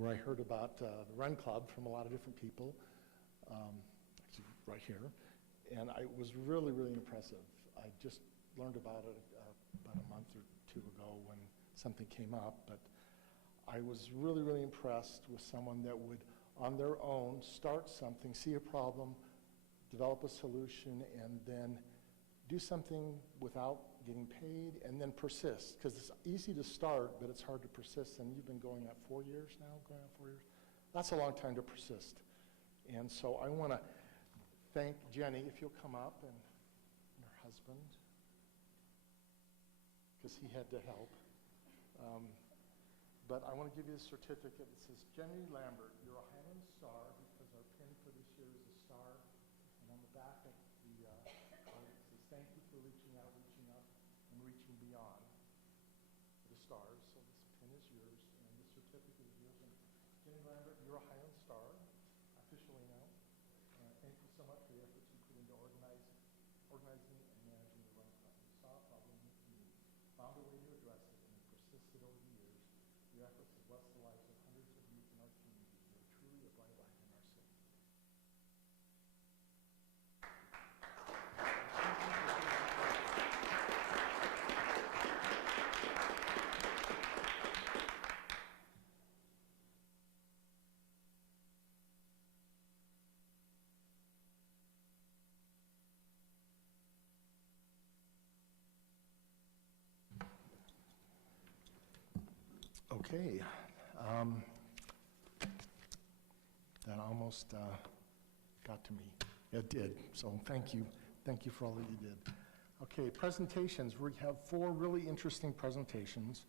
where I heard about the Run Club from a lot of different people, actually right here, and it was really, really impressive. I just learned about it about a month or two ago when something came up, but I was really, really impressed with someone that would, on their own, start something, see a problem, develop a solution, and then do something without getting paid, and then persist. Because it's easy to start, but it's hard to persist. And you've been going at 4 years now, going on 4 years? That's a long time to persist. And so I want to thank Jenny, if you'll come up, and her husband, because he had to help. But I want to give you a certificate. It says, Jenny Lambert, you're a Highland Star, because our pin for this year is a star. And on the back of the card, it says, thank you for reaching out, reaching up, and reaching beyond the stars. So this pin is yours, and this certificate is yours. And Jenny Lambert, you're a Highland Star, officially now. And thank you so much for the efforts you put into organizing and managing the Run Club. You saw a problem in the community, found a way to address it, and persisted over the years. Your efforts have blessed the lives of hundreds of youth in our community. You're truly a bright light in our city. Okay, that almost got to me. It did, so thank you. Thank you for all that you did. Okay, presentations. We have 4 really interesting presentations.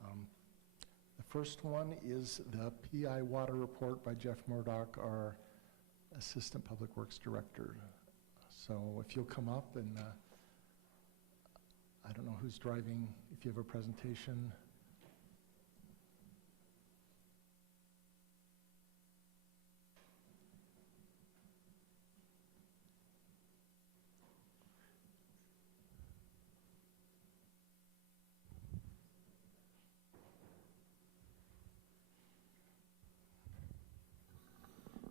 The first one is the PI Water Report by Jeff Murdoch, our Assistant Public Works Director. So if you'll come up, and I don't know who's driving, if you have a presentation.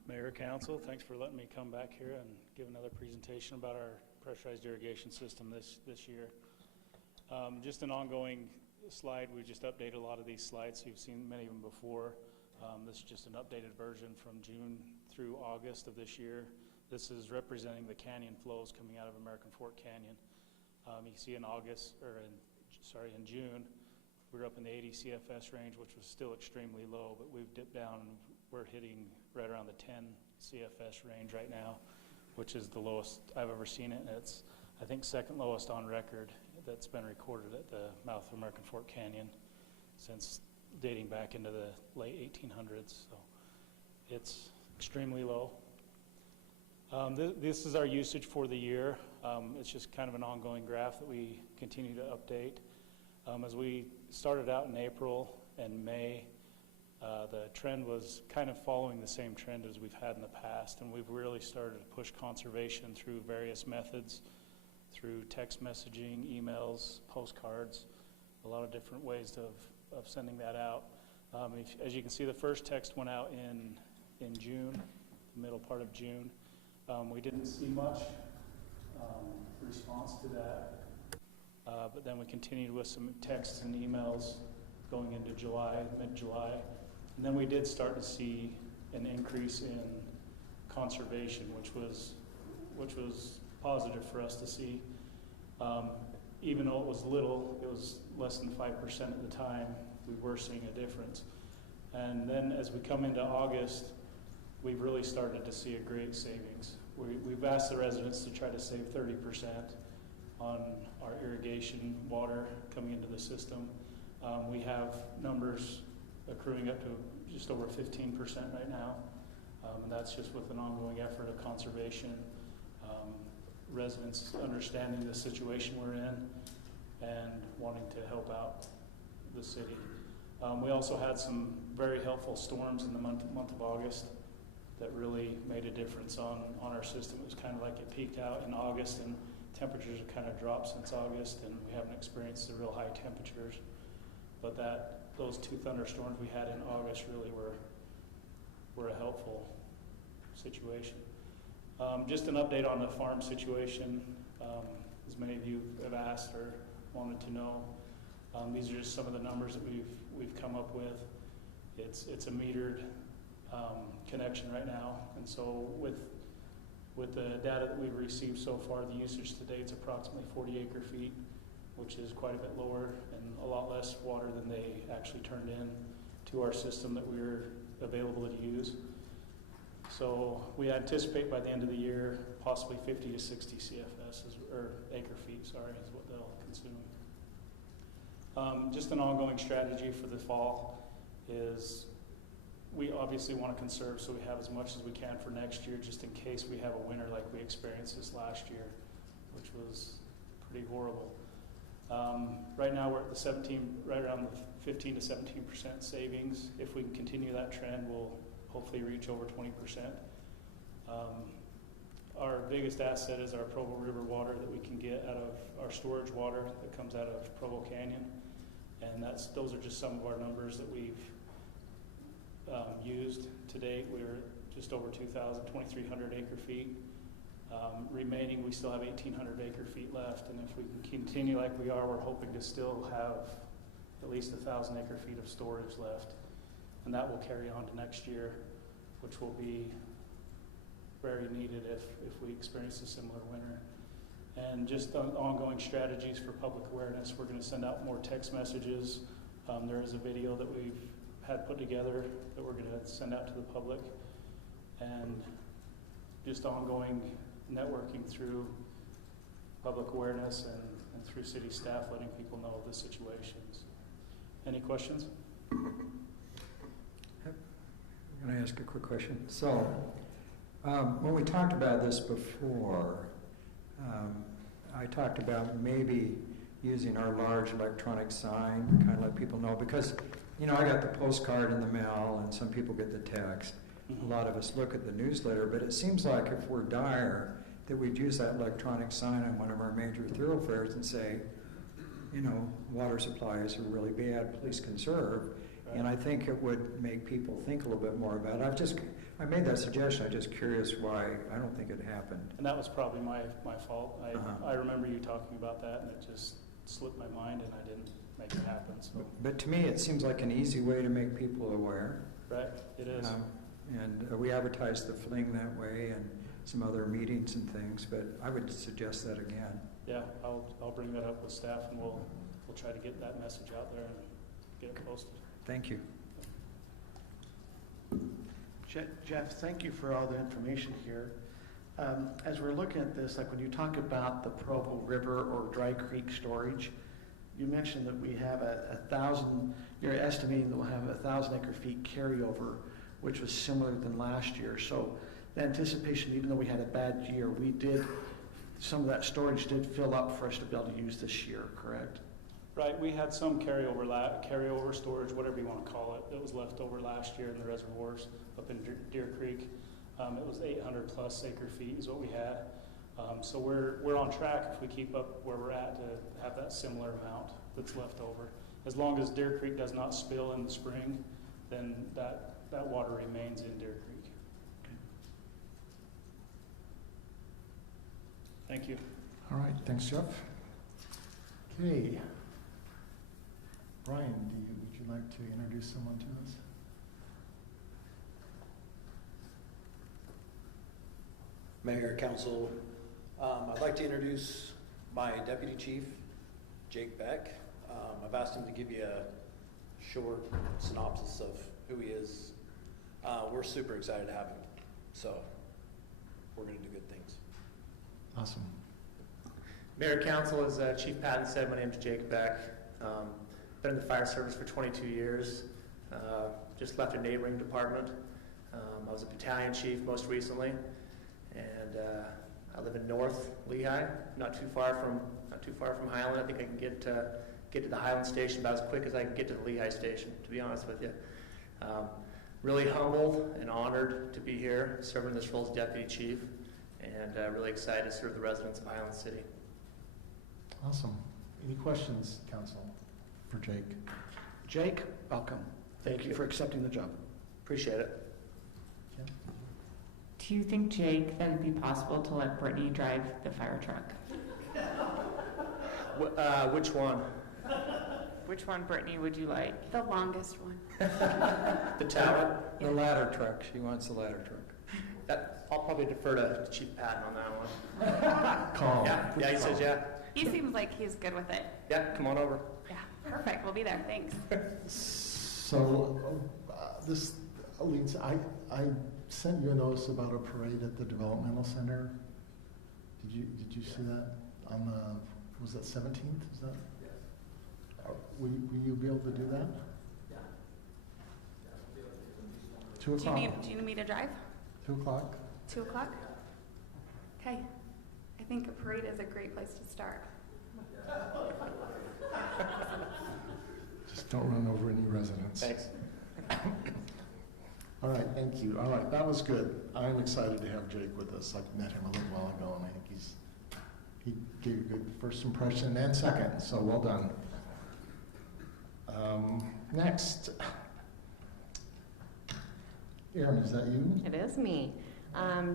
Mayor, Council, thanks for letting me come back here and give another presentation about our pressurized irrigation system this year. Just an ongoing slide. We just updated a lot of these slides. You've seen many of them before. This is just an updated version from June through August of this year. This is representing the canyon flows coming out of American Fork Canyon. You see in in June, we were up in the 80 CFS range, which was still extremely low, but we've dipped down and we're hitting right around the 10 CFS range right now, which is the lowest I've ever seen it. And it's, I think, second lowest on record that's been recorded at the mouth of American Fork Canyon since dating back into the late 1800s. So it's extremely low. This is our usage for the year. It's just kind of an ongoing graph that we continue to update. As we started out in April and May, the trend was kind of following the same trend as we've had in the past, and we've really started to push conservation through various methods, through text messaging, emails, postcards, a lot of different ways of sending that out. As you can see, the first text went out in June, the middle part of June. We didn't see much response to that. But then we continued with some texts and emails going into July, mid-July. And then we did start to see an increase in conservation, which was positive for us to see. Even though it was little, it was less than 5% at the time, we were seeing a difference. And then as we come into August, we've really started to see a great savings. We've asked the residents to try to save 30% on our irrigation water coming into the system. We have numbers accruing up to just over 15% right now. And that's just with an ongoing effort of conservation, residents understanding the situation we're in and wanting to help out the city. We also had some very helpful storms in the month of August that really made a difference on our system. It was kind of like it peaked out in August, and temperatures have kind of dropped since August, and we haven't experienced the real high temperatures. But that those 2 thunderstorms we had in August really were a helpful situation. Just an update on the farm situation, as many of you have asked or wanted to know. These are just some of the numbers that we've come up with. It's a metered connection right now, and so with the data that we've received so far, the usage to date is approximately 40 acre-feet, which is quite a bit lower and a lot less water than they actually turned in to our system that we were available to use. So we anticipate by the end of the year, possibly 50 to 60 CFS, or acre-feet, sorry, is what they'll consume. Just an ongoing strategy for the fall is we obviously want to conserve, so we have as much as we can for next year, just in case we have a winter like we experienced this last year, which was pretty horrible. Right now we're at the right around the 15 to 17% savings. If we can continue that trend, we'll hopefully reach over 20%. Our biggest asset is our Provo River water that we can get out of our storage water that comes out of Provo Canyon, and those are just some of our numbers that we've used to date. We're just over 2,300 acre-feet. Remaining, we still have 1,800 acre-feet left, and if we can continue like we are, we're hoping to still have at least 1,000 acre-feet of storage left, and that will carry on to next year, which will be very needed if we experience a similar winter. And just ongoing strategies for public awareness. We're going to send out more text messages. There is a video that we've had put together that we're going to send out to the public, and just ongoing networking through public awareness and through city staff, letting people know of the situations. Any questions? I'm going to ask a quick question. So, when we talked about this before, I talked about maybe using our large electronic sign to kind of let people know, because, you know, I got the postcard in the mail and some people get the text. A lot of us look at the newsletter, but it seems like if we're dire, that we'd use that electronic sign on one of our major thoroughfares and say, you know, water supplies are really bad, please conserve. Right. And I think it would make people think a little bit more about it. I made that suggestion. I'm just curious why I don't think it happened. And that was probably my fault. I remember you talking about that, and it just slipped my mind, and I didn't make it happen. So. But to me, it seems like an easy way to make people aware. Right, it is. And we advertise the fling that way and some other meetings and things, but I would suggest that again. Yeah, I'll bring that up with staff, and we'll try to get that message out there and get it posted. Thank you. Jeff, thank you for all the information here. As we're looking at this, like when you talk about the Provo River or Dry Creek storage, you mentioned that we have 1,000, you're estimating that we'll have 1,000 acre-feet carryover, which was similar than last year. So the anticipation, even though we had a bad year, some of that storage did fill up for us to be able to use this year, correct? Right, we had some carryover storage, whatever you want to call it, that was left over last year in the reservoirs up in Deer Creek. It was 800 plus acre-feet is what we had. So we're on track if we keep up where we're at to have that similar amount that's left over. As long as Deer Creek does not spill in the spring, then that water remains in Deer Creek. Okay. Thank you. All right, thanks, Jeff. Okay. Brian, would you like to introduce someone to us? Mayor, Council, I'd like to introduce my Deputy Chief, Jake Beck. I've asked him to give you a short synopsis of who he is. We're super excited to have him, so we're going to do good things. Awesome. Mayor, Council, as Chief Patton said, my name is Jake Beck. Been in the fire service for 22 years. Just left a neighboring department. I was a battalion chief most recently, and I live in North Lehigh, not too far from Highland. I think I can get to the Highland station about as quick as I can get to the Lehigh station, to be honest with you. Really humbled and honored to be here serving this role as deputy chief, and really excited to serve the residents of Highland City. Awesome. Any questions, Council, for Jake? Jake, welcome. Thank you for accepting the job. Appreciate it. Do you think, Jake, that it'd be possible to let Brittany drive the fire truck? Which one? Which one, Brittany, would you like? The longest one. The tower? The ladder truck, she wants the ladder truck. I'll probably defer to Chief Patton on that one. Call. Yeah, he says yeah. He seems like he's good with it. Yeah, come on over. Yeah, perfect. We'll be there. Thanks. So, this leads, I sent you a notice about a parade at the developmental center. Did you see that on the, was that 17th? Is that? Yes. Will you be able to do that? Yeah. 2 o'clock. Do you need me to drive? 2 o'clock. 2 o'clock? Okay. I think a parade is a great place to start. Just don't run over any residents. Thanks. All right, thank you. All right, that was good. I'm excited to have Jake with us. I've met him a little while ago, and I think he gave a good first impression and second, so well done. Next. Erin, is that you? It is me.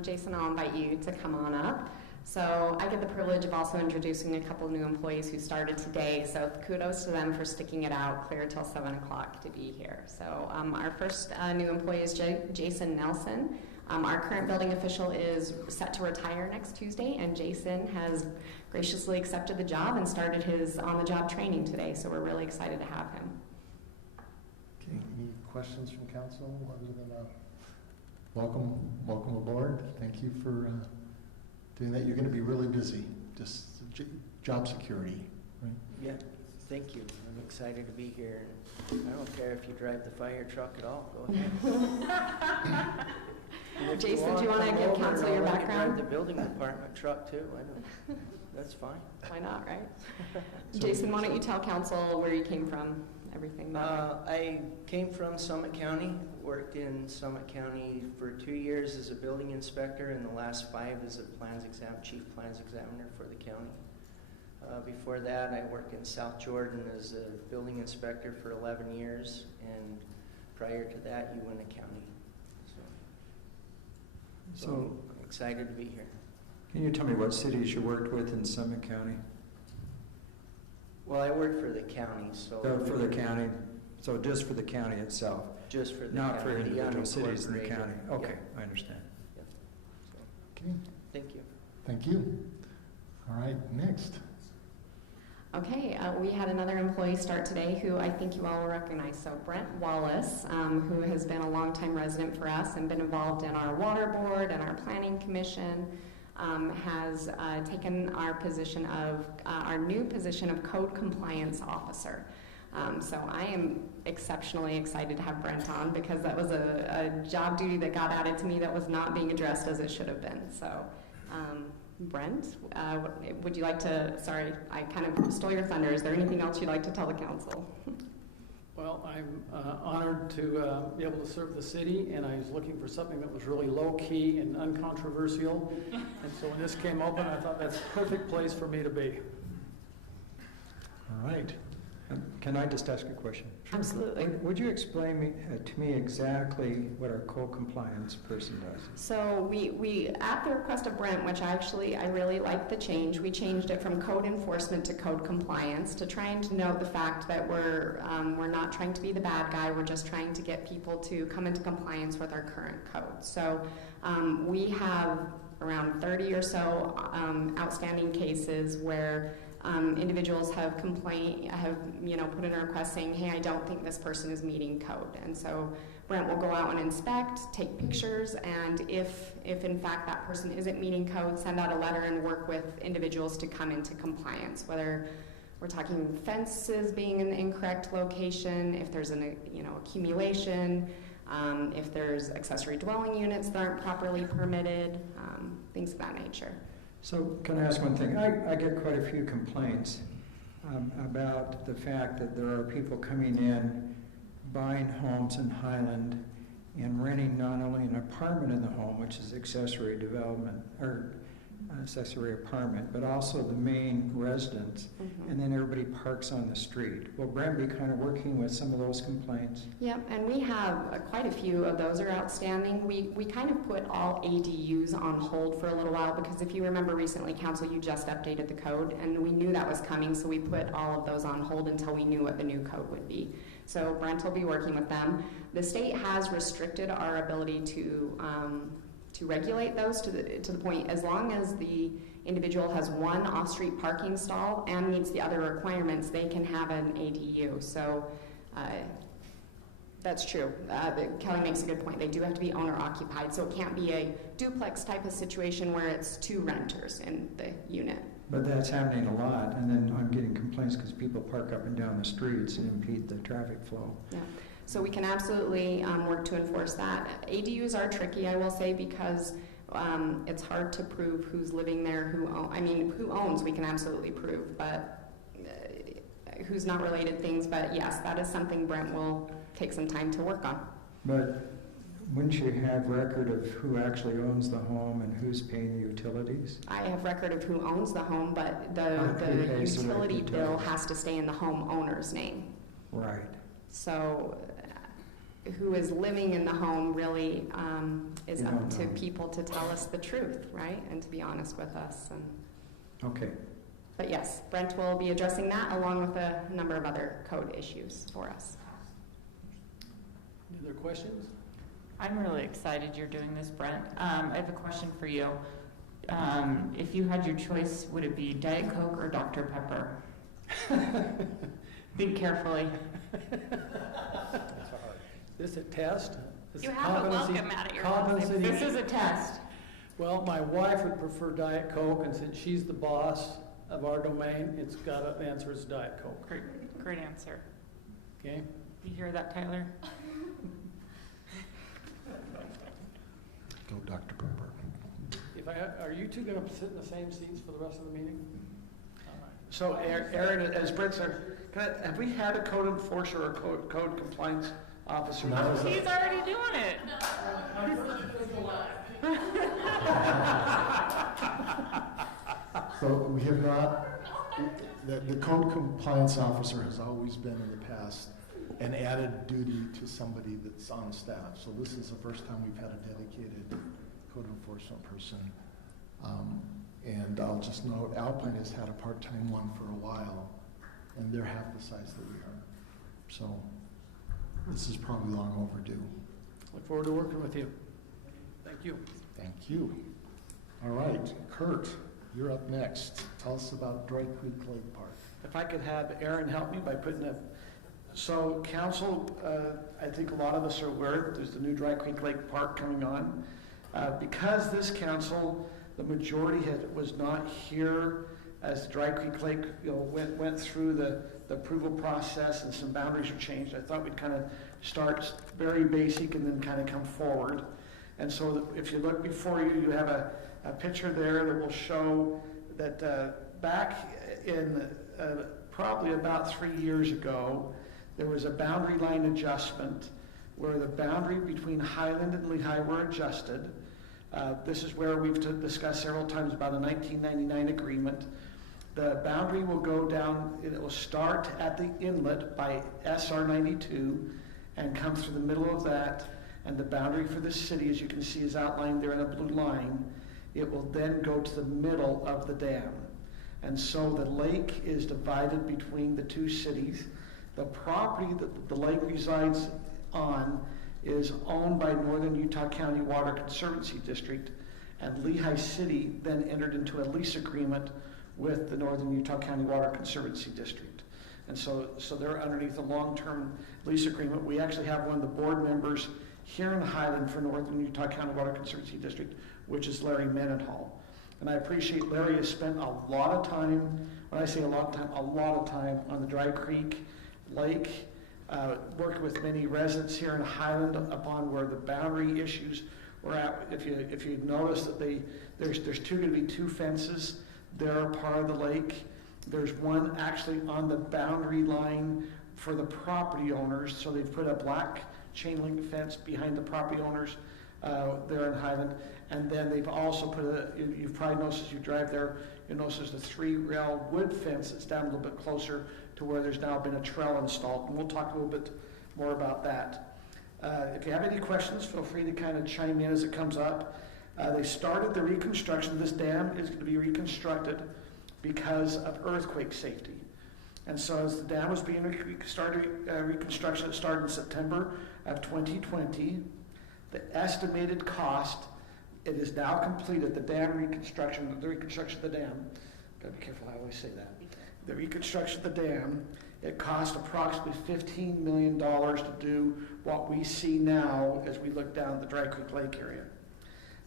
Jason, I'll invite you to come on up. So I get the privilege of also introducing a couple new employees who started today. So kudos to them for sticking it out clear till 7 o'clock to be here. So our first new employee is Jason Nelson. Our current building official is set to retire next Tuesday, and Jason has graciously accepted the job and started his on-the-job training today. So we're really excited to have him. Okay, any questions from council other than welcome aboard. Thank you for doing that. You're going to be really busy, just job security, right? Yeah, thank you. I'm excited to be here. I don't care if you drive the fire truck at all. Go ahead. Jason, do you want to give council your background? Drive the building department truck too. I know. That's fine. Why not, right? Jason, why don't you tell council where you came from, everything? I came from Summit County, worked in Summit County for 2 years as a building inspector, and the last 5 as a chief plans examiner for the county. Before that, I worked in South Jordan as a building inspector for 11 years, and prior to that, Uinta County. So I'm excited to be here. Can you tell me what cities you worked with in Summit County? Well, I work for the county, so. For the county, so just for the county itself? Just for the Not county. for individual cities in the unincorporated. county? Okay, Yeah. I understand. Yeah. So, Okay, thank you. thank you. All right, next. Okay, we had another employee start today who I think you all will recognize. So Brent Wallace, who has been a longtime resident for us and been involved in our water board and our planning commission, has taken our position of, our new position of code compliance officer. So I am exceptionally excited to have Brent on because that was a job duty that got added to me that was not being addressed as it should have been. So Brent, would you like to, sorry, I kind of stole your thunder. Is there anything else you'd like to tell the council? Well, I'm honored to be able to serve the city, and I was looking for something that was really low-key and uncontroversial. And so when this came open, I thought that's a perfect place for me to be. All right. Can I just ask a question? Absolutely. Would you explain to me exactly what our code compliance person does? So we at the request of Brent, which I really like the change, we changed it from code enforcement to code compliance to try and denote the fact that we're not trying to be the bad guy, we're just trying to get people to come into compliance with our current code. So we have around 30 or so outstanding cases where individuals have put in a request saying, hey, I don't think this person is meeting code. And so Brent will go out and inspect, take pictures, and if in fact that person isn't meeting code, send out a letter and work with individuals to come into compliance, whether we're talking fences being in the incorrect location, if there's an accumulation, if there's accessory dwelling units that aren't properly permitted, things of that nature. So can I ask one thing? I get quite a few complaints about the fact that there are people coming in, buying homes in Highland, and renting not only an apartment in the home, which is accessory development, or accessory apartment, but also the main residence, and then everybody parks on the street. Will Brent be kind of working with some of those complaints? Yep, and we have quite a few of those are outstanding. We kind of put all ADUs on hold for a little while because if you remember recently, Council, you just updated the code, and we knew that was coming, so we put all of those on hold until we knew what the new code would be. So Brent will be working with them. The state has restricted our ability to regulate those to the point as long as the individual has one off-street parking stall and meets the other requirements, they can have an ADU. So that's true. Kelly makes a good point. They do have to be owner-occupied, so it can't be a duplex type of situation where it's two renters in the unit. But that's happening a lot, and then I'm getting complaints because people park up and down the streets and impede the traffic flow. Yeah. So we can absolutely work to enforce that. ADUs are tricky, I will say, because it's hard to prove who's living there, who owns, we can absolutely prove, but who's not related things. But yes, that is something Brent will take some time to work on. But wouldn't you have record of who actually owns the home and who's paying the utilities? I have record of who owns the home, but the utility bill has to stay in the homeowner's name. Right. So who is living in the home really is up to people to tell us the truth, right? And to be honest with us. And okay. But yes, Brent will be addressing that along with a number of other code issues for us. Any other questions? I'm really excited you're doing this, Brent. I have a question for you. If you had your choice, would it be Diet Coke or Dr. Pepper? Think carefully. Is this a test? You have a welcome at it. This is a test. Well, my wife would prefer Diet Coke, and since she's the boss of our domain, it's got to answer as Diet Coke. Great answer. Okay. You hear that, Tyler? Go Dr. Pepper. Are you two going to sit in the same seats for the rest of the meeting? All right. So Aaron, as Brent said, have we had a code enforcer or code compliance officer? He's already doing it. So we have not, the code compliance officer has always been in the past an added duty to somebody that's on staff. So this is the first time we've had a dedicated code enforcement person. And I'll just note, Alpine has had a part-time one for a while, and they're half the size that we are. So this is probably long overdue. Look forward to working with you. Thank you. Thank you. All right, Kurt, you're up next. Tell us about Dry Creek Lake Park. If I could have Aaron help me by putting a, so council, I think a lot of us are aware there's the new Dry Creek Lake Park coming on. Because this council, the majority was not here as the Dry Creek Lake went through the approval process and some boundaries are changed, I thought we'd kind of start very basic and then kind of come forward. And so if you look before you, you have a picture there that will show that back in probably about 3 years ago, there was a boundary line adjustment where the boundary between Highland and Lehigh were adjusted. This is where we've discussed several times about a 1999 agreement. The boundary will go down, it will start at the inlet by SR 92 and come through the middle of that. And the boundary for the city, as you can see, is outlined there in a blue line. It will then go to the middle of the dam. And so the lake is divided between the two cities. The property that the lake resides on is owned by Northern Utah County Water Conservancy District, and Lehigh City then entered into a lease agreement with the Northern Utah County Water Conservancy District. And so they're underneath a long-term lease agreement. We actually have one of the board members here in Highland for Northern Utah County Water Conservancy District, which is Larry Mendenhall. And I appreciate Larry has spent a lot of time, when I say a lot of time on the Dry Creek Lake, worked with many residents here in Highland upon where the boundary issues were at. If you notice that there's going to be two fences. They're part of the lake. There's one actually on the boundary line for the property owners. So they've put a black chain link fence behind the property owners there in Highland. And then they've also put you've probably noticed as you drive there, you'll notice there's a 3-rail wood fence that's down a little bit closer to where there's now been a trail installed. And we'll talk a little bit more about that. If you have any questions, feel free to kind of chime in as it comes up. They started the reconstruction. This dam is going to be reconstructed because of earthquake safety. And so as the dam was being reconstruction, it started in September of 2020. The estimated cost, it is now completed, the reconstruction of the dam. Gotta be careful how I always say that. The reconstruction of the dam, it cost approximately $15 million to do what we see now as we look down the Dry Creek Lake area.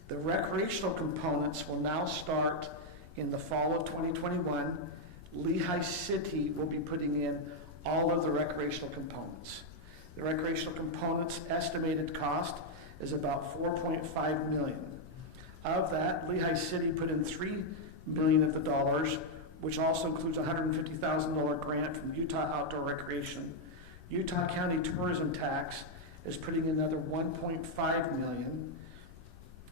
The recreational components will now start in the fall of 2021. Lehigh City will be putting in all of the recreational components. The recreational components estimated cost is about $4.5 million. Of that, Lehigh City put in $3 million of the dollars, which also includes a $150,000 grant from Utah Outdoor Recreation. Utah County Tourism Tax is putting in another $1.5 million.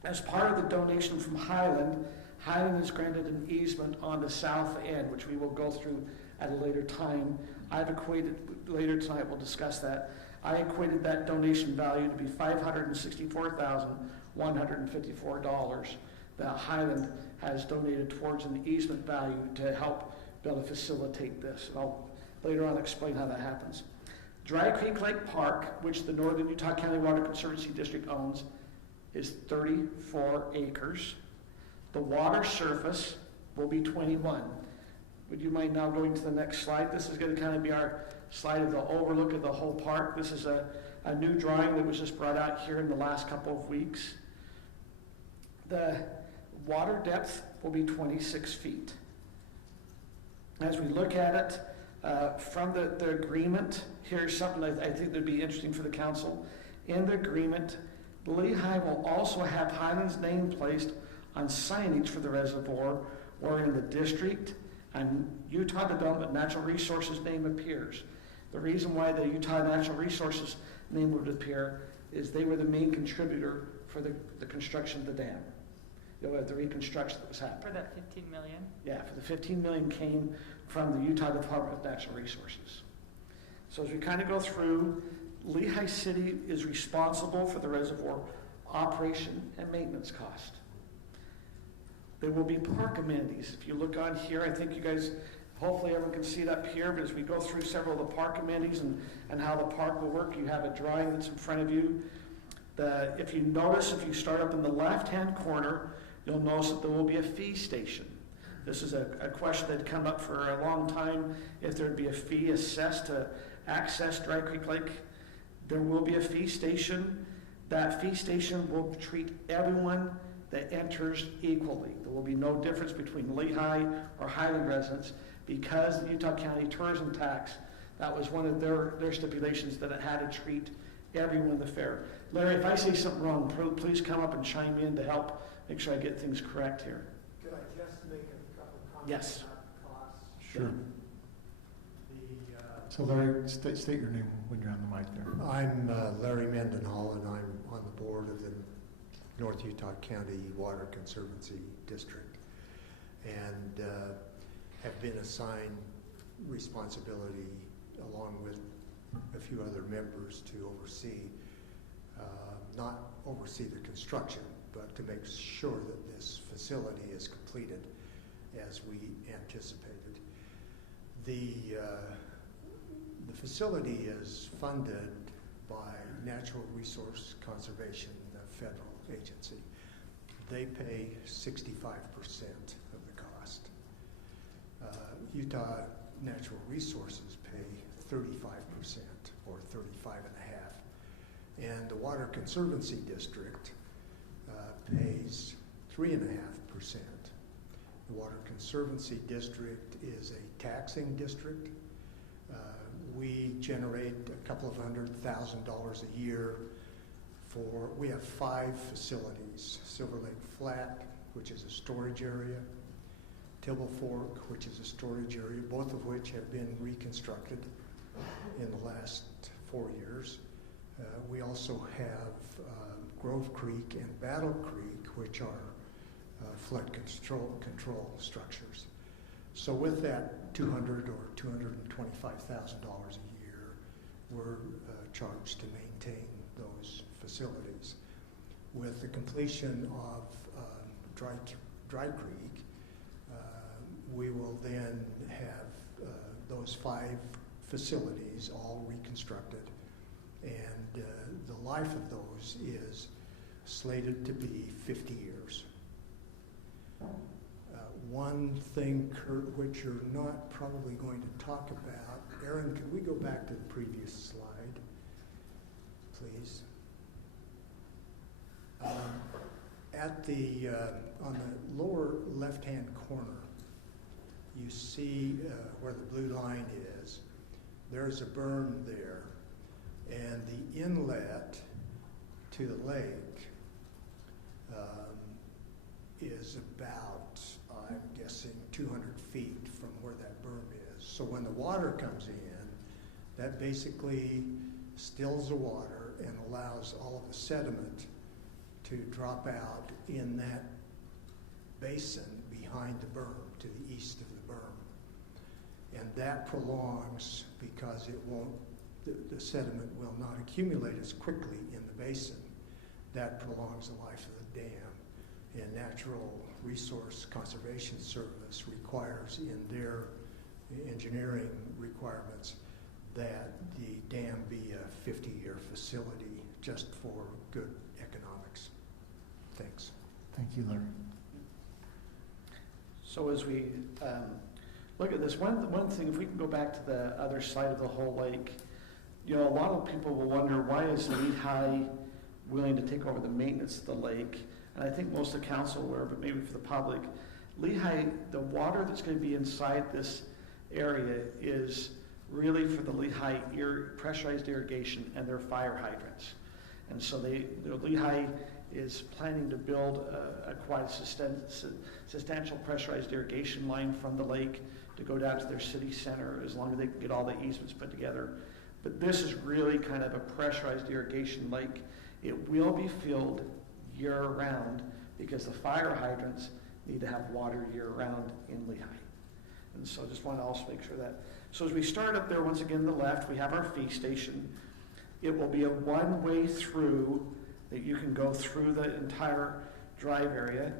As part of the donation from Highland, Highland is granted an easement on the south end, which we will go through at a later time. I've equated, later tonight we'll discuss that. I equated that donation value to be $564,154 that Highland has donated towards an easement value to help be able to facilitate this. I'll later on explain how that happens. Dry Creek Lake Park, which the Northern Utah County Water Conservancy District owns, is 34 acres. The water surface will be 21. Would you mind now going to the next slide? This is going to kind of be our slide of the overlook of the whole park. This is a new drawing that was just brought out here in the last couple of weeks. The water depth will be 26 feet. As we look at it, from the agreement, here's something I think that would be interesting for the council. In the agreement, Lehigh will also have Highland's name placed on signage for the reservoir, or in the district and Utah Development Natural Resources name appears. The reason why the Utah Natural Resources name would appear is they were the main contributor for the construction of the dam. The reconstruction that was happening. For that $15 million? Yeah, for the $15 million came from the Utah Department of Natural Resources. So as we kind of go through, Lehigh City is responsible for the reservoir operation and maintenance cost. There will be park amenities. If you look on here, I think you guys, hopefully everyone can see it up here, but as we go through several of the park amenities and how the park will work, you have a drawing that's in front of you. If you notice, if you start up in the left-hand corner, you'll notice that there will be a fee station. This is a question that had come up for a long time, if there would be a fee assessed to access Dry Creek Lake. There will be a fee station. That fee station will treat everyone that enters equally. There will be no difference between Lehigh or Highland residents because the Utah County Tourism Tax, that was one of their stipulations, that it had to treat everyone in the fair. Larry, if I say something wrong, please come up and chime in to help make sure I get things correct here. Could I just make a couple comments Yes. about costs? Sure. So Larry, state your name when you're on the mic there. I'm Larry Mendenhall, and I'm on the board of the North Utah County Water Conservancy District, and have been assigned responsibility, along with a few other members, to oversee, not oversee the construction, but to make sure that this facility is completed as we anticipated. The facility is funded by Natural Resource Conservation, the federal agency. They pay 65% of the cost. Utah Natural Resources pay 35% or 35.5%. And the Water Conservancy District pays 3.5%. The Water Conservancy District is a taxing district. We generate a couple of $100,000 a year we have 5 facilities: Silver Lake Flat, which is a storage area, Tibble Fork, which is a storage area, both of which have been reconstructed in the last 4 years. We also have Grove Creek and Battle Creek, which are flood control structures. So with that $200,000 or $225,000 a year, we're charged to maintain those facilities. With the completion of Dry Creek, we will then have those 5 facilities all reconstructed, and the life of those is slated to be 50 years. One thing, Kurt, which you're not probably going to talk about, Aaron, could we go back to the previous slide, please? At the on the lower left-hand corner, you see where the blue line is. There's a berm there, and the inlet to the lake is about, I'm guessing, 200 feet from where that berm is. So when the water comes in, that basically stills the water and allows all of the sediment to drop out in that basin behind the berm, to the east of the berm. And that prolongs, because it won't, the sediment will not accumulate as quickly in the basin. That prolongs the life of the dam. And Natural Resource Conservation Service requires in their engineering requirements that the dam be a 50-year facility just for good economics. Thanks. Thank you, Larry. So as we look at this, one thing, if we can go back to the other side of the whole lake, you know, a lot of people will wonder, why is Lehigh willing to take over the maintenance of the lake? And I think most of the council were, but maybe for the public, Lehigh, the water that's going to be inside this area is really for the Lehigh pressurized irrigation and their fire hydrants. And so Lehigh is planning to build quite a substantial pressurized irrigation line from the lake to go down to their city center, as long as they can get all the easements put together. But this is really kind of a pressurized irrigation lake. It will be filled year-round because the fire hydrants need to have water year-round in Lehigh. And so just want to also make sure that. So as we start up there, once again, on the left, we have our fee station. It will be a one-way through that you can go through the entire drive area.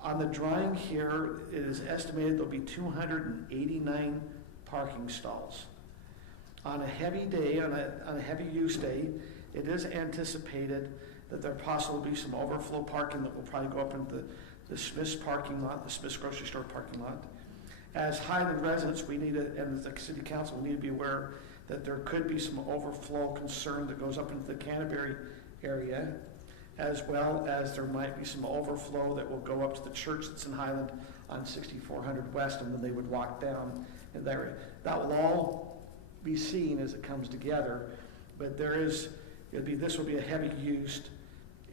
On the drawing here, it is estimated there'll be 289 parking stalls. On a heavy day, on a heavy use day, it is anticipated that there possibly be some overflow parking that will probably go up into the Smith's parking lot, the Smith's grocery store parking lot. As Highland residents, we need to, and the city council, we need to be aware that there could be some overflow concern that goes up into the Canterbury area, as well as there might be some overflow that will go up to the church that's in Highland on 6400 West, and then they would walk down in that area. That will all be seen as it comes together, but this will be a heavy used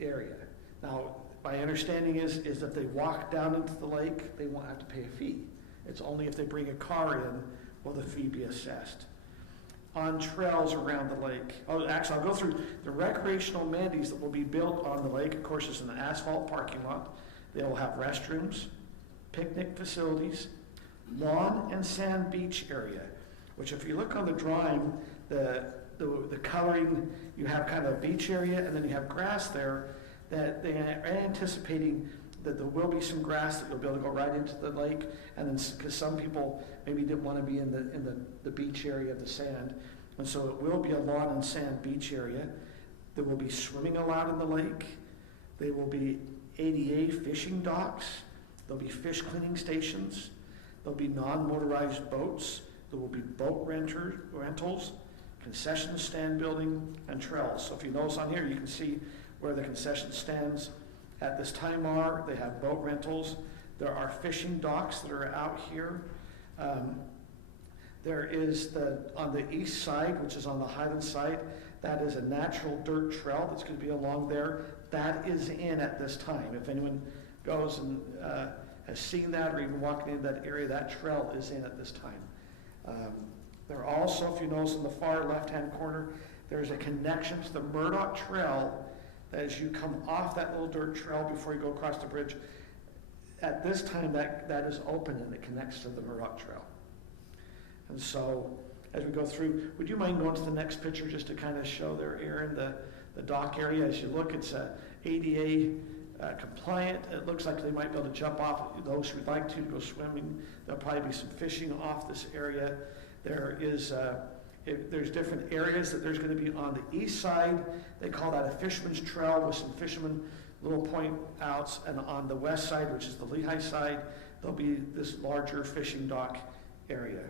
area. Now, my understanding is if they walk down into the lake, they won't have to pay a fee. It's only if they bring a car in will the fee be assessed. On trails around the lake, actually, I'll go through the recreational amenities that will be built on the lake. Of course, it's an asphalt parking lot. They will have restrooms, picnic facilities, lawn and sand beach area, which if you look on the drawing, the coloring, you have kind of a beach area and then you have grass there, that they are anticipating that there will be some grass that you'll be able to go right into the lake, and then because some people maybe didn't want to be in the beach area of the sand, and so it will be a lawn and sand beach area. There will be swimming allowed in the lake. There will be ADA fishing docks. There'll be fish cleaning stations. There'll be non-motorized boats. There will be boat rentals, concession stand building, and trails. So if you notice on here, you can see where the concession stands at this time are. They have boat rentals. There are fishing docks that are out here. There is on the east side, which is on the Highland side, that is a natural dirt trail that's going to be along there. That is in at this time. If anyone goes and has seen that or even walking into that area, that trail is in at this time. There are also, if you notice in the far left-hand corner, there's a connection to the Murdoch Trail as you come off that little dirt trail before you go across the bridge, at this time that is open and it connects to the Murdoch Trail. And so as we go through, would you mind going to the next picture just to kind of show there, Aaron, the dock area? As you look, it's ADA compliant. It looks like they might be able to jump off. Those who'd like to go swimming, there'll probably be some fishing off this area. There's different areas that there's going to be on the east side. They call that a fisherman's trail with some fishermen little point outs, and on the west side, which is the Lehigh side, there'll be this larger fishing dock area.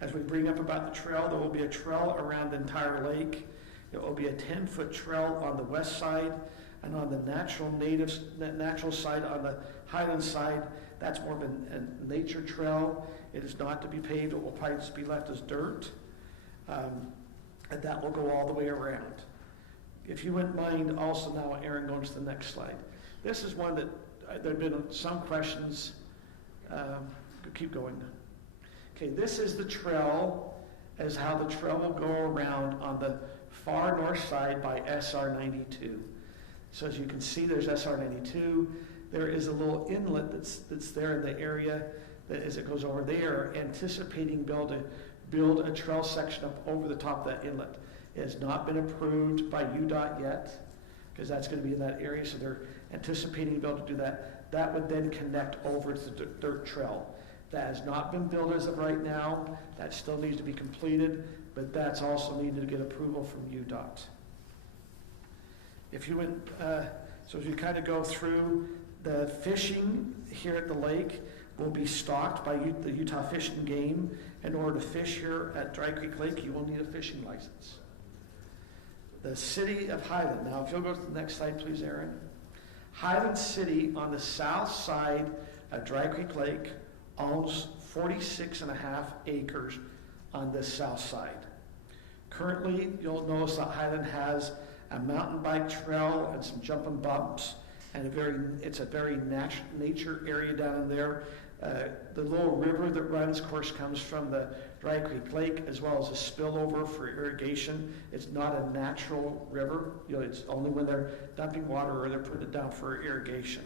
As we bring up about the trail, there will be a trail around the entire lake. There will be a 10-foot trail on the west side, and on the natural side, on the Highland side, that's more of a nature trail. It is not to be paved. It will probably just be left as dirt. And that will go all the way around. If you wouldn't mind also now, Aaron, going to the next slide. This is one that there have been some questions. Keep going. Okay, this is the trail, as how the trail will go around on the far north side by SR 92. So as you can see, there's SR 92. There is a little inlet that's there in the area that as it goes over there, anticipating build a trail section up over the top of that inlet. It has not been approved by UDOT yet, because that's going to be in that area, so they're anticipating being able to do that. That would then connect over to the dirt trail. That has not been built as of right now. That still needs to be completed, but that's also needed to get approval from UDOT. If you went, so as you kind of go through, the fishing here at the lake will be stocked by the Utah Fish and Game. In order to fish here at Dry Creek Lake, you will need a fishing license. The city of Highland. Now, if you'll go to the next slide, please, Aaron. Highland City on the south side of Dry Creek Lake owns 46.5 acres on this south side. Currently, you'll notice that Highland has a mountain bike trail and some jumping bumps, and it's a very nature area down in there. The little river that runs, of course, comes from the Dry Creek Lake, as well as a spillover for irrigation. It's not a natural river. It's only when they're dumping water or they're putting it down for irrigation.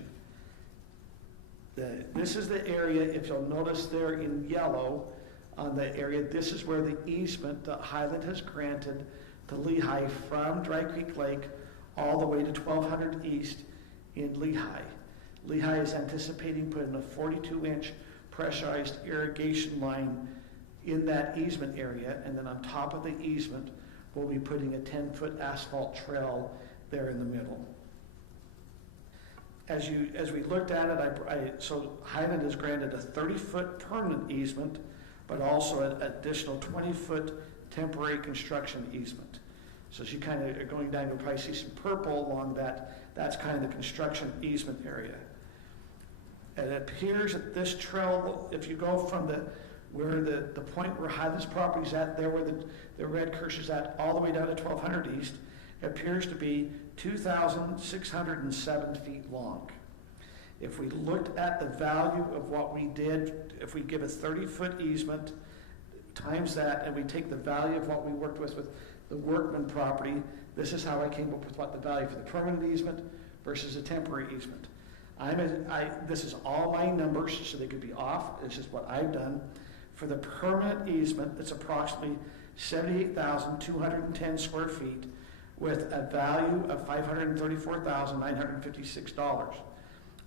This is the area, if you'll notice there in yellow on the area, this is where the easement that Highland has granted to Lehigh from Dry Creek Lake all the way to 1200 East in Lehigh. Lehigh is anticipating putting a 42-inch pressurized irrigation line in that easement area, and then on top of the easement, we'll be putting a 10-foot asphalt trail there in the middle. As we looked at it, so Highland has granted a 30-foot permanent easement, but also an additional 20-foot temporary construction easement. So as you kind of are going down, you'll probably see some purple along that. That's kind of the construction easement area. And it appears that this trail, if you go from the point where Highland's property is at, there where the red cursor's at, all the way down to 1200 East, it appears to be 2,607 feet long. If we looked at the value of what we did, if we give a 30-foot easement, times that, and we take the value of what we worked with the Workman property, this is how I came up with what the value for the permanent easement versus a temporary easement. This is all my numbers, so they could be off. This is what I've done. For the permanent easement, it's approximately 78,210 square feet with a value of $534,956.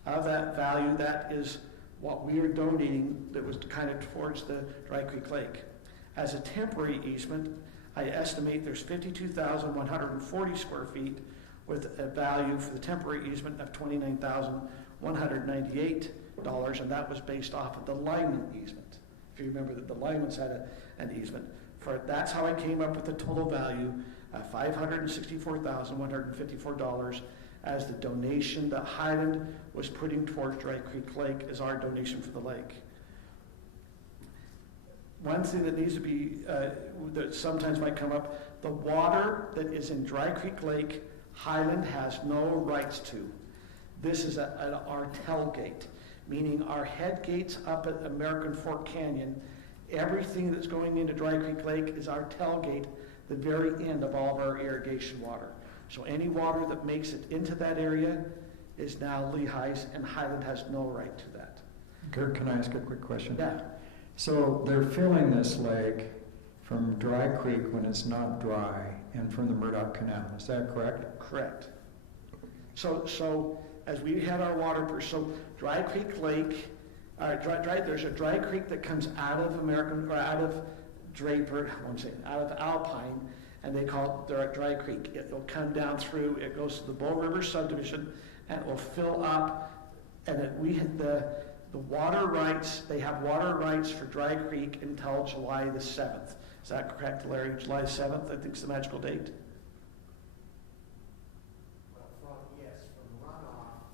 Of that value, that is what we are donating that was kind of towards the Dry Creek Lake. As a temporary easement, I estimate there's 52,140 square feet with a value for the temporary easement of $29,198, and that was based off of the Lyman easement. If you remember that the Lymans had an easement. That's how I came up with the total value of $564,154 as the donation that Highland was putting towards Dry Creek Lake as our donation for the lake. One thing that needs to be, that sometimes might come up, the water that is in Dry Creek Lake, Highland has no rights to. This is our tailgate, meaning our head gates up at American Fork Canyon. Everything that's going into Dry Creek Lake is our tailgate, the very end of all of our irrigation water. So any water that makes it into that area is now Lehigh's, and Highland has no right to that. Kurt, can I ask a quick question? Yeah. So they're filling this lake from Dry Creek when it's not dry and from the Murdoch Canal, is that correct? Correct. So as we had our water, so Dry Creek Lake, there's a Dry Creek that comes out of out of Draper, out of Alpine, and they call it Dry Creek. It will come down through, it goes to the Bull River subdivision, and it will fill up, and we had the water rights, they have water rights for Dry Creek until July the 7th. Is that correct, Larry? July 7th, I think is the magical date? Yes, from runoff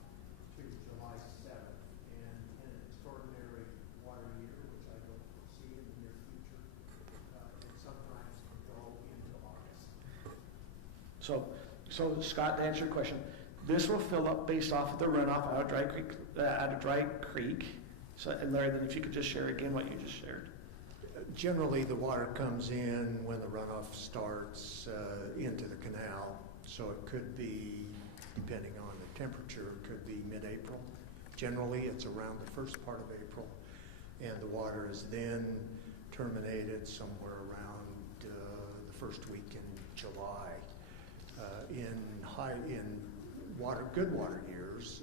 to July 7th, and in an extraordinary water year, which I don't foresee in the near future, it sometimes can go into August. So Scott, to answer your question, this will fill up based off of the runoff out of Dry Creek. So, and Larry, then if you could just share again what you just shared. Generally, the water comes in when the runoff starts into the canal, so it could be, depending on the temperature, it could be mid-April. Generally, it's around the first part of April, and the water is then terminated somewhere around the first week in July. In good water years,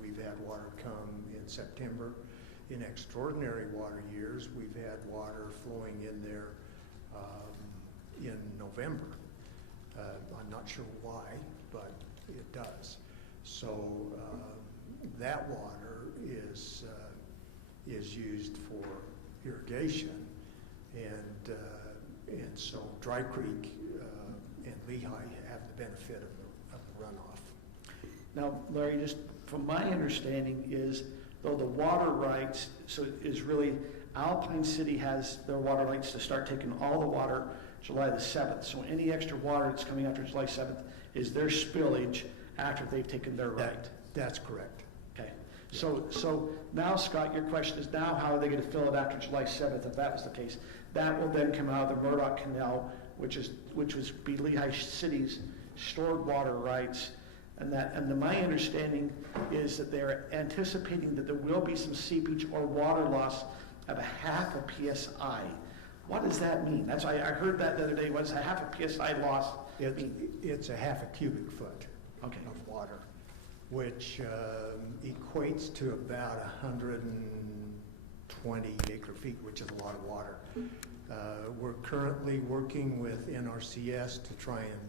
we've had water come in September. In extraordinary water years, we've had water flowing in there in November. I'm not sure why, but it does. So that water is used for irrigation, and so Dry Creek and Lehigh have the benefit of the runoff. Now, Larry, just from my understanding is, though the water rights, so is really, Alpine City has their water rights to start taking all the water July the 7th. So any extra water that's coming after July 7th is their spillage after they've taken their right. That's correct. Okay. So now, Scott, your question is now how are they going to fill it after July 7th, if that was the case? That will then come out of the Murdoch Canal, which was be Lehigh City's stored water rights. And my understanding is that they're anticipating that there will be some seepage or water loss of a half a PSI. What does that mean? That's I heard that the other day. What's a half a PSI loss mean? It's a half a cubic foot of water, which equates to about 120 acre feet, which is a lot of water. We're currently working with NRCS to try and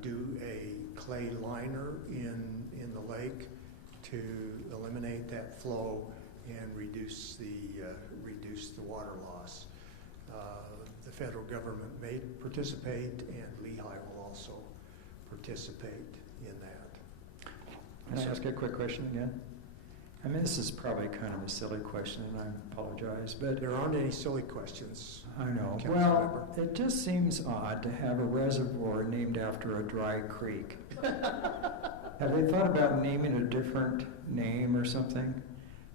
do a clay liner in the lake to eliminate that flow and reduce the water loss. The federal government may participate, and Lehigh will also participate in that. Can I ask a quick question again? I mean, this is probably kind of a silly question, and I apologize, but... There aren't any silly questions. I know. Well, it just seems odd to have a reservoir named after a dry creek. Have they thought about naming a different name or something?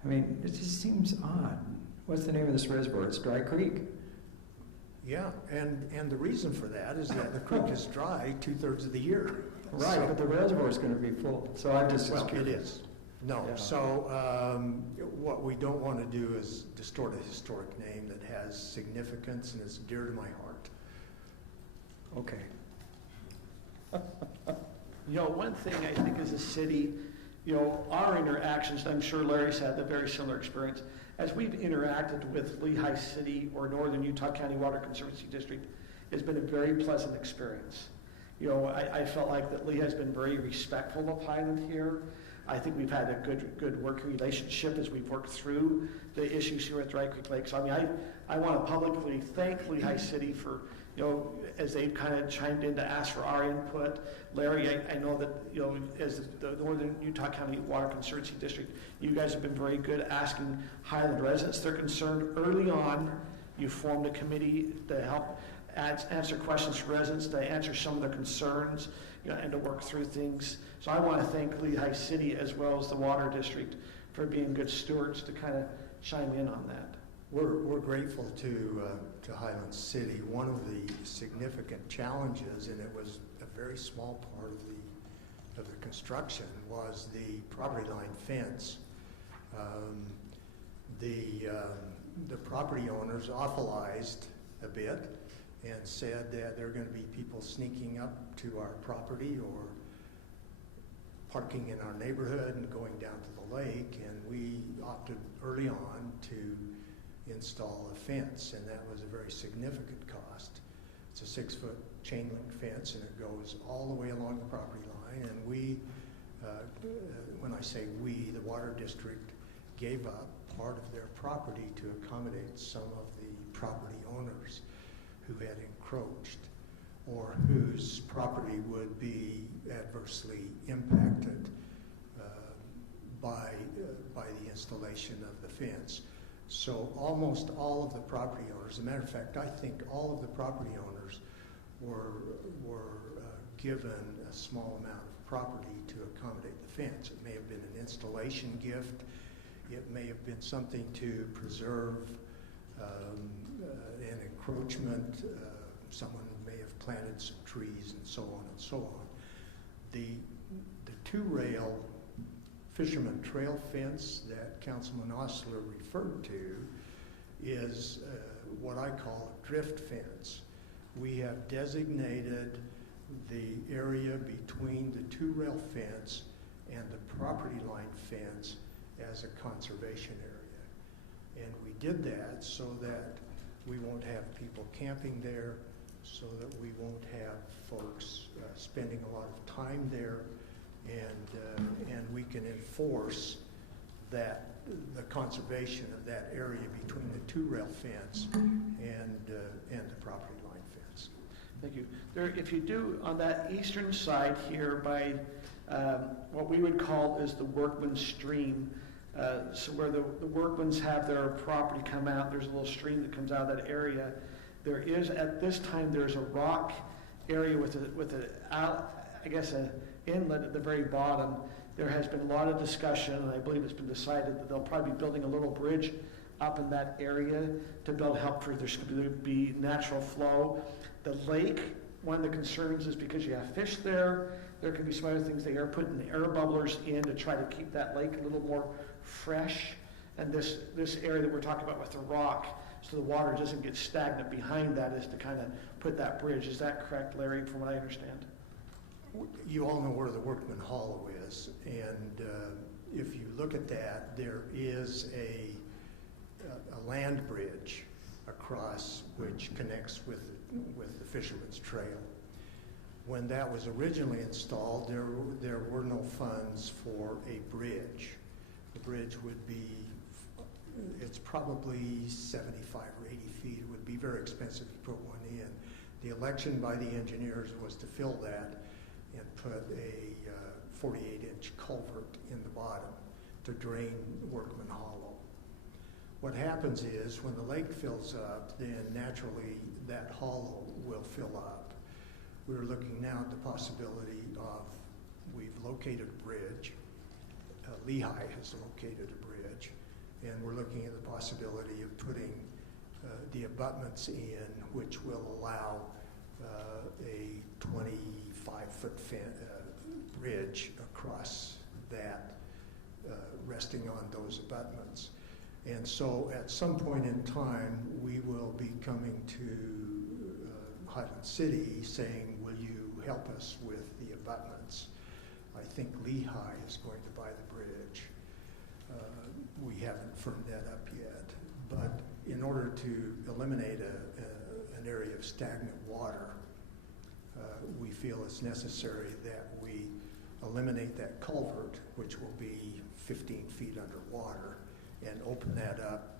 I mean, it just seems odd. What's the name of this reservoir? It's Dry Creek. Yeah, and the reason for that is that the creek is dry 2/3 of the year. Right, so, but the reservoir is going to be full. So I just... Well, it is. No, yeah. So what we don't want to do is distort a historic name that has significance and is dear to my heart. Okay. One thing I think as a city, our interactions, I'm sure Larry's had a very similar experience, as we've interacted with Lehigh City or Northern Utah County Water Conservancy District, it's been a very pleasant experience. I felt like that Lehigh's been very respectful of Highland here. I think we've had a good working relationship as we've worked through the issues here at Dry Creek Lake. So I mean, I want to publicly thank Lehigh City for, as they've kind of chimed in to ask for our input. Larry, I know that, as the Northern Utah County Water Conservancy District, you guys have been very good at asking Highland residents their concern early on. You formed a committee to help answer questions for residents, to answer some of their concerns, and to work through things. So I want to thank Lehigh City as well as the Water District for being good stewards to kind of chime in on that. We're grateful to Highland City. One of the significant challenges, and it was a very small part of the construction was the property line fence. The property owners awfulized a bit and said that there are going to be people sneaking up to our property or parking in our neighborhood and going down to the lake, and we opted early on to install a fence, and that was a very significant cost. It's a 6-foot chain link fence, and it goes all the way along the property line, and we, when I say we, the water district gave up part of their property to accommodate some of the property owners who had encroached or whose property would be adversely impacted by the installation of the fence. So almost all of the property owners, as a matter of fact, I think all of the property owners were given a small amount of property to accommodate the fence. It may have been an installation gift. It may have been something to preserve an encroachment. Someone may have planted some trees and so on and so on. The two-rail fisherman trail fence that Councilman Osler referred to is what I call a drift fence. We have designated the area between the two-rail fence and the property line fence as a conservation area. And we did that so that we won't have people camping there, so that we won't have folks spending a lot of time there, and we can enforce that the conservation of that area between the two-rail fence and the property line fence. Thank you. There, if you do on that eastern side here by what we would call is the Workman stream, so where the Workmans have their property come out, there's a little stream that comes out of that area. There is, at this time, there's a rock area with an inlet at the very bottom. There has been a lot of discussion, and I believe it's been decided that they'll probably be building a little bridge up in that area to build help for there's going to be natural flow. The lake, one of the concerns is because you have fish there, there can be some other things. They are putting air bubblers in to try to keep that lake a little more fresh. And this area that we're talking about with the rock, so the water doesn't get stagnant behind that, is to kind of put that bridge. Is that correct, Larry, from what I understand? You all know where the Workman Hollow is, and if you look at that, there is a land bridge across which connects with the Fisherman's Trail. When that was originally installed, there were no funds for a bridge. The bridge would be, it's probably 75 or 80 feet. It would be very expensive to put one in. The election by the engineers was to fill that and put a 48-inch culvert in the bottom to drain Workman Hollow. What happens is when the lake fills up, then naturally that hollow will fill up. We're looking now at the possibility of, we've located a bridge. Lehigh has located a bridge, and we're looking at the possibility of putting the abutments in, which will allow a 25-foot bridge across that, resting on those abutments. And so at some point in time, we will be coming to Highland City saying, will you help us with the abutments? I think Lehigh is going to buy the bridge. We haven't firmed that up yet. But in order to eliminate an area of stagnant water, we feel it's necessary that we eliminate that culvert, which will be 15 feet underwater, and open that up.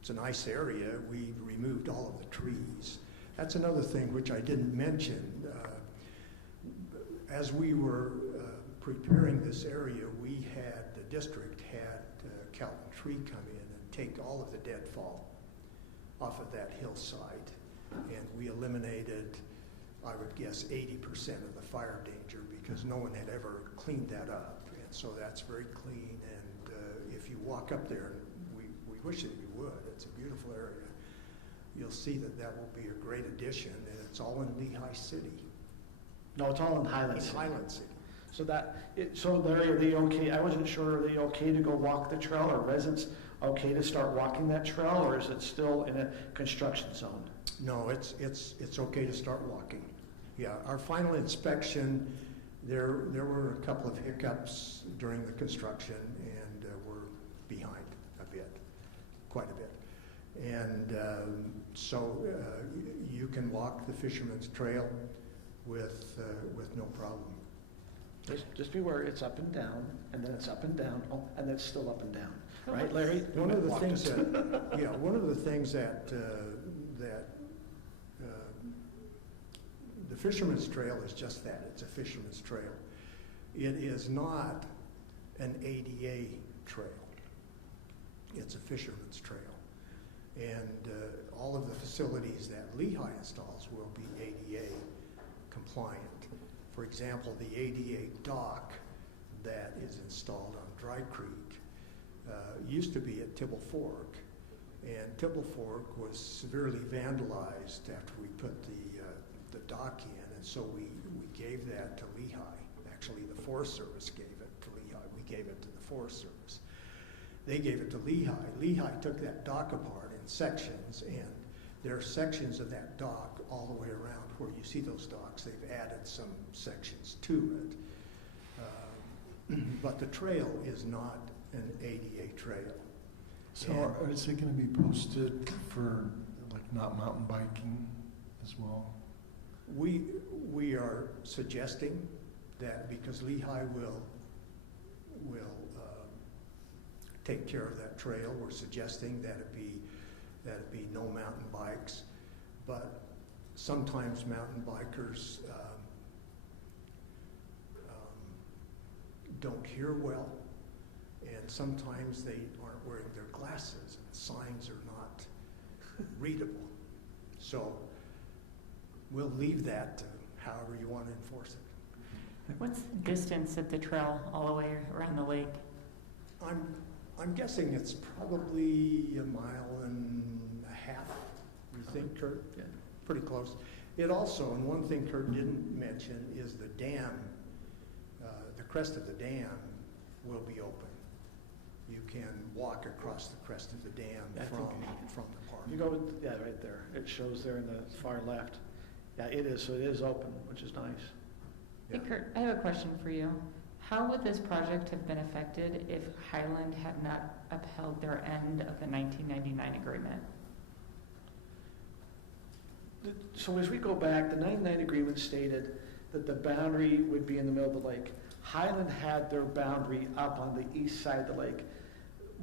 It's a nice area. We've removed all of the trees. That's another thing which I didn't mention. As we were preparing this area, the district had Calvin Tree come in and take all of the deadfall off of that hillside. And we eliminated, I would guess, 80% of the fire danger because no one had ever cleaned that up. And so that's very clean. And if you walk up there, we wish that you would, it's a beautiful area, you'll see that that will be a great addition, and it's all in Lehigh City. No, it's all in Highland in City. Highland City. So so Larry, are they okay? I wasn't sure, are they okay to go walk the trail? Are residents okay to start walking that trail, or is it still in a construction zone? No, it's okay to start walking. Yeah, our final inspection, there were a couple of hiccups during the construction, and we're behind a bit, quite a bit. And so you can walk the Fisherman's Trail with no problem. Just beware, it's up and down, and then it's up and down, and then it's still up and down. Right, Larry? One of the Walked things it. that, yeah, one of the things that the Fisherman's Trail is just that. It's a fisherman's trail. It is not an ADA trail. It's a fisherman's trail. And all of the facilities that Lehigh installs will be ADA compliant. For example, the ADA dock that is installed on Dry Creek used to be at Tibble Fork, and Tibble Fork was severely vandalized after we put the dock in, and so we gave that to Lehigh. Actually, the Forest Service gave it to Lehigh. We gave it to the Forest Service. They gave it to Lehigh. Lehigh took that dock apart in sections, and there are sections of that dock all the way around where you see those docks. They've added some sections to it. But the trail is not an ADA trail. So is it going to be posted for like not mountain biking as well? We are suggesting that because Lehigh will take care of that trail, we're suggesting that it be no mountain bikes, but sometimes mountain bikers don't hear well, and sometimes they aren't wearing their glasses, and signs are not readable. So we'll leave that to however you want to enforce it. What's the distance of the trail all the way around the lake? I'm guessing it's probably 1.5 miles, you think, Kurt? Yeah, pretty close. It also, and one thing Kurt didn't mention, is the dam. The crest of the dam will be open. You can walk across the crest of the dam from the park. You go with, yeah, right there. It shows there in the far left. Yeah, it is. So it is open, which is nice. Hey, Kurt, I have a question for you. How would this project have been affected if Highland had not upheld their end of the 1999 agreement? So as we go back, the 99 agreement stated that the boundary would be in the middle of the lake. Highland had their boundary up on the east side of the lake.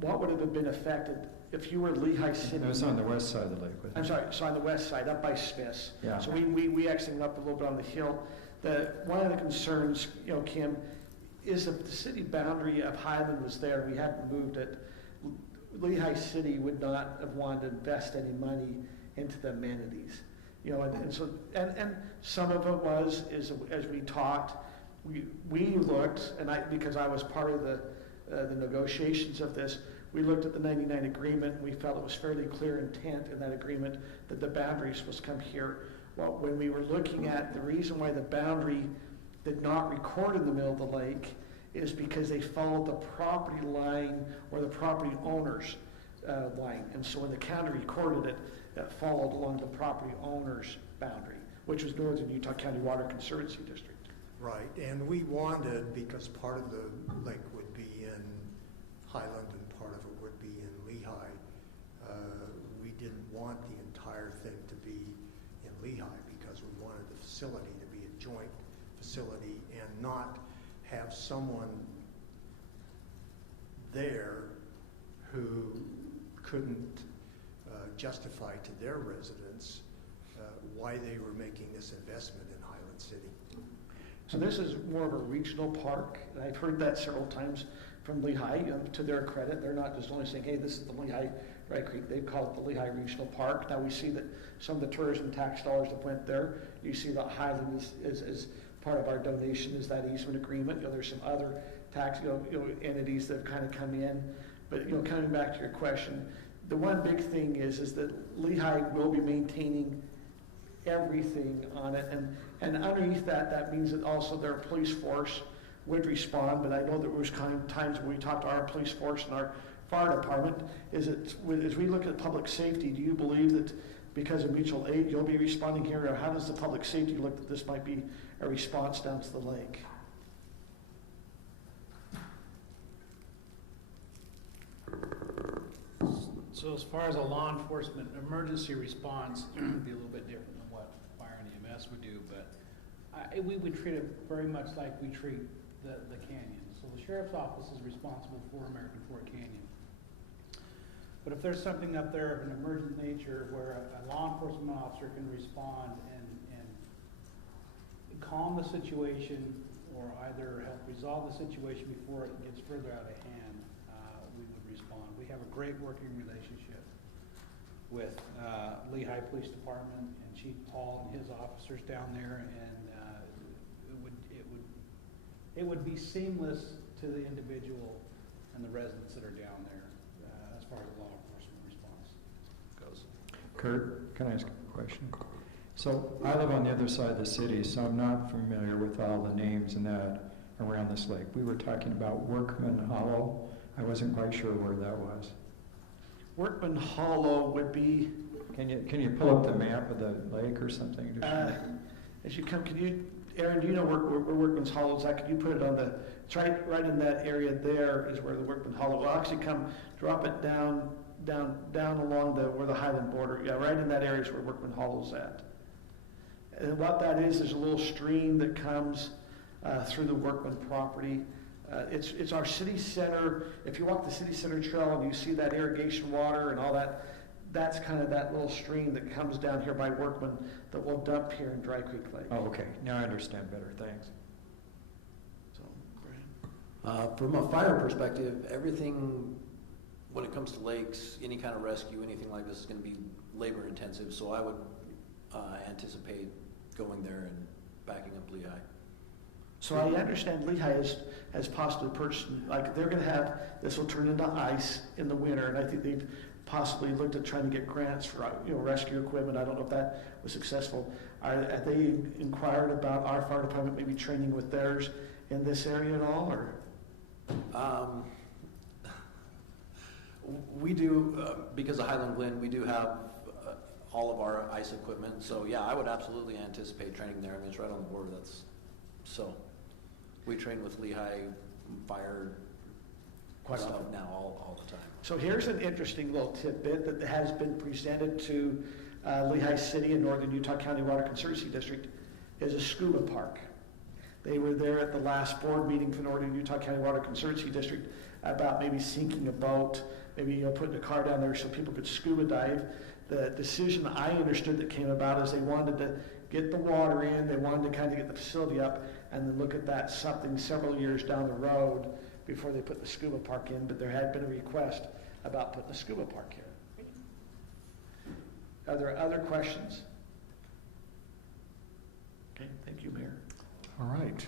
What would have been affected if you were Lehigh City? It was on the west side of the lake. I'm sorry, so on the west side, up by Smith's. Yeah. So we actually went up a little bit on the hill. One of the concerns, Kim, is if the city boundary of Highland was there, we hadn't moved it, Lehigh City would not have wanted to invest any money into the amenities. And so some of it was, as we talked, we looked, and because I was part of the negotiations of this, we looked at the 99 agreement, and we felt it was fairly clear intent in that agreement that the boundaries was come here. Well, when we were looking at the reason why the boundary did not record in the middle of the lake is because they followed the property line or the property owner's line. And so when the county recorded it, it followed along the property owner's boundary, which was Northern Utah County Water Conservancy District. Right, and we wanted, because part of the lake would be in Highland and part of it would be in Lehigh, we didn't want the entire thing to be in Lehigh because we wanted the facility to be a joint facility and not have someone there who couldn't justify to their residents why they were making this investment in Highland City. So this is more of a regional park, and I've heard that several times from Lehigh. To their credit, they're not just only saying, hey, this is the Lehigh Dry Creek. They call it the Lehigh Regional Park. Now we see that some of the tourism tax dollars that went there, you see that Highland is part of our donation is that easement agreement. There's some other tax entities that have kind of come in. But coming back to your question, the one big thing is that Lehigh will be maintaining everything on it, and underneath that, that means that also their police force would respond, but I know there was times when we talked to our police force and our fire department, as we look at public safety, do you believe that because of mutual aid, you'll be responding here, or how does the public safety look that this might be a response down to the lake? So as far as a law enforcement emergency response, it would be a little bit different than what fire and EMS would do, but we would treat it very much like we treat the canyon. So the sheriff's office is responsible for American Fork Canyon. But if there's something up there of an emergent nature where a law enforcement officer can respond and calm the situation or either help resolve the situation before it gets further out of hand, we would respond. We have a great working relationship with Lehigh Police Department and Chief Paul and his officers down there, and it would be seamless to the individual and the residents that are down there as far as the law enforcement response goes. Kurt, can I ask a question? So I live on the other side of the city, so I'm not familiar with all the names and that around this lake. We were talking about Workman Hollow. I wasn't quite sure where that was. Workman Hollow would be... Can you pull up the map of the lake or something? As you come, Aaron, do you know where Workman's Hollow is at? Could you put it on the, it's right in that area there is where the Workman Hollow will actually come, drop it down along where the Highland border, yeah, right in that area is where Workman Hollow's at. And what that is a little stream that comes through the Workman property. It's our city center. If you walk the city center trail and you see that irrigation water and all that, that's kind of that little stream that comes down here by Workman that will dump here in Dry Creek Lake. Oh, okay. Now I understand better. Thanks. So, Brian? From a fire perspective, everything, when it comes to lakes, any kind of rescue, anything like this is going to be labor intensive, so I would anticipate going there and backing up Lehigh. So I understand Lehigh has possibly purchased, like they're going to have, this will turn into ice in the winter, and I think they've possibly looked at trying to get grants for rescue equipment. I don't know if that was successful. Have they inquired about our fire department maybe training with theirs in this area at all, or? We do, because of Highland Glen, we do have all of our ice equipment. So yeah, I would absolutely anticipate training there. I mean, it's right on the border. So we train with Lehigh Fire Quite stuff often. now all the time. So here's an interesting little tidbit that has been presented to Lehigh City and Northern Utah County Water Conservancy District is a scuba park. They were there at the last board meeting for Northern Utah County Water Conservancy District about maybe sinking a boat, maybe putting a car down there so people could scuba dive. The decision I understood that came about is they wanted to get the water in, they wanted to kind of get the facility up, and then look at that something several years down the road before they put the scuba park in, but there had been a request about putting the scuba park here. Are there other questions? Okay, thank you, Mayor. All right.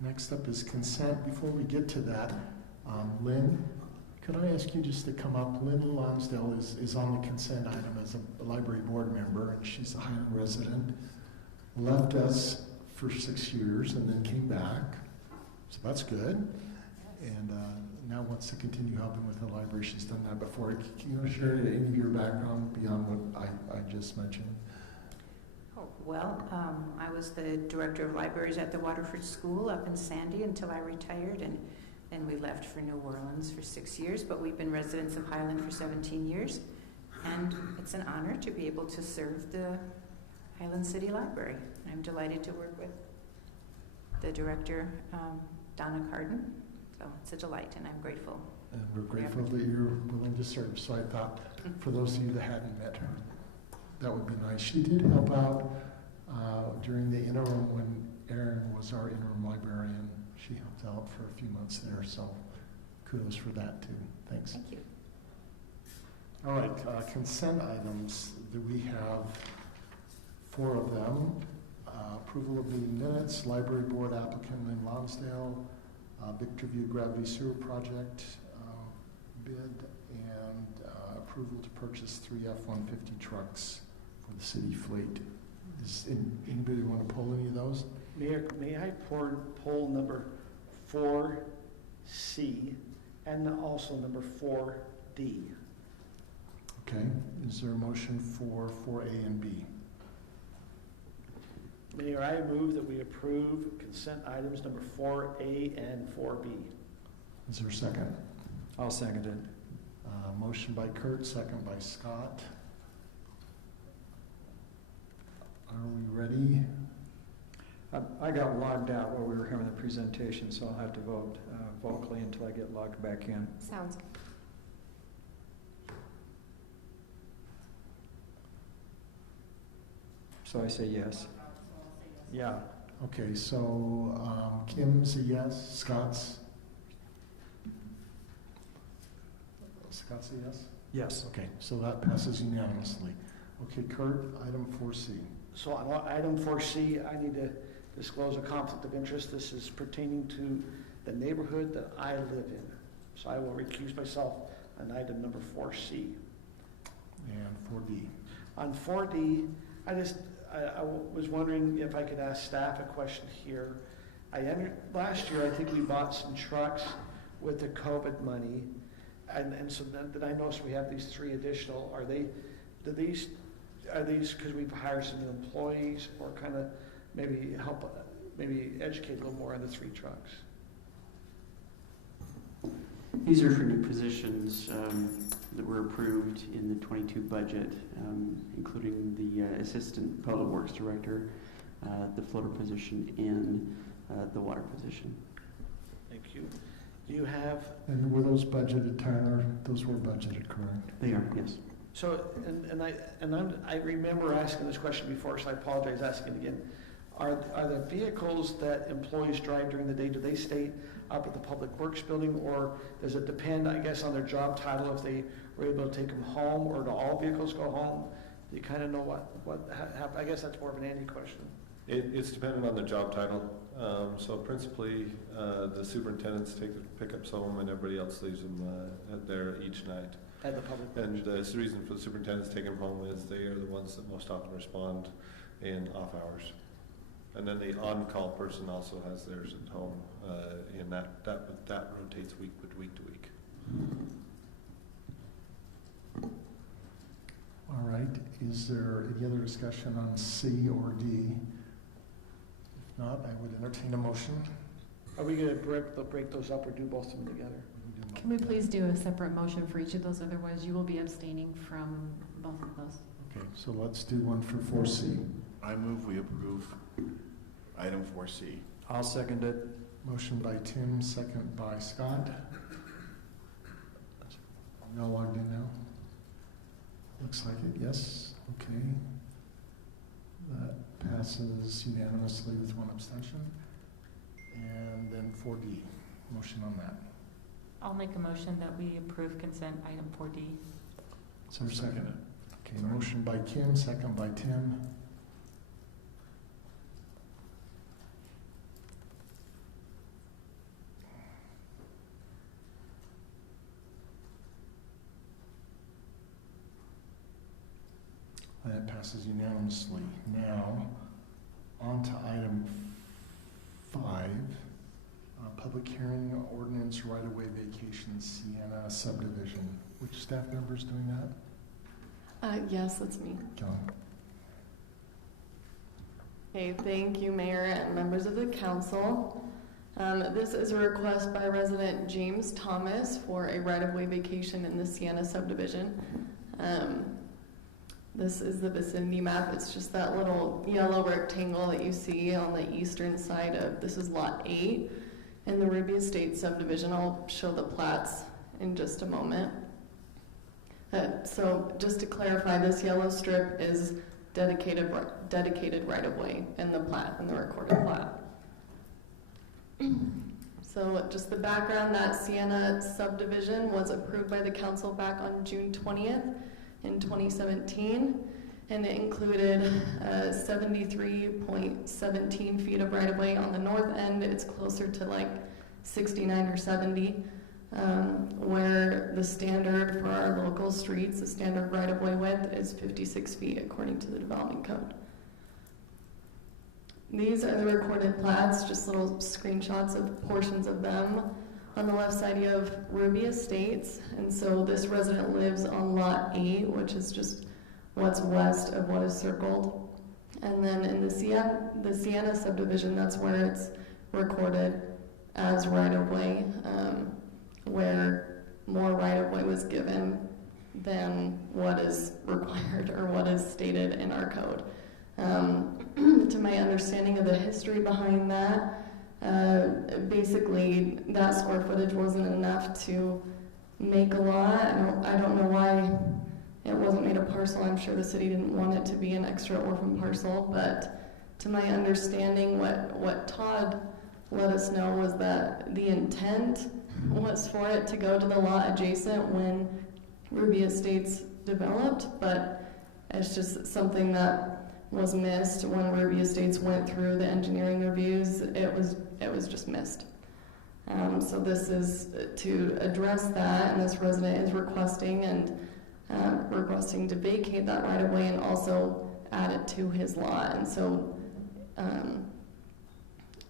Next up is consent. Before we get to that, Lynn, could I ask you just to come up? Lynn Lonsdale is on the consent item as a library board member, and she's a Highland resident. Left us for 6 years and then came back, so that's good. And now wants to continue helping with the library. She's done that before. Can you share any of your background beyond what I just mentioned? Well, I was the director of libraries at the Waterford School up in Sandy until I retired, and then we left for New Orleans for 6 years, but we've been residents of Highland for 17 years, and it's an honor to be able to serve the Highland City Library. I'm delighted to work with the director, Donna Carden, so it's a delight, and I'm grateful. And we're grateful that you're willing to serve, so I thought for those of you that hadn't met her, that would be nice. She did help out during the interim when Erin was our interim librarian. She helped out for a few months there, so kudos for that too. Thanks. Thank you. All right, consent items. We have 4 of them. Approval of the minutes, library board applicant Lynn Lonsdale, Victorview Gravity Sewer Project bid, and approval to purchase 3 F-150 trucks for the city fleet. Anybody want to pull any of those? Mayor, may I poll number 4C and also number 4D? Okay, is there a motion for 4A and B? Mayor, I move that we approve consent items number 4A and 4B. Is there a second? I'll second it. Motion by Kurt, second by Scott. Are we ready? I got logged out while we were having the presentation, so I'll have to vote vocally until I get logged back in. Sounds good. So I say yes. Yeah. Okay, so Kim's a yes, Scott's a yes? Yes. Okay, so that passes unanimously. Okay, Kurt, item 4C. So on item 4C, I need to disclose a conflict of interest. This is pertaining to the neighborhood that I live in. So I will recuse myself on item number 4C. And 4D. On 4D, I was wondering if I could ask staff a question here. Last year, I think we bought some trucks with the COVID money, and so then I noticed we have these 3 additional. Are these because we've hired some new employees, or kind of maybe educate a little more on the 3 trucks? These are for new positions that were approved in the 22 budget, including the Assistant Public Works Director, the floater position, and the water position. Thank you. Do you have? And were those budgeted, Tyler? Those were budgeted, correct? They are, yes. So, I remember asking this question before, so I apologize asking it again. Are the vehicles that employees drive during the day, do they stay up at the Public Works building, or does it depend, I guess, on their job title if they were able to take them home, or do all vehicles go home? Do you kind of know what I guess that's more of an Andy question. It's dependent on the job title. So principally, the superintendents take the pickups home, and everybody else leaves them there each night. At the Public Works. And the reason for the superintendents taking them home is they are the ones that most often respond in off hours. And then the on-call person also has theirs at home, and that rotates week to week. All right, is there any other discussion on C or D? If not, I would entertain a motion. Are we going to break those up or do both of them together? Can we please do a separate motion for each of those? Otherwise, you will be abstaining from both of those. Okay, so let's do one for 4C. I move we approve item 4C. I'll second it. Motion by Tim, second by Scott. You all logged in now? Looks like it, yes. Okay. That passes unanimously with 1 abstention. And then 4D, motion on that. I'll make a motion that we approve consent item 4D. Is there a second? Okay, motion by Kim, second by Tim. That passes unanimously. Now, on to item 5, public hearing ordinance right-of-way vacation Sienna subdivision. Which staff member is doing that? Yes, that's me. John. Okay, thank you, Mayor and members of the council. This is a request by resident James Thomas for a right-of-way vacation in the Sienna subdivision. This is the vicinity map. It's just that little yellow rectangle that you see on the eastern side of, this is lot 8 in the Ruby Estate subdivision. I'll show the plats in just a moment. So just to clarify, this yellow strip is dedicated right-of-way in the plat, in the recorded plat. So just the background, that Sienna subdivision was approved by the council back on June 20th in 2017, and it included 73.17 feet of right-of-way on the north end. It's closer to like 69 or 70. where the standard for our local streets, the standard right-of-way width is 56 feet according to the development code. These are the recorded plats, just little screenshots of portions of them. On the left side you have Ruby Estates, and so this resident lives on lot 8, which is just what's west of what is circled. And then in the Sienna subdivision, that's where it's recorded as right-of-way, where more right-of-way was given than what is required or what is stated in our code. To my understanding of the history behind that, basically that square footage wasn't enough to make a lot. I don't know why it wasn't made a parcel. I'm sure the city didn't want it to be an extra orphan parcel, but to my understanding, what Todd let us know was that the intent was for it to go to the lot adjacent when Ruby Estates developed, but it's just something that was missed when Ruby Estates went through the engineering reviews. It was just missed. So this is to address that, and this resident is requesting to vacate that right of way and also add it to his lot. And so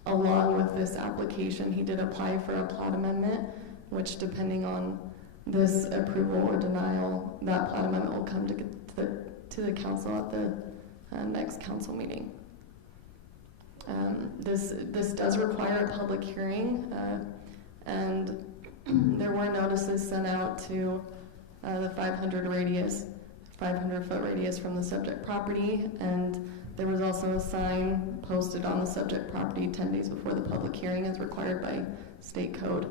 along with this application, he did apply for a plat amendment, which depending on this approval or denial, that plat amendment will come to the council at the next council meeting. This does require a public hearing, and there were notices sent out to the 500-foot radius from the subject property, and there was also a sign posted on the subject property 10 days before the public hearing as required by state code.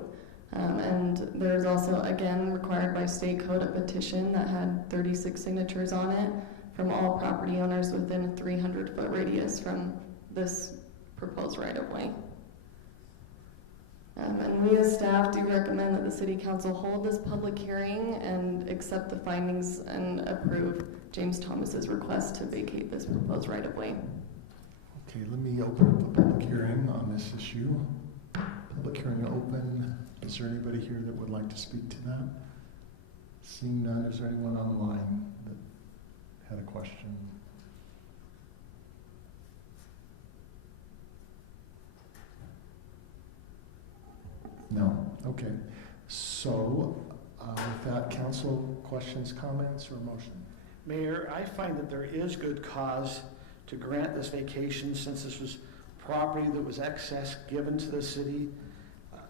And there is also, again, required by state code, a petition that had 36 signatures on it from all property owners within a 300-foot radius from this proposed right-of-way. And we as staff do recommend that the City Council hold this public hearing and accept the findings and approve James Thomas's request to vacate this proposed right-of-way. Okay, let me open up the public hearing on this issue. Public hearing open. Is there anybody here that would like to speak to that? Seeing none, is there anyone on the line that had a question? No. Okay. So, with that, council, questions, comments, or motion? Mayor, I find that there is good cause to grant this vacation since this was property that was excess given to the city.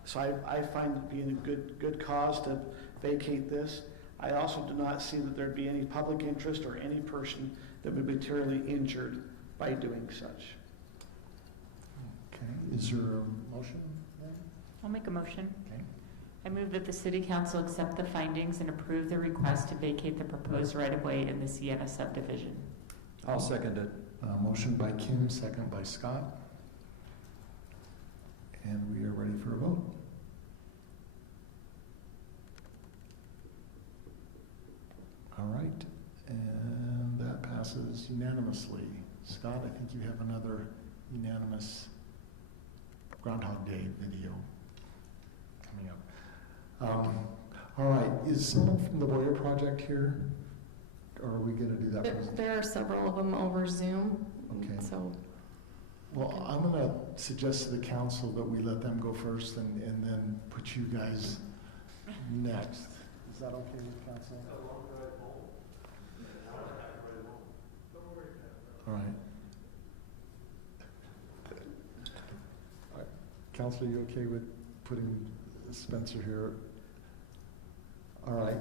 So I find it being a good cause to vacate this. I also do not see that there'd be any public interest or any person that would be materially injured by doing such. Okay. Is there a motion? I'll make a motion. Okay. I move that the City Council accept the findings and approve the request to vacate the proposed right-of-way in the Sienna subdivision. I'll second it. Motion by Kim, second by Scott. And we are ready for a vote. All right, and that passes unanimously. Scott, I think you have another unanimous Groundhog Day video coming up. All right, is someone from the Boyer Project here? Or are we going to do that? There are several of them over Zoom. Okay. So, well, I'm going to suggest to the council that we let them go first and then put you guys next. Is that okay with council? All right. All right. Council, are you okay with putting Spencer here? All right.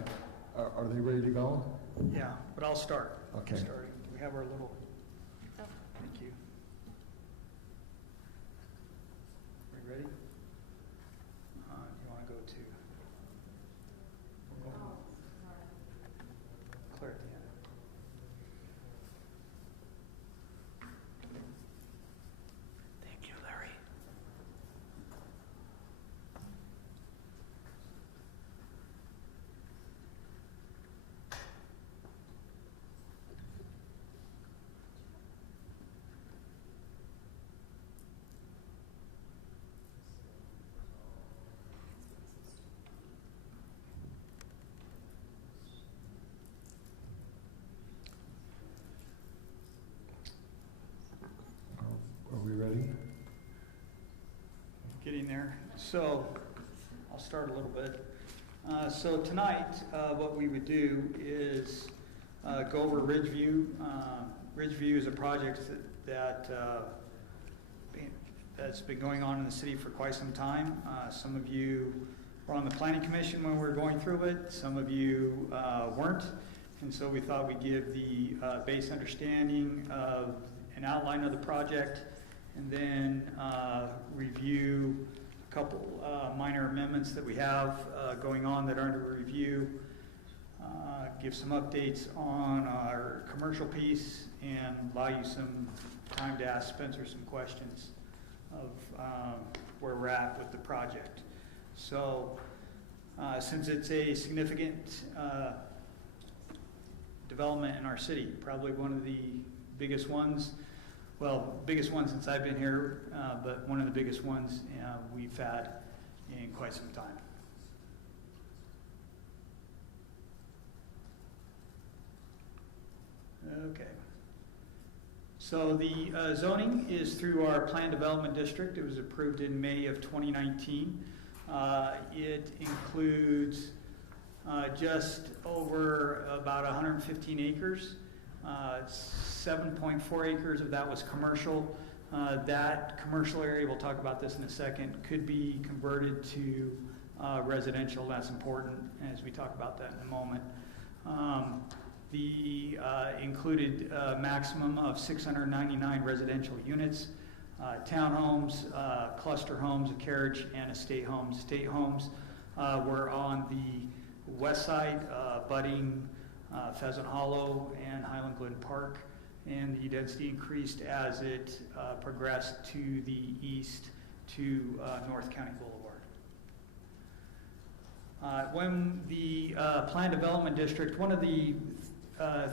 Are they ready to go? Yeah, but I'll start. Okay. Starting. We have our little. Oh, thank you. Are you ready? You want to go to? Claire at the end. Thank you, Larry. Mayor. So I'll start a little bit. So tonight, what we would do is go over Ridgeview. Ridgeview is a project that's been going on in the city for quite some time. Some of you were on the Planning Commission when we were going through it. Some of you weren't. And so we thought we'd give the base understanding of an outline of the project, and then review a couple minor amendments that we have going on that are under review, give some updates on our commercial piece, and allow you some time to ask Spencer some questions of where we're at with the project. So since it's a significant development in our city, probably one of the biggest ones, well, biggest one since I've been here, but one of the biggest ones we've had in quite some time. Okay. So the zoning is through our Planned Development District. It was approved in May of 2019. It includes just over about 115 acres. 7.4 acres of that was commercial. That commercial area, we'll talk about this in a second, could be converted to residential. That's important as we talk about that in a moment. The included maximum of 699 residential units, townhomes, cluster homes, a carriage, and estate homes. Estate homes were on the west side, budding Pheasant Hollow and Highland Glen Park, and the density increased as it progressed to the east to North County Boulevard. When the Planned Development District, one of the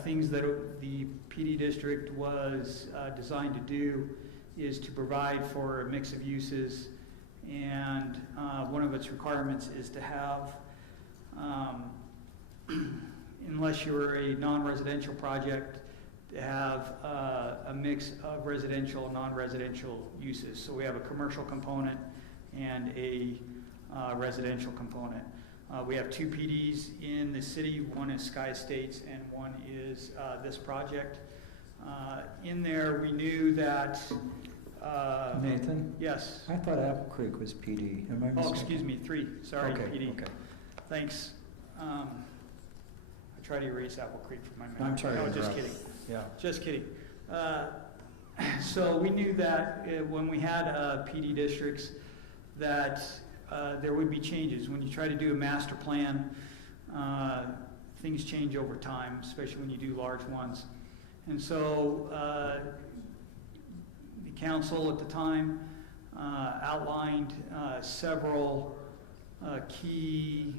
things that the PD district was designed to do is to provide for a mix of uses, and one of its requirements is to have, unless you're a non-residential project, to have a mix of residential and non-residential uses. So we have a commercial component and a residential component. We have two PDs in the city. One is Sky Estates and one is this project. In there, we knew that... Nathan? Yes? I thought Apple Creek was PD. Am I mistaken? Oh, excuse me, 3. Sorry, okay, PD. Okay. Thanks. I try to erase Apple Creek from my memory. I'm sorry. No, just kidding. Yeah. Just kidding. So we knew that when we had PD districts that there would be changes. When you try to do a master plan, things change over time, especially when you do large ones. And so the council at the time outlined several key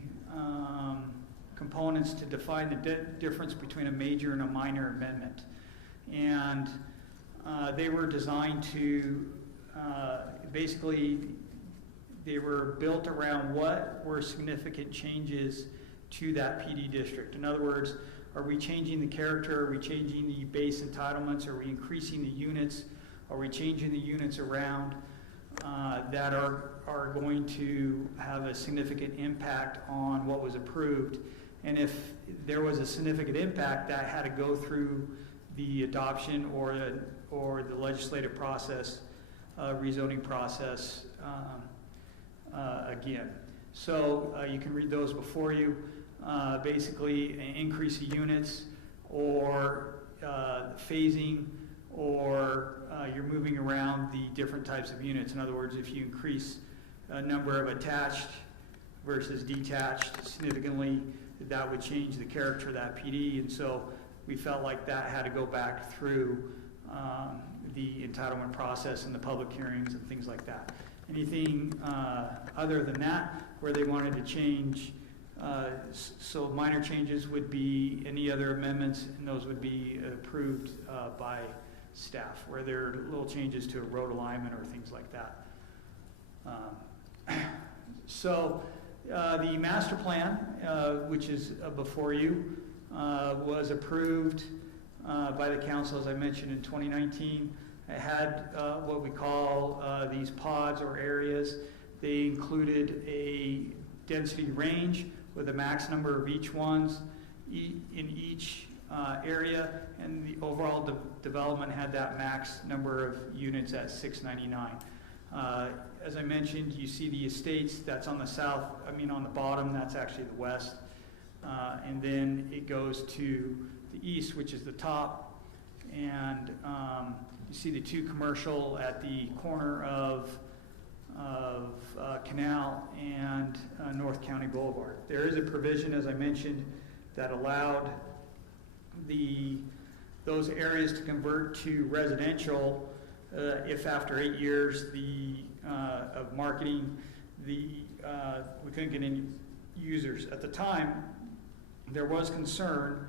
components to define the difference between a major and a minor amendment. And they were designed to basically, they were built around what were significant changes to that PD district. In other words, are we changing the character? Are we changing the base entitlements? Are we increasing the units? Are we changing the units around that are going to have a significant impact on what was approved? And if there was a significant impact, that had to go through the adoption or the legislative process, rezoning process again. So you can read those before you. Basically, an increase of units or phasing, or you're moving around the different types of units. In other words, if you increase a number of attached versus detached significantly, that would change the character of that PD. And so we felt like that had to go back through the entitlement process and the public hearings and things like that. Anything other than that, where they wanted to change, so minor changes would be any other amendments, and those would be approved by staff, where there are little changes to a road alignment or things like that. So the master plan, which is before you, was approved by the council, as I mentioned, in 2019. It had what we call these pods or areas. They included a density range with a max number of each ones in each area, and the overall development had that max number of units at 699. As I mentioned, you see the estates, that's on the south, on the bottom, that's actually the west. And then it goes to the east, which is the top. And you see the two commercial at the corner of Canal and North County Boulevard. There is a provision, as I mentioned, that allowed those areas to convert to residential if after 8 years of marketing we couldn't get any users. At the time, there was concern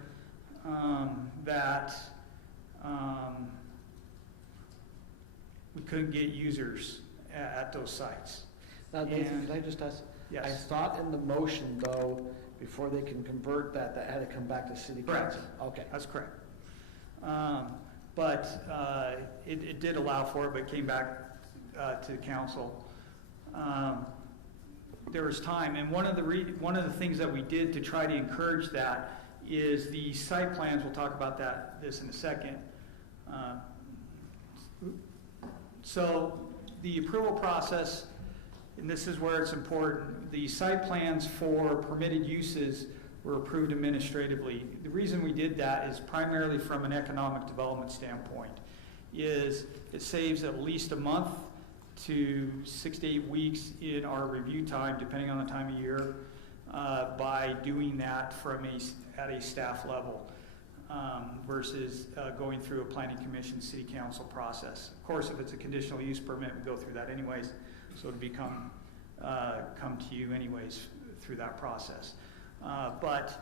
that we couldn't get users at those sites. Now, Nathan, can I just ask? Yes. I thought in the motion, though, before they can convert that had to come back to city council. Correct. Okay. That's correct. But it did allow for it, but came back to the council. There was time, and one of the things that we did to try to encourage that is the site plans. We'll talk about this in a second. So the approval process, and this is where it's important, the site plans for permitted uses were approved administratively. The reason we did that is primarily from an economic development standpoint, is it saves at least a month to 6 to 8 weeks in our review time, depending on the time of year, by doing that at a staff level versus going through a planning commission, city council process. Of course, if it's a conditional use permit, we go through that anyways, so it'll come to you anyways through that process. But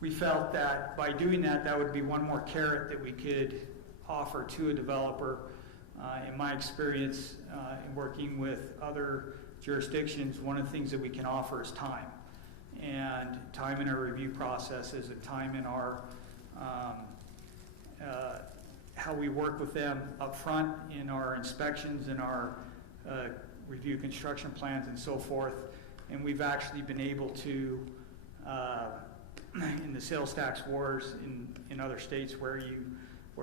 we felt that by doing that, that would be one more carrot that we could offer to a developer. In my experience in working with other jurisdictions, one of the things that we can offer is time. And time in our review processes and time in our how we work with them up front in our inspections and our review construction plans and so forth. And we've actually been able to, in the sales tax wars in other states where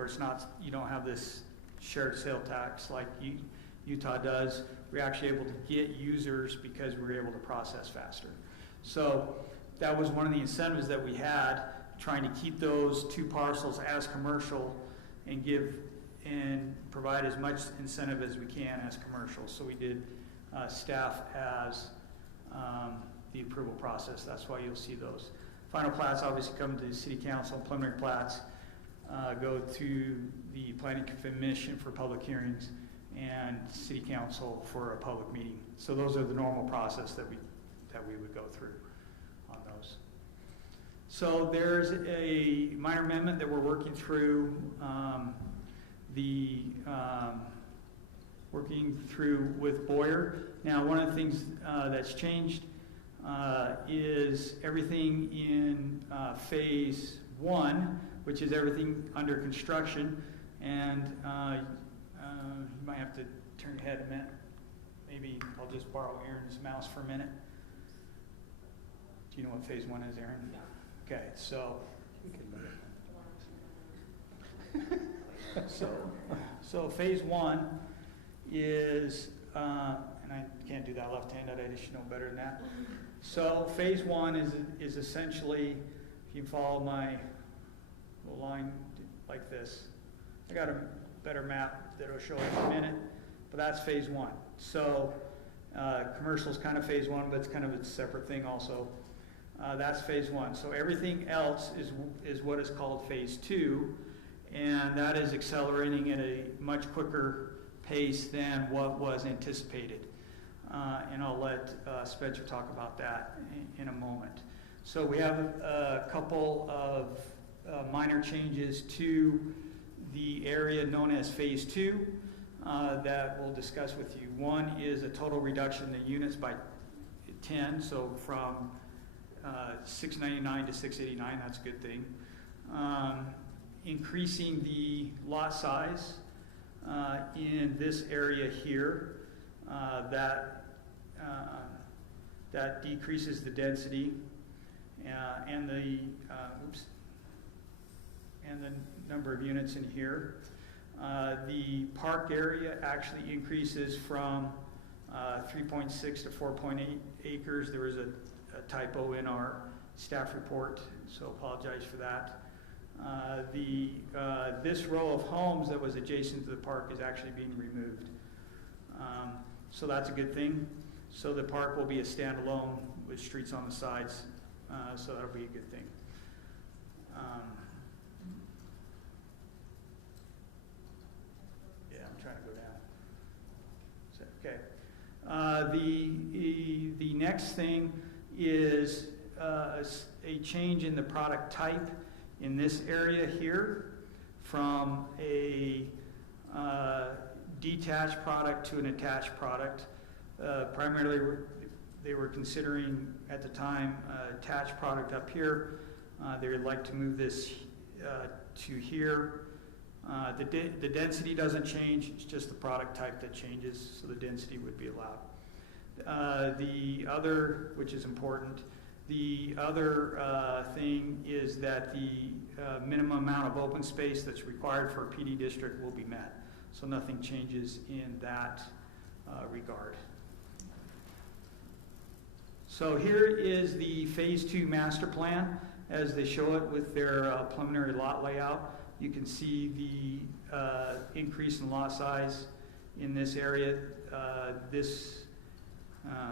it's not, you don't have this shared sale tax like Utah does, we're actually able to get users because we were able to process faster. So that was one of the incentives that we had, trying to keep those two parcels as commercial and provide as much incentive as we can as commercial. So we did staff as the approval process. That's why you'll see those. Final plats obviously come to the city council. Preliminary plats go to the planning commission for public hearings and city council for a public meeting. So those are the normal process that we would go through on those. So there's a minor amendment that we're working through, with Boyer. Now, one of the things that's changed is everything in phase 1, which is everything under construction, and you might have to turn your head a minute. Maybe I'll just borrow Aaron's mouse for a minute. Do you know what phase 1 is, Aaron? No. Okay, so so phase 1 is, and I can't do that left-handed, I should know better than that. So phase 1 is essentially, if you follow my little line like this, I got a better map that will show you in a minute, but that's phase 1. So commercial is kind of phase 1, but it's kind of a separate thing also. That's phase 1. So everything else is what is called phase 2, and that is accelerating at a much quicker pace than what was anticipated. And I'll let Spencer talk about that in a moment. So we have a couple of minor changes to the area known as phase 2 that we'll discuss with you. One is a total reduction in units by 10, so from 699 to 689, that's a good thing. Increasing the lot size in this area here, that that decreases the density and the number of units in here. The park area actually increases from 3.6 to 4.8 acres. There was a typo in our staff report, so apologize for that. This row of homes that was adjacent to the park is actually being removed. So that's a good thing. So the park will be a standalone with streets on the sides, so that'll be a good thing. Yeah, I'm trying to go down. So, okay. The next thing is a change in the product type in this area here from a detached product to an attached product. Primarily, they were considering at the time attached product up here. They would like to move this to here. The density doesn't change, it's just the product type that changes, so the density would be allowed. The other, which is important, the other thing is that the minimum amount of open space that's required for a PD district will be met. So nothing changes in that regard. So here is the Phase 2 master plan as they show it with their preliminary lot layout. You can see the increase in lot size in this area. I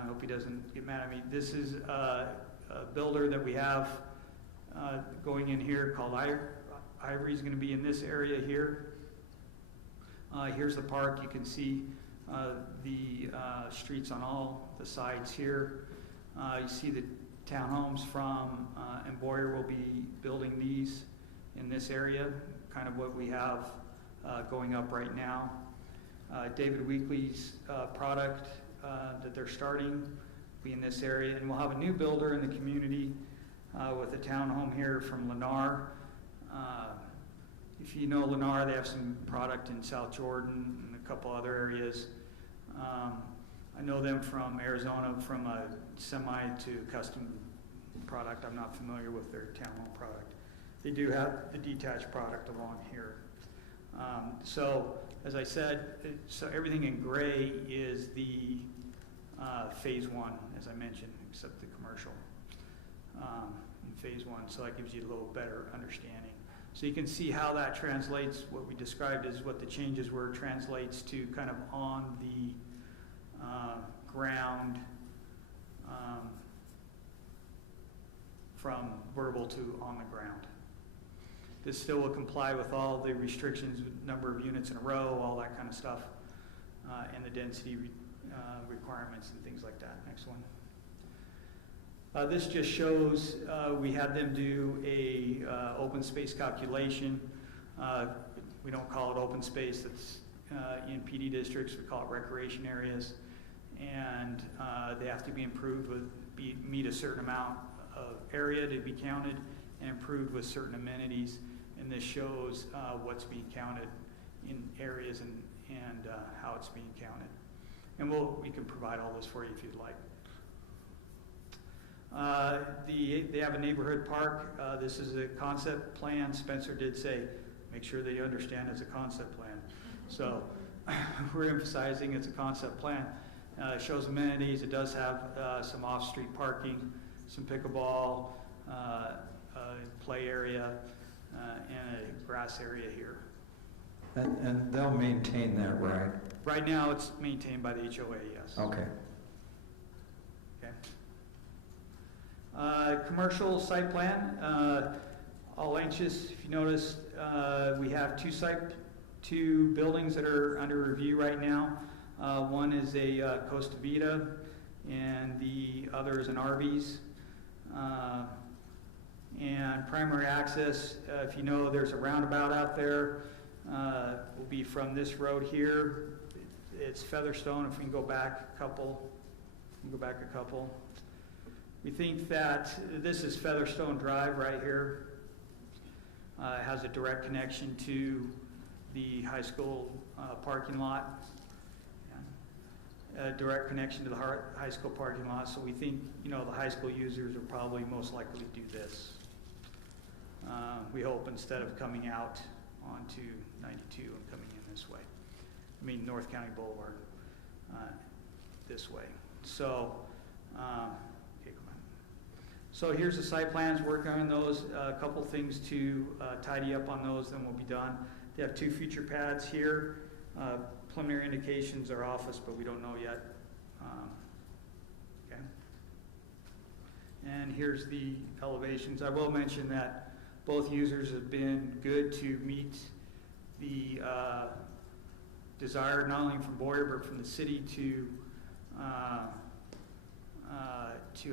hope he doesn't get mad at me. This is a builder that we have going in here called Ivory. Is going to be in this area here. Here's the park. You can see the streets on all the sides here. You see the townhomes from and Boyer will be building these in this area, kind of what we have going up right now. David Weekley's product that they're starting will be in this area, and we'll have a new builder in the community with a townhome here from Lennar. If you know Lennar, they have some product in South Jordan and a couple other areas. I know them from Arizona, from a semi to custom product. I'm not familiar with their townhome product. They do have the detached product along here. So, as I said, so everything in gray is the Phase 1, as I mentioned, except the commercial in Phase 1. So that gives you a little better understanding. So you can see how that translates, what we described as what the changes were, translates to kind of on the ground from verbal to on the ground. This still will comply with all the restrictions, number of units in a row, all that kind of stuff, and the density requirements and things like that. Next one. This just shows we had them do a open space calculation. We don't call it open space. That's in PD districts. We call it recreation areas, and they have to be improved with meet a certain amount of area to be counted, and improved with certain amenities. And this shows what's being counted in areas and how it's being counted. And we can provide all this for you if you'd like. They have a neighborhood park. This is a concept plan. Spencer did say, make sure that you understand it's a concept plan. So we're emphasizing it's a concept plan. It shows amenities. It does have some off-street parking, some pickleball, play area, and a grass area here. And they'll maintain that, right? Right now, it's maintained by the HOA, yes. Okay. Okay. Commercial site plan. All anxious, if you notice, we have two buildings that are under review right now. One is a Costa Vida, and the other is an Arby's. And primary access, if you know, there's a roundabout out there. Will be from this road here. It's Featherstone. If we can go back a couple, We think that this is Featherstone Drive right here. It has a direct connection to the high school parking lot. a direct connection to the high school parking lot, so we think, you know, the high school users are probably most likely to do this. We hope, instead of coming out onto 92 and coming in this way. I mean, North County Boulevard, this way. So, okay, come on. So here's the site plans, working on those, a couple things to tidy up on those, then we'll be done. They have 2 future pads here. Preliminary indications are office, but we don't know yet. Okay. And here's the elevations. I will mention that both users have been good to meet the desire, not only from Boyer, but from the city to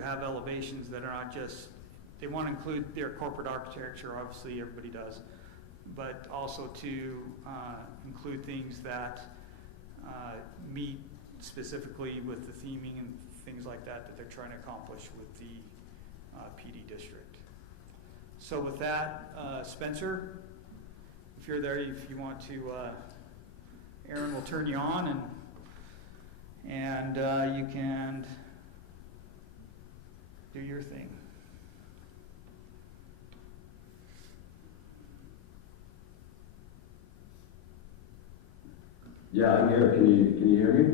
have elevations that are not just, they want to include their corporate architecture, obviously everybody does, but also to include things that meet specifically with the theming and things like that that they're trying to accomplish with the PD district. So with that, Spencer, if you're there, if you want to, Aaron will turn you on, and you can do your thing. Yeah, I'm here. Can you hear me?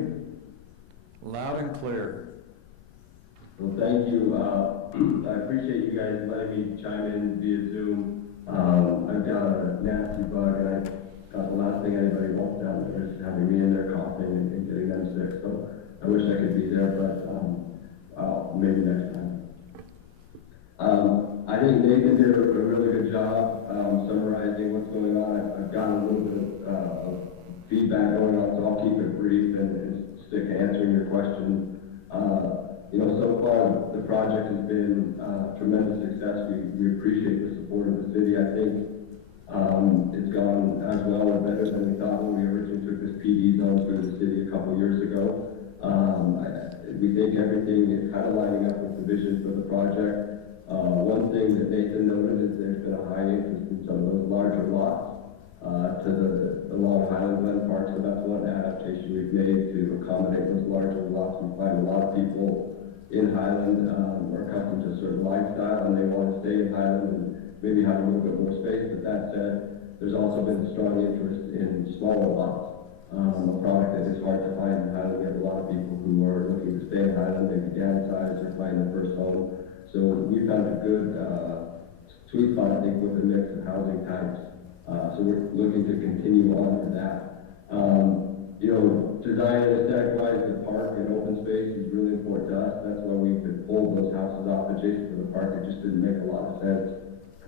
Loud and clear. Well, thank you. I appreciate you guys letting me chime in via Zoom. I've got a nasty bug, and I got the last thing anybody wants down there is having me in there coughing and getting them sick. So I wish I could be there, but maybe next time. I think Nathan did a really good job summarizing what's going on. I've gotten a little bit of feedback going on, so I'll keep it brief and stick to answering your questions. You know, so far the project has been tremendous success. We appreciate the support of the city. I think it's gone as well or better than we thought when we originally took this PD zone through the city a couple years ago. We think everything is kind of lining up with the vision for the project. One thing that Nathan noted is there's been a high interest in some of those larger lots along Highland Park, so that's one adaptation we've made to accommodate those larger lots. We find a lot of people in Highland are accustomed to a certain lifestyle, and they want to stay in Highland and maybe have a little bit more space. But that said, there's also been a strong interest in smaller lots, a product that is hard to find in Highland. We have a lot of people who are looking to stay in Highland, maybe downsize or find their first home. So we found a good sweet spot, I think, with a mix of housing types. So we're looking to continue on to that. You know, design and aesthetic-wise, the park and open space is really important to us. That's why we could pull those houses off adjacent to the park. It just didn't make a lot of sense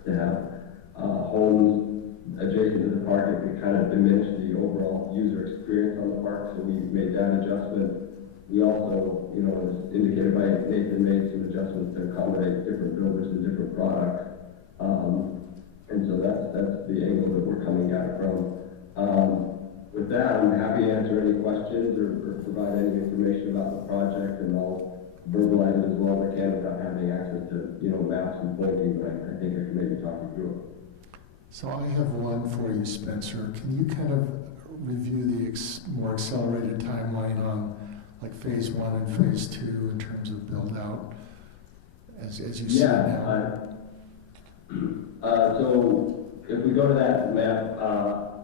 to have homes adjacent to the park. It could kind of diminish the overall user experience on the park, so we made that adjustment. We also, you know, as indicated by Nathan, made some adjustments to accommodate different builders and different products. And so that's the angle that we're coming at it from. With that, I'm happy to answer any questions or provide any information about the project, and I'll verbalize it as well as I can without having access to, you know, maps and pointing, but I think I can maybe talk you through it. So I have one for you, Spencer. Can you kind of review the more accelerated timeline on like phase 1 and phase 2 in terms of build out as you see it now? So if we go to that map,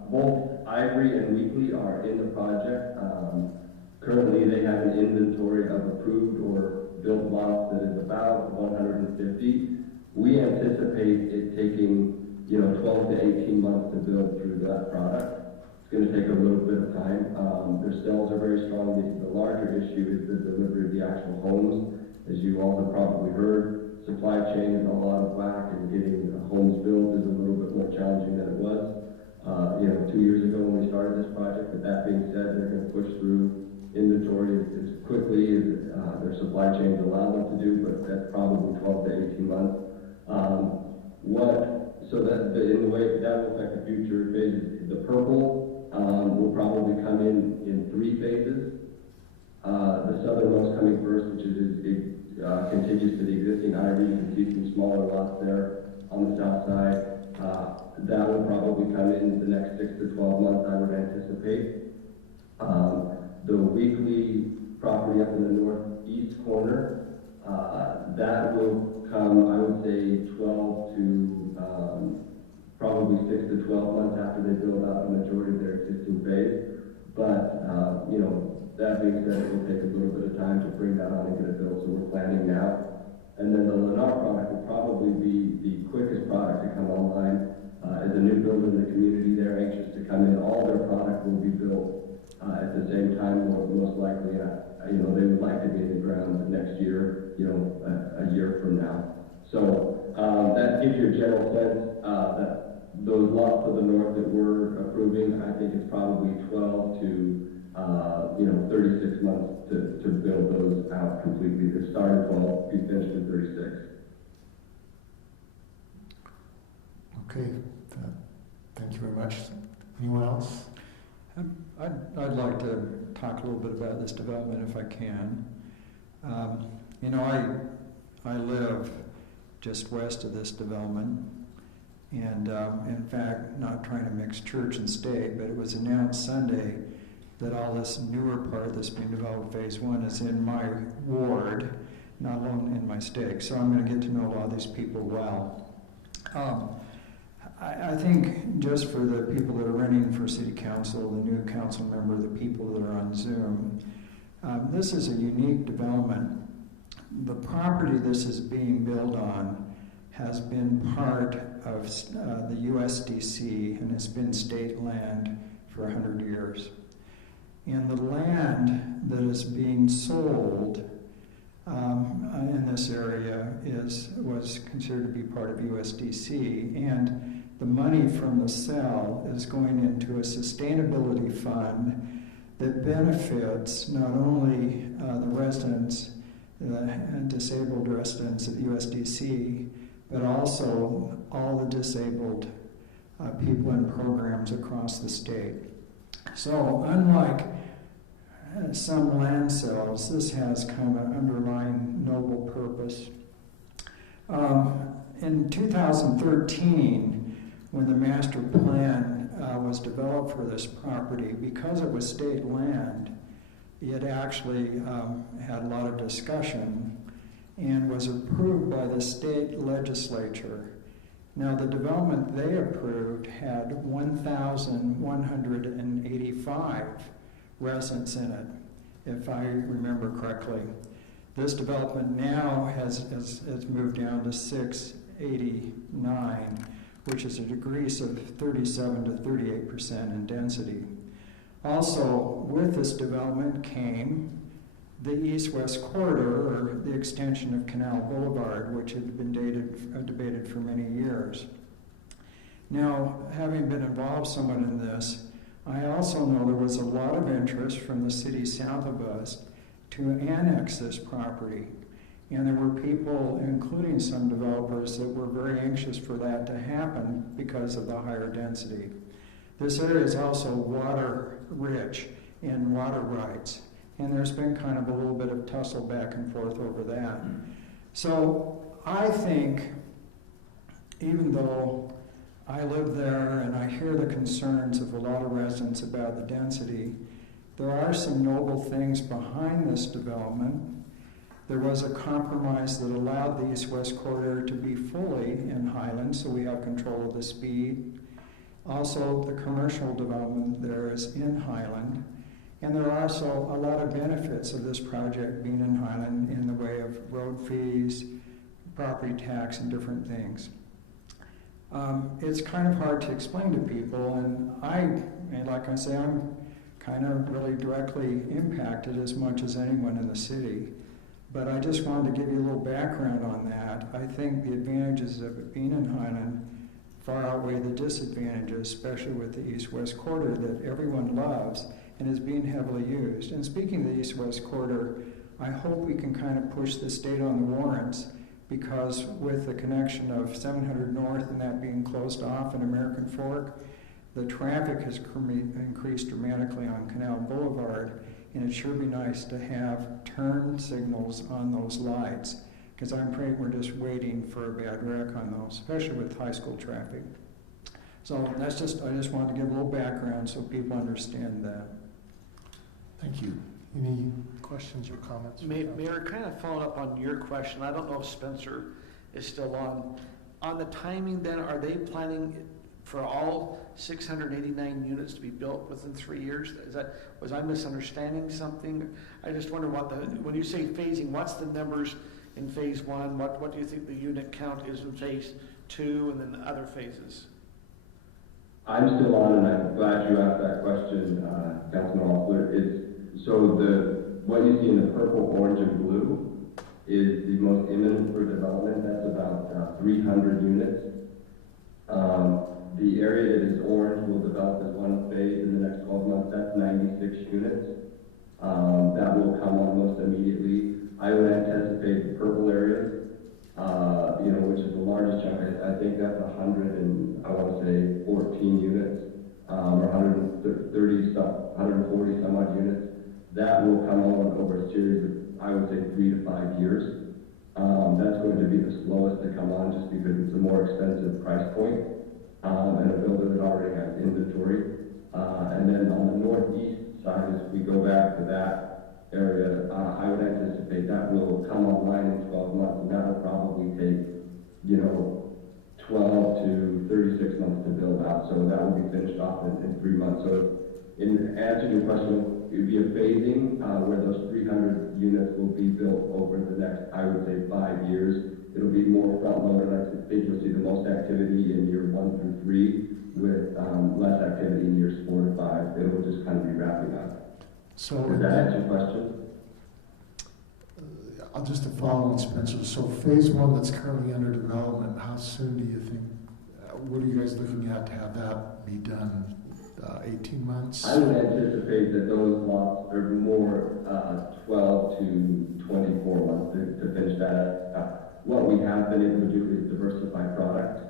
both Ivory and Weekly are in the project. Currently they have an inventory of approved or built lots that is about 150. We anticipate it taking, you know, 12 to 18 months to build through that product. It's going to take a little bit of time. Their sales are very strong. The larger issue is the delivery of the actual homes. As you all have probably heard, supply chain is a lot of whack, and getting homes built is a little bit more challenging than it was, you know, 2 years ago when we started this project. But that being said, they're going to push through inventory as quickly as their supply chains allow them to do, but that's probably 12 to 18 months. So that in the way that will affect the future phases, the purple will probably come in 3 phases. The southernmost coming first, which is continues to the existing Ivy. You can see some smaller lots there on the south side. That will probably come in the next 6 to 12 months, I would anticipate. The Weekly property up in the northeast corner. That will come, I would say, 12 to probably 6 to 12 months after they build out the majority of their existing phase. But, you know, that being said, it will take a little bit of time to bring that on and get it built, so we're planning now. And then the Lennar product will probably be the quickest product to come online. As a new builder in the community, they're anxious to come in. All their product will be built at the same time, most likely. You know, they would like to be in the ground next year, you know, a year from now. So that gives you a general sense that those lots to the north that we're approving, I think it's probably 12 to you know, 36 months to build those out completely. They start at 12, be finished in 36. Okay, thank you very much. Anyone else? I'd like to talk a little bit about this development if I can. You know, I live just west of this development, and in fact, not trying to mix church and state, but it was announced Sunday that all this newer part that's being developed, phase one, is in my ward, not alone in my stake. So I'm going to get to know a lot of these people well. I think just for the people that are running for city council, the new council member, the people that are on Zoom, this is a unique development. The property this is being built on has been part of the USDC and has been state land for 100 years. And the land that is being sold in this area was considered to be part of USDC, and the money from the sale is going into a sustainability fund that benefits not only the residents, the disabled residents of USDC, but also all the disabled people in programs across the state. So unlike some land sales, this has kind of an underlying noble purpose. In 2013, when the master plan was developed for this property, because it was state land, it actually had a lot of discussion and was approved by the state legislature. Now, the development they approved had 1,185 residents in it, if I remember correctly. This development now has moved down to 689, which is a decrease of 37 to 38% in density. Also, with this development came the east-west corridor, or the extension of Canal Boulevard, which had been debated for many years. Now, having been involved somewhat in this, I also know there was a lot of interest from the city south of us to annex this property. And there were people, including some developers, that were very anxious for that to happen because of the higher density. This area is also water-rich in water rights, and there's been kind of a little bit of tussle back and forth over that. So I think, even though I live there and I hear the concerns of a lot of residents about the density, there are some noble things behind this development. There was a compromise that allowed the east-west corridor to be fully in Highland, so we have control of the speed. Also, the commercial development there is in Highland. And there are also a lot of benefits of this project being in Highland in the way of road fees, property tax, and different things. It's kind of hard to explain to people, and like I say, I'm kind of really directly impacted as much as anyone in the city. But I just wanted to give you a little background on that. I think the advantages of it being in Highland far outweigh the disadvantages, especially with the east-west corridor that everyone loves and is being heavily used. And speaking of the east-west corridor, I hope we can kind of push the state on the warrants, because with the connection of 700 North and that being closed off in American Fork, the traffic has increased dramatically on Canal Boulevard, and it sure be nice to have turn signals on those lights, because I'm afraid we're just waiting for a bad wreck on those, especially with high school traffic. So I just wanted to give a little background so people understand that. Thank you. Any questions or comments? Mayor, kind of following up on your question, I don't know if Spencer is still on. On the timing then, are they planning for all 689 units to be built within 3 years? Was I misunderstanding something? I just wonder when you say phasing, what's the numbers in phase 1? What do you think the unit count is in phase 2 and then the other phases? I'm still on, and I'm glad you asked that question, Councilman Hoffler. What you see in the purple, orange, and blue is the most imminent for development. That's about 300 units. The area that is orange will develop as one phase in the next 12 months. That's 96 units. That will come almost immediately. I would anticipate the purple areas, which is the largest chunk. I think that's 14 units, or 140 some odd units. That will come on over a series of, I would say, 3 to 5 years. That's going to be the slowest to come on just because it's a more expensive price point, and a builder that already has inventory. And then on the northeast side, as we go back to that area, I would anticipate that will come online in 12 months, and that will probably take, 12 to 36 months to build out. So that will be finished off in 3 months. So in answer to your question, it would be a phasing where those 300 units will be built over the next, I would say, 5 years. It'll be more front-loaded. I think you'll see the most activity in year 1 through 3, with less activity in years 4 to 5. It will just kind of be wrapping up. So does that answer your question? Just to follow on Spencer, so phase 1 that's currently under development, how soon do you think, what are you guys looking at to have that be done? 18 months? I would anticipate that those lots are more 12 to 24 months to finish that. What we have been able to do is diversify product,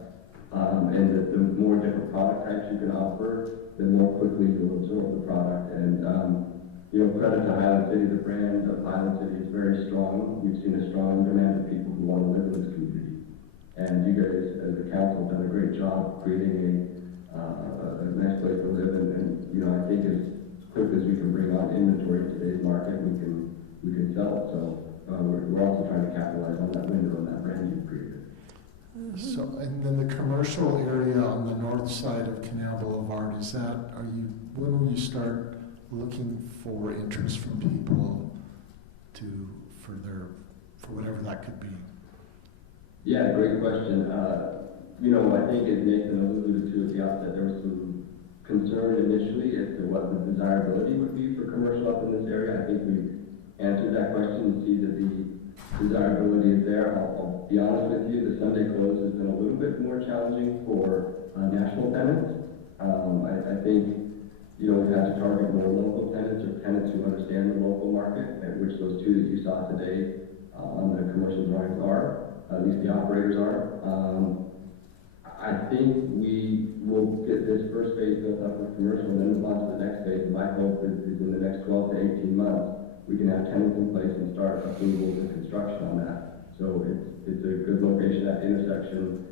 and the more different product types you can offer, the more quickly you'll absorb the product. And credit to Highland City, the brand of Highland City is very strong. We've seen a strong demand of people who want to live in this community. And you guys, as a council, have done a great job creating a nice place to live. And I think as quick as we can bring on inventory in today's market, we can sell it. So we're also trying to capitalize on that window and that brand you've created. So, and then the commercial area on the north side of Canal Boulevard, when will you start looking for interest from people for whatever that could be? Yeah, great question. I think as Nathan alluded to at the outset, there was some concern initially as to what the desirability would be for commercial up in this area. I think we've answered that question and see that the desirability is there. I'll be honest with you, the Sunday close has been a little bit more challenging for national tenants. I think we've had to target more local tenants or tenants who understand the local market, at which those two that you saw today on the commercial drawings are, at least the operators are. I think we will get this first phase built up with commercial and then move on to the next phase. My hope is in the next 12 to 18 months, we can have tenants in place and start approvals and construction on that. So it's a good location. That intersection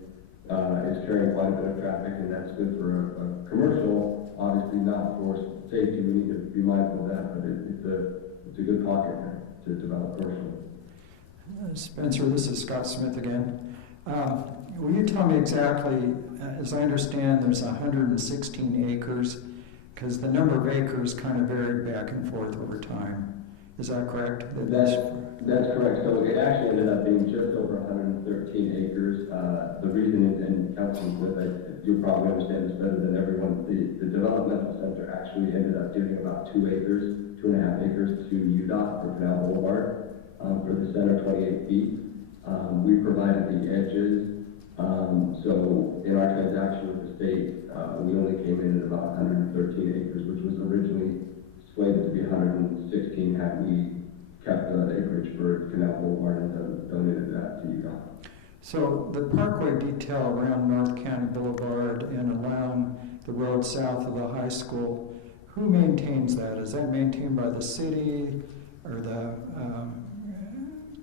is carrying quite a bit of traffic, and that's good for a commercial. Obviously not for safety, we need to be mindful of that, but it's a good pocket to develop commercial. Spencer, this is Scott Smith again. Will you tell me exactly, as I understand, there's 116 acres, because the number of acres kind of varied back and forth over time. Is that correct? That's correct. So it actually ended up being just over 113 acres. The reason is, and Councilman Smith, you probably understand this better than everyone, the developmental center actually ended up giving about 2.5 acres to UDOT for Canal Boulevard for the center, 28 feet. We provided the edges. So in our transaction with the state, we only came in at about 113 acres, which was originally slated to be 116 had we kept the acreage for Canal Boulevard and donated that to UDOT. So the parkway detail around North County Boulevard and along the road south of the high school, who maintains that? Is that maintained by the city or the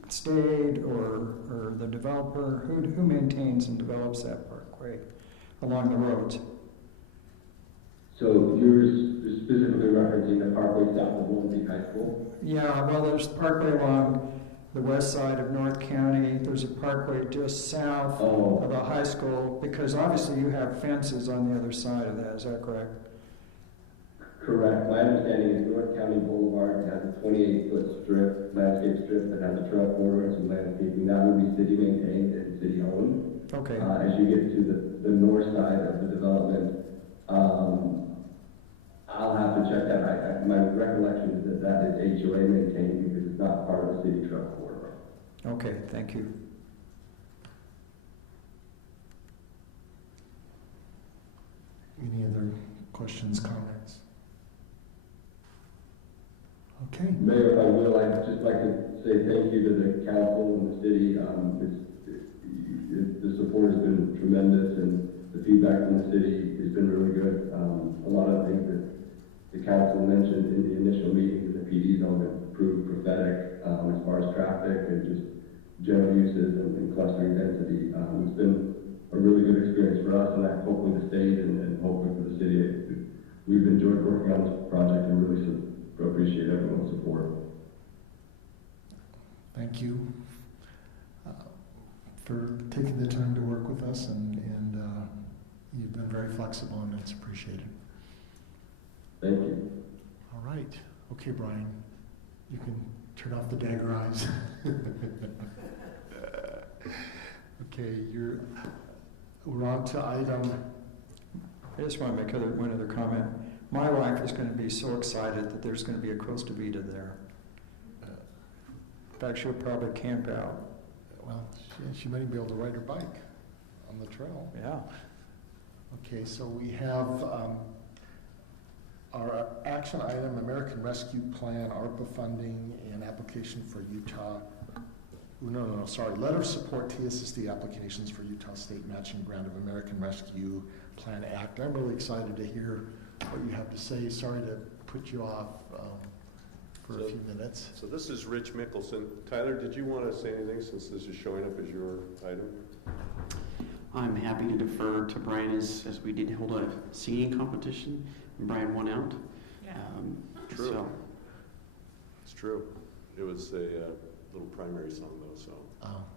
state or the developer? Who maintains and develops that parkway along the roads? So you're specifically referencing the parkway south of Lone Peak High School? Yeah, well, there's parkway along the west side of North County. There's a parkway just south of the high school, because obviously you have fences on the other side of that. Is that correct? Correct. My understanding is North County Boulevard has a 28-foot strip, landscape strip that has a trail corridor and some landscaping. That will be city maintained and city owned. Okay. As you get to the north side of the development, I'll have to check that. My recollection is that is HOA maintained because it's not part of the city trail corridor. Okay, thank you. Any other questions, comments? Okay. Mayor, if I will, I'd just like to say thank you to the council and the city. The support has been tremendous, and the feedback from the city has been really good. A lot of the things that the council mentioned in the initial meetings in the PD zone have proved prophetic as far as traffic and just general uses and clustering density. It's been a really good experience for us, and I hope with the state and hopefully for the city. We've enjoyed working on this project and really appreciate everyone's support. Thank you for taking the time to work with us, and you've been very flexible, and it's appreciated. Thank you. All right. Okay, Brian, you can turn off the dagger eyes. Okay, we're on to item. I just want to make one other comment. My wife is going to be so excited that there's going to be a Costa Vida there. In fact, she'll probably camp out. Well, she might even be able to ride her bike on the trail. Yeah. Okay, so we have our action item, American Rescue Plan, ARPA funding, and application for Utah. Letter of support TSSD applications for Utah State Matching Grant of American Rescue Plan Act. I'm really excited to hear what you have to say. Sorry to put you off for a few minutes. So this is Rich Mickelson. Tyler, did you want to say anything since this is showing up as your item? I'm happy to defer to Brian as we did hold a singing competition, and Brian won out. Yeah. True. So. It's true. It was a little primary song though, so.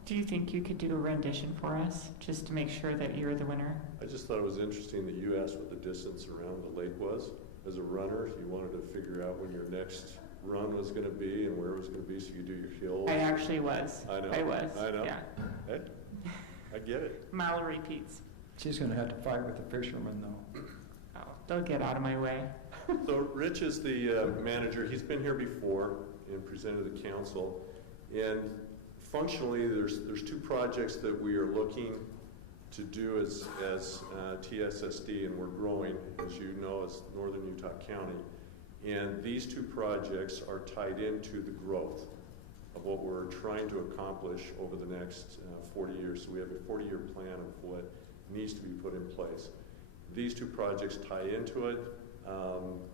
Do you think you could do a rendition for us, just to make sure that you're the winner? I just thought it was interesting that you asked what the distance around the lake was. As a runner, you wanted to figure out when your next run was going to be and where it was going to be, so you do your hills. I actually was. I know. I was. I know. Yeah. Hey, I get it. Mile repeats. She's going to have to fight with the fishermen, though. Oh, they'll get out of my way. So Rich is the manager. He's been here before and presented to the council. And functionally, there's two projects that we are looking to do as TSSD, and we're growing, as you know, as Northern Utah County. And these two projects are tied into the growth of what we're trying to accomplish over the next 40 years. So we have a 40-year plan of what needs to be put in place. These two projects tie into it.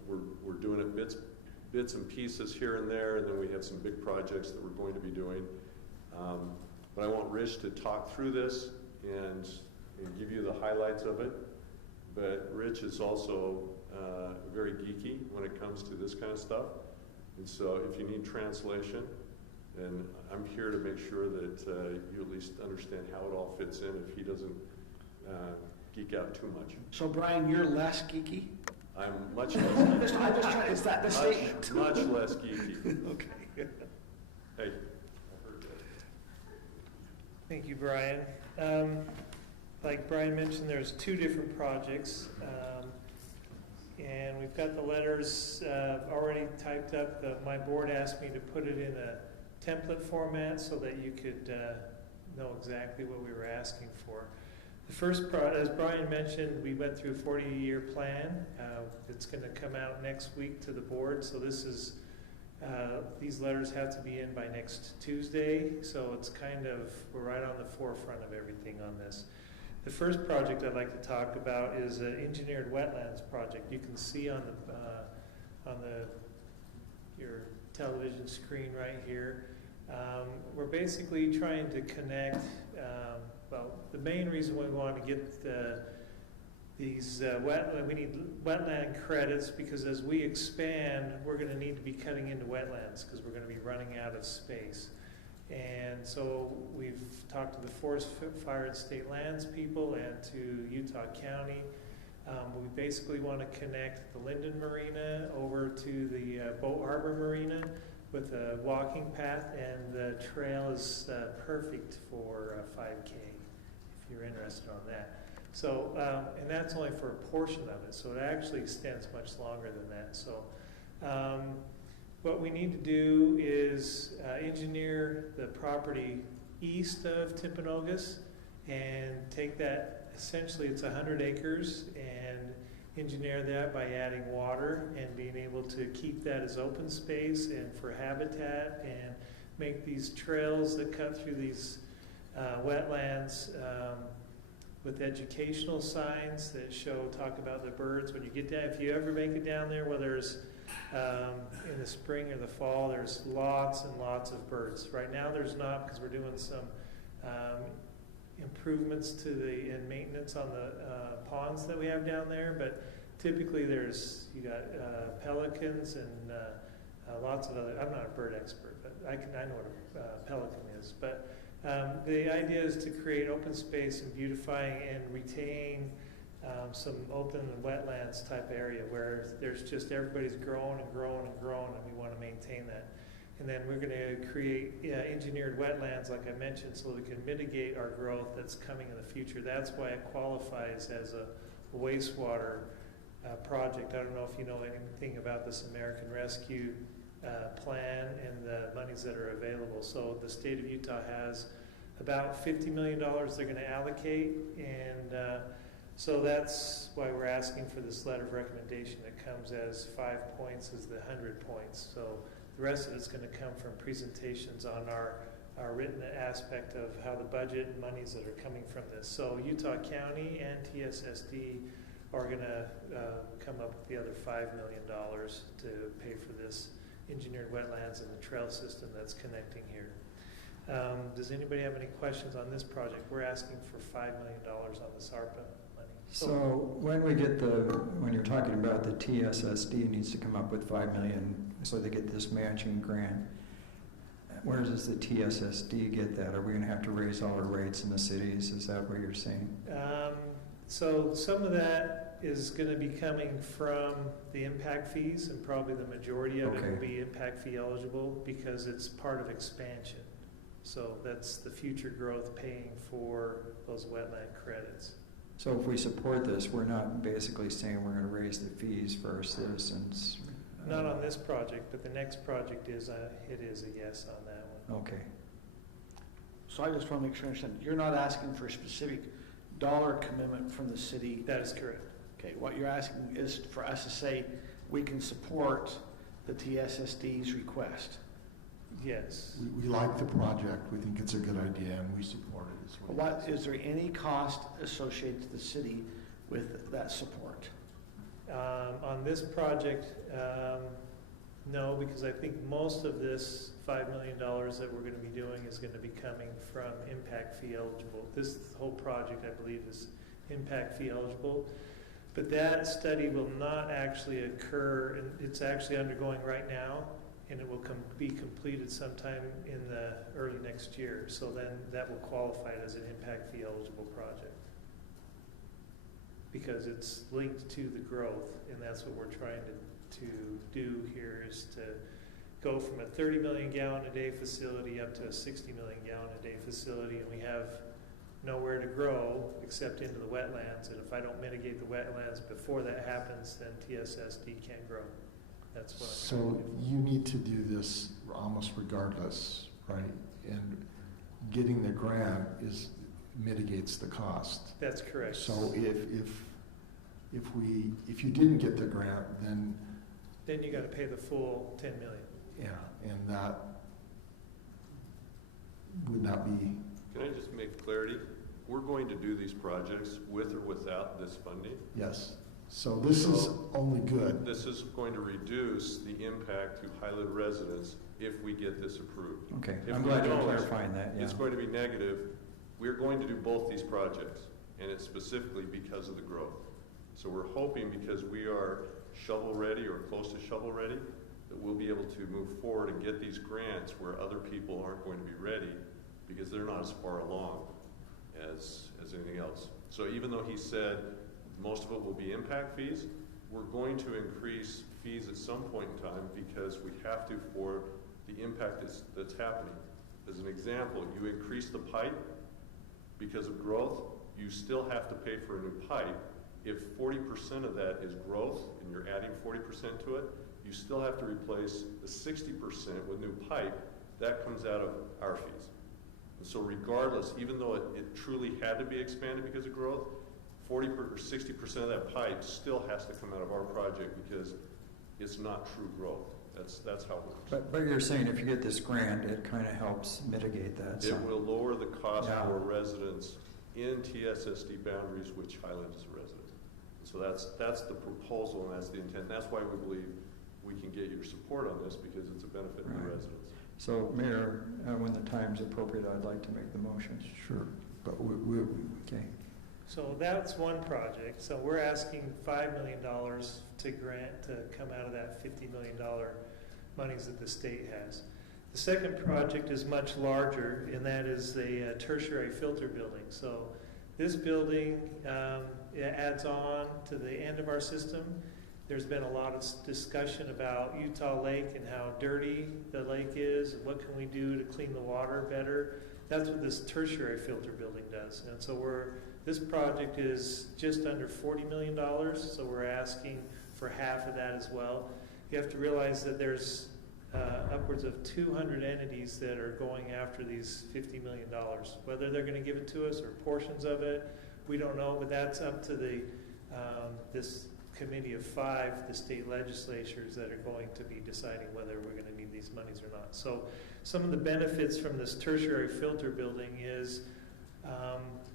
We're doing it bits and pieces here and there, and then we have some big projects that we're going to be doing. But I want Rich to talk through this and give you the highlights of it. But Rich is also very geeky when it comes to this kind of stuff. And so if you need translation, then I'm here to make sure that you at least understand how it all fits in if he doesn't geek out too much. So Brian, you're less geeky? I'm much less geeky. I'm just trying, is that the statement? Much less geeky. Okay. Hey, I heard that. Thank you, Brian. Like Brian mentioned, there's two different projects, and we've got the letters already typed up. My board asked me to put it in a template format so that you could know exactly what we were asking for. The first, as Brian mentioned, we went through a 40-year plan. It's going to come out next week to the board. So this is, these letters have to be in by next Tuesday. So it's kind of, we're right on the forefront of everything on this. The first project I'd like to talk about is an engineered wetlands project. You can see on your television screen right here. We're basically trying to connect. Well, the main reason we want to get these we need wetland credits, because as we expand, we're going to need to be cutting into wetlands because we're going to be running out of space. And so we've talked to the Forest, Fire, and State Lands people and to Utah County. We basically want to connect the Linden Marina over to the Boat Harbor Marina with a walking path, and the trail is perfect for 5K if you're interested on that. So, and that's only for a portion of it, so it actually extends much longer than that. So, what we need to do is engineer the property east of Timpanogos and take that, essentially it's 100 acres, and engineer that by adding water and being able to keep that as open space and for habitat, and make these trails that cut through these wetlands with educational signs that talk about the birds. When you get down, if you ever make it down there, whether it's in the spring or the fall, there's lots and lots of birds. Right now there's not, because we're doing some improvements to and maintenance on the ponds that we have down there, but typically you got pelicans and lots of other, I'm not a bird expert, but I know what a pelican is, but the idea is to create open space and beautifying and retain some open and wetlands type area where there's just everybody's growing and growing and growing, and we want to maintain that. And then we're going to create engineered wetlands, like I mentioned, so we can mitigate our growth that's coming in the future. That's why it qualifies as a wastewater project. I don't know if you know anything about this American Rescue plan and the monies that are available. So the state of Utah has about $50 million they're going to allocate, and so that's why we're asking for this letter of recommendation that comes as 5 points as the 100 points. So the rest of it's going to come from presentations on our written aspect of how the budget and monies that are coming from this. So Utah County and TSSD are going to come up with the other $5 million to pay for this engineered wetlands and the trail system that's connecting here. Does anybody have any questions on this project? We're asking for $5 million on this Arpa money. So when you're talking about the TSSD needs to come up with $5 million so they get this matching grant, where does the TSSD get that? Are we going to have to raise all our rates in the cities? Is that what you're saying? So some of that is going to be coming from the impact fees, and probably the majority of it will be impact fee eligible because it's part of expansion. So that's the future growth paying for those wetland credits. So if we support this, we're not basically saying we're going to raise the fees for our citizens? Not on this project, but the next project is it is a yes on that one. Okay. So I just want to make sure I understand. You're not asking for a specific dollar commitment from the city? That is correct. Okay, what you're asking is for us to say we can support the TSSD's request. Yes. We like the project, we think it's a good idea, and we support it. Is there any cost associated to the city with that support? On this project, no, because I think most of this $5 million that we're going to be doing is going to be coming from impact fee eligible. This whole project, I believe, is impact fee eligible. But that study will not actually occur, and it's actually undergoing right now, and it will be completed sometime in the early next year. So then that will qualify it as an impact fee eligible project, because it's linked to the growth, and that's what we're trying to do here, is to go from a 30 million gallon a day facility up to a 60 million gallon a day facility, and we have nowhere to grow except into the wetlands, and if I don't mitigate the wetlands before that happens, then TSSD can't grow. That's what So you need to do this almost regardless, right? And getting the grant mitigates the cost. That's correct. So if you didn't get the grant, then you got to pay the full 10 million. Yeah, and that would not be. Can I just make clarity? We're going to do these projects with or without this funding? Yes. So this is only good. This is going to reduce the impact to Highland residents if we get this approved. Okay, If I'm we glad you're don't, clarifying that. Yeah. It's going to be negative. We're going to do both these projects, and it's specifically because of the growth. So we're hoping, because we are shovel-ready or close to shovel-ready, that we'll be able to move forward and get these grants where other people aren't going to be ready because they're not as far along as anything else. So even though he said most of it will be impact fees, we're going to increase fees at some point in time because we have to for the impact that's happening. As an example, you increase the pipe because of growth, you still have to pay for a new pipe. If 40% of that is growth and you're adding 40% to it, you still have to replace the 60% with new pipe. That comes out of our fees. And so regardless, even though it truly had to be expanded because of growth, 40 or 60% of that pipe still has to come out of our project because it's not true growth. That's how it works. But you're saying if you get this grant, it kind of helps mitigate that. It will lower the cost for residents in TSSD boundaries, which Highland is a resident. So that's the proposal and that's the intent. That's why we believe we can get your support on this because it's a benefit to the residents. So, Mayor, when the time's appropriate, I'd like to make the motion. Sure, but okay. So that's one project. So we're asking $5 million to grant to come out of that $50 million monies that the state has. The second project is much larger, and that is the tertiary filter building. So this building it adds on to the end of our system. There's been a lot of discussion about Utah Lake and how dirty the lake is and what can we do to clean the water better. That's what this tertiary filter building does. And so this project is just under $40 million, so we're asking for half of that as well. You have to realize that there's upwards of 200 entities that are going after these $50 million. Whether they're going to give it to us or portions of it, we don't know, but that's up to this committee of 5, the state legislatures that are going to be deciding whether we're going to need these monies or not. So some of the benefits from this tertiary filter building is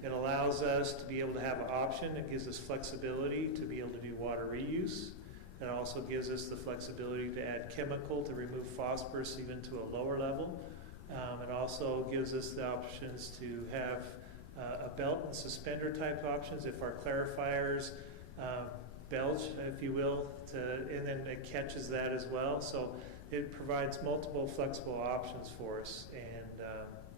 it allows us to be able to have an option. It gives us flexibility to be able to do water reuse. It also gives us the flexibility to add chemical to remove phosphorus even to a lower level. It also gives us the options to have a belt and suspender type options if our clarifiers belch, if you will, and then it catches that as well. So it provides multiple flexible options for us, and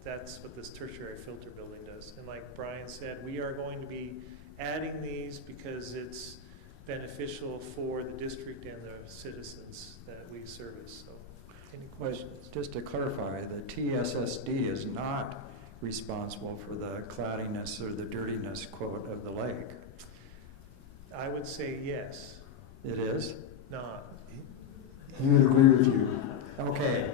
that's what this tertiary filter building does. And like Brian said, we are going to be adding these because it's beneficial for the district and the citizens that we service. So any questions? Just to clarify, the TSSD is not responsible for the cloudiness or the dirtiness, quote, of the lake. I would say yes. It is? Not. He would agree with you. Okay.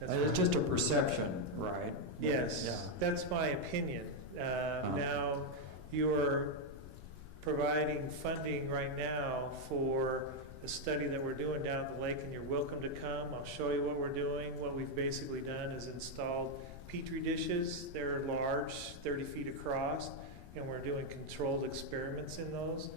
It's just a perception, right? Yes, yeah. That's my opinion. Now, you're providing funding right now for a study that we're doing down at the lake, and you're welcome to come. I'll show you what we're doing. What we've basically done is installed Petri dishes. They're large, 30 feet across, and we're doing controlled experiments in those.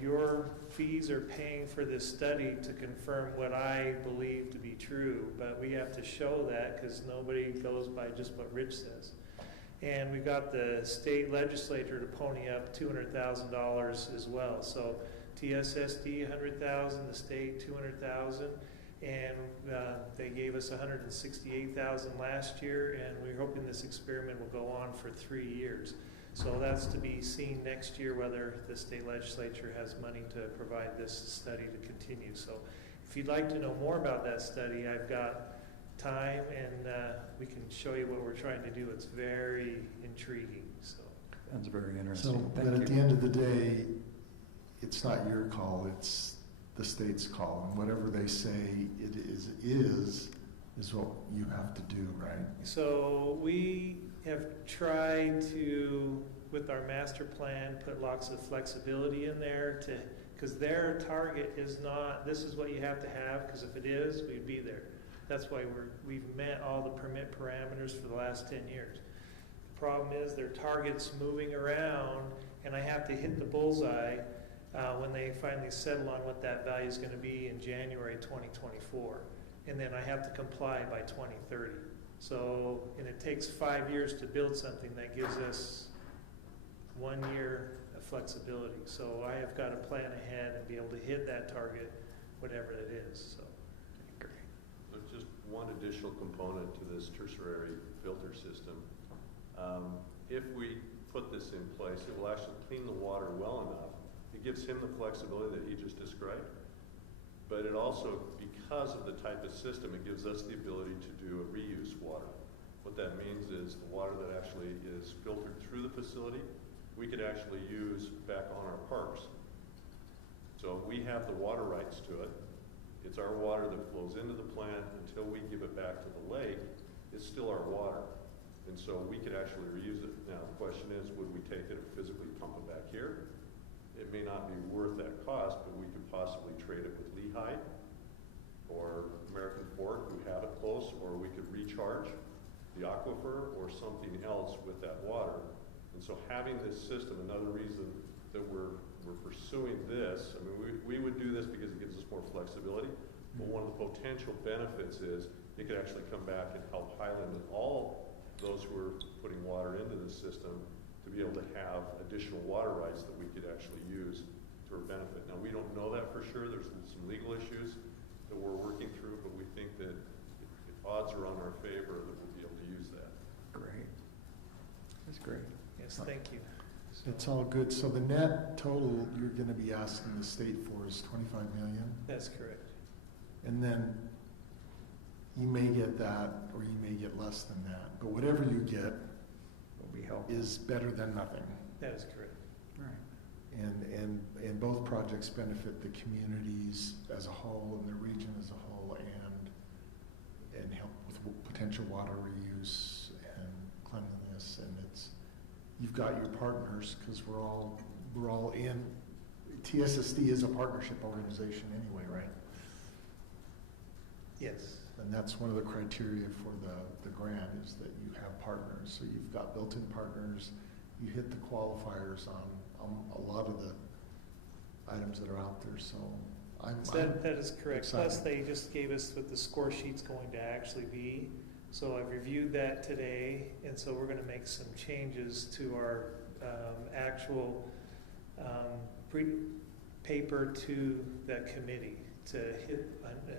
Your fees are paying for this study to confirm what I believe to be true, but we have to show that because nobody goes by just what Rich says. And we got the state legislature to pony up $200,000 as well. So TSSD $100,000, the state $200,000, and they gave us $168,000 last year, and we're hoping this experiment will go on for 3 years. So that's to be seen next year whether the state legislature has money to provide this study to continue. So if you'd like to know more about that study, I've got time and we can show you what we're trying to do. It's very intriguing. So that's very interesting. So, but at the end of the day, it's not your call, it's the state's call. And whatever they say it is what you have to do, right? So we have tried to, with our master plan, put lots of flexibility in there because their target is not, this is what you have to have, because if it is, we'd be there. That's why we've met all the permit parameters for the last 10 years. The problem is their target's moving around, and I have to hit the bullseye when they finally settle on what that value is going to be in January 2024. And then I have to comply by 2030. So, and it takes 5 years to build something that gives us 1 year of flexibility. So I have got to plan ahead and be able to hit that target, whatever it is, so. There's just one additional component to this tertiary filter system. If we put this in place, it will actually clean the water well enough. It gives him the flexibility that he just described, but it also, because of the type of system, it gives us the ability to do a reuse water. What that means is the water that actually is filtered through the facility, we could actually use back on our parks. So we have the water rights to it. It's our water that flows into the plant until we give it back to the lake. It's still our water. And so we could actually reuse it. Now, the question is, would we take it and physically pump it back here? It may not be worth that cost, but we could possibly trade it with Lehigh or American Fork, who have it close, or we could recharge the aquifer or something else with that water. And so having this system, another reason that we're pursuing this, I mean, we would do this because it gives us more flexibility, but one of the potential benefits is it could actually come back and help Highland and all those who are putting water into the system to be able to have additional water rights that we could actually use to our benefit. Now, we don't know that for sure. There's some legal issues that we're working through, but we think that if odds are on our favor, that we'll be able to use that. Great. That's great. Yes, thank you. It's all good. So the net total you're going to be asking the state for is 25 million? That's correct. And then you may get that, or you may get less than that. But whatever you get will be helpful. Is better than nothing. That is correct. Right. And both projects benefit the communities as a whole and the region as a whole, and help with potential water reuse and cleanliness. And you've got your partners, because we're all in. TSSD is a partnership organization anyway, right? Yes. And that's one of the criteria for the grant, is that you have partners. So you've got built-in partners. You hit the qualifiers on a lot of the items that are out there. So That is correct. excited. Plus, they just gave us what the score sheet's going to actually be. So I've reviewed that today, and so we're going to make some changes to our actual paper to that committee to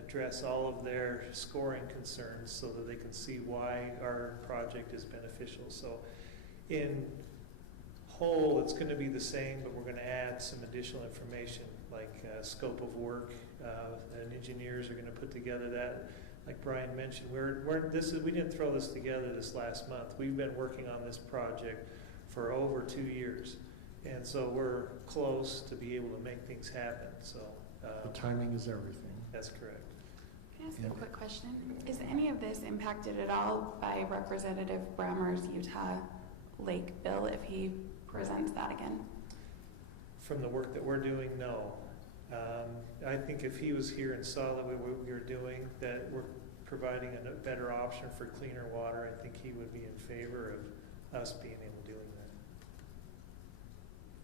address all of their scoring concerns so that they can see why our project is beneficial. So in whole, it's going to be the same, but we're going to add some additional information like scope of work, and engineers are going to put together that. Like Brian mentioned, we didn't throw this together this last month. We've been working on this project for over 2 years, and so we're close to be able to make things happen. So the timing is everything. That's correct. Can I ask a quick question? Is any of this impacted at all by Representative Bremer's Utah Lake bill if he presents that again? From the work that we're doing, no. I think if he was here and saw that what we were doing, that we're providing a better option for cleaner water, I think he would be in favor of us being able to doing that.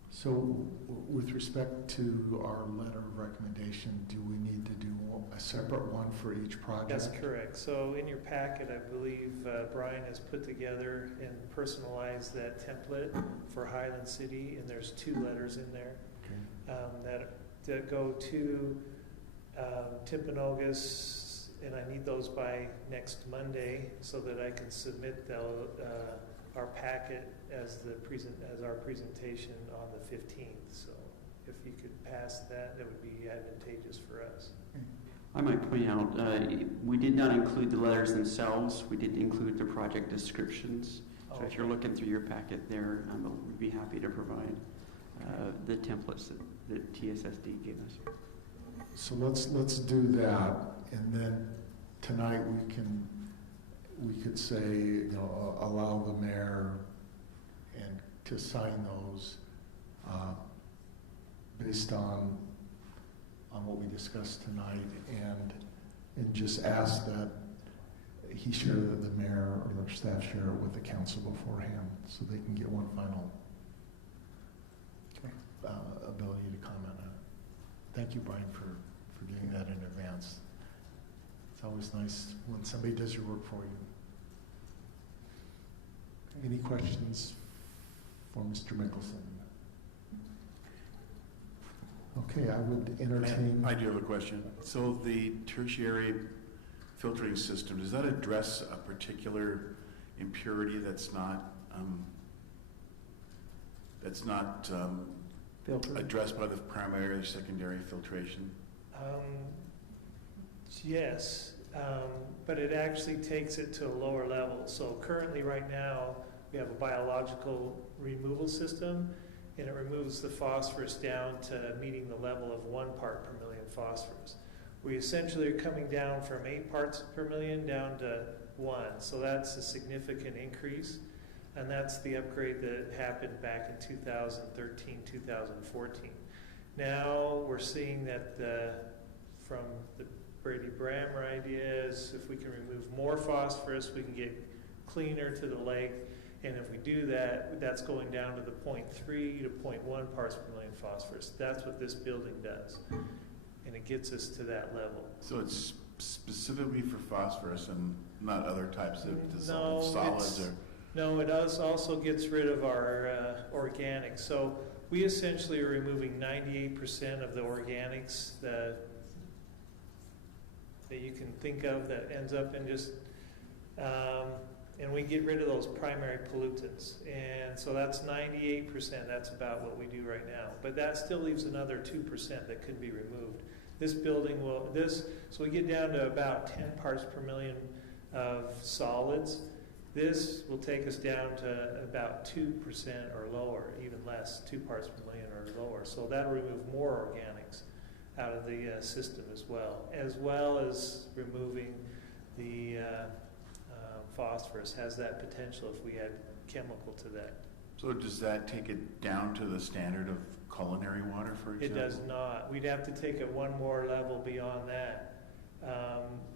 So with respect to our letter of recommendation, do we need to do a separate one for each project? That's correct. So in your packet, I believe Brian has put together and personalized that template for Highland City, and there's 2 letters in there that go to Timpanogos, and I need those by next Monday so that I can submit our packet as our presentation on the 15th. So if you could pass that, that would be advantageous for us. I might point out, we did not include the letters themselves. We did include the project descriptions. So if you're looking through your packet there, we'd be happy to provide the templates that TSSD gave us. So let's do that, and then tonight we could say, allow the mayor and to sign those based on what we discussed tonight, and just ask that he share the mayor or the staff share it with the council beforehand, so they can get one final ability to comment on it. Thank you, Brian, for doing that in advance. It's always nice when somebody does your work for you. Any questions for Mr. Mickelson. Okay, I would entertain. I do have a question. So the tertiary filtering system, does that address a particular impurity that's not addressed by the primary or secondary filtration? Yes, but it actually takes it to a lower level. So currently, right now, we have a biological removal system, and it removes the phosphorus down to meeting the level of 1 part per million phosphorus. We essentially are coming down from 8 parts per million down to 1. So that's a significant increase. And that's the upgrade that happened back in 2013, 2014. Now we're seeing that from the Brady Brammer ideas, if we can remove more phosphorus, we can get cleaner to the lake. And if we do that, that's going down to the 0.3 to 0.1 parts per million phosphorus. That's what this building does. And it gets us to that level. So it's specifically for phosphorus and not other types of dissolved solids? No, it also gets rid of our organics. So we essentially are removing 98% of the organics that you can think of that ends up in just, and we get rid of those primary pollutants. And so that's 98%. That's about what we do right now. But that still leaves another 2% that could be removed. This building will, so we get down to about 10 parts per million of solids. This will take us down to about 2% or lower, even less, 2 parts per million or lower. So that'll remove more organics out of the system as well as removing the phosphorus. Has that potential if we add chemical to that. So does that take it down to the standard of culinary water, for example? It does not. We'd have to take it one more level beyond that.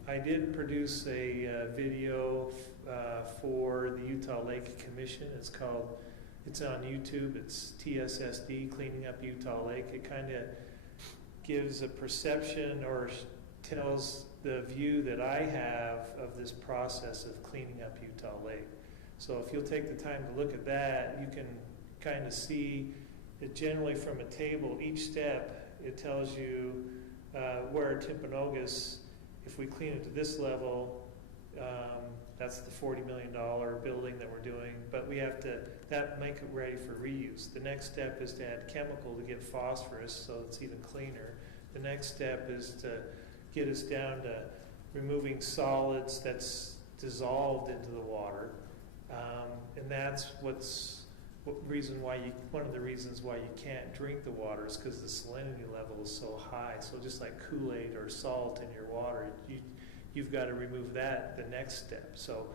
I did produce a video for the Utah Lake Commission. It's on YouTube. It's TSSD, Cleaning Up Utah Lake. It kind of gives a perception or tells the view that I have of this process of cleaning up Utah Lake. So if you'll take the time to look at that, you can kind of see it generally from a table. Each step, it tells you where Timpanogos, if we clean it to this level, that's the $40 million building that we're doing, but we have to make it ready for reuse. The next step is to add chemical to get phosphorus so it's even cleaner. The next step is to get us down to removing solids that's dissolved into the water. And that's one of the reasons why you can't drink the water is because the salinity level is so high. So just like Kool-Aid or salt in your water, you've got to remove that the next step. So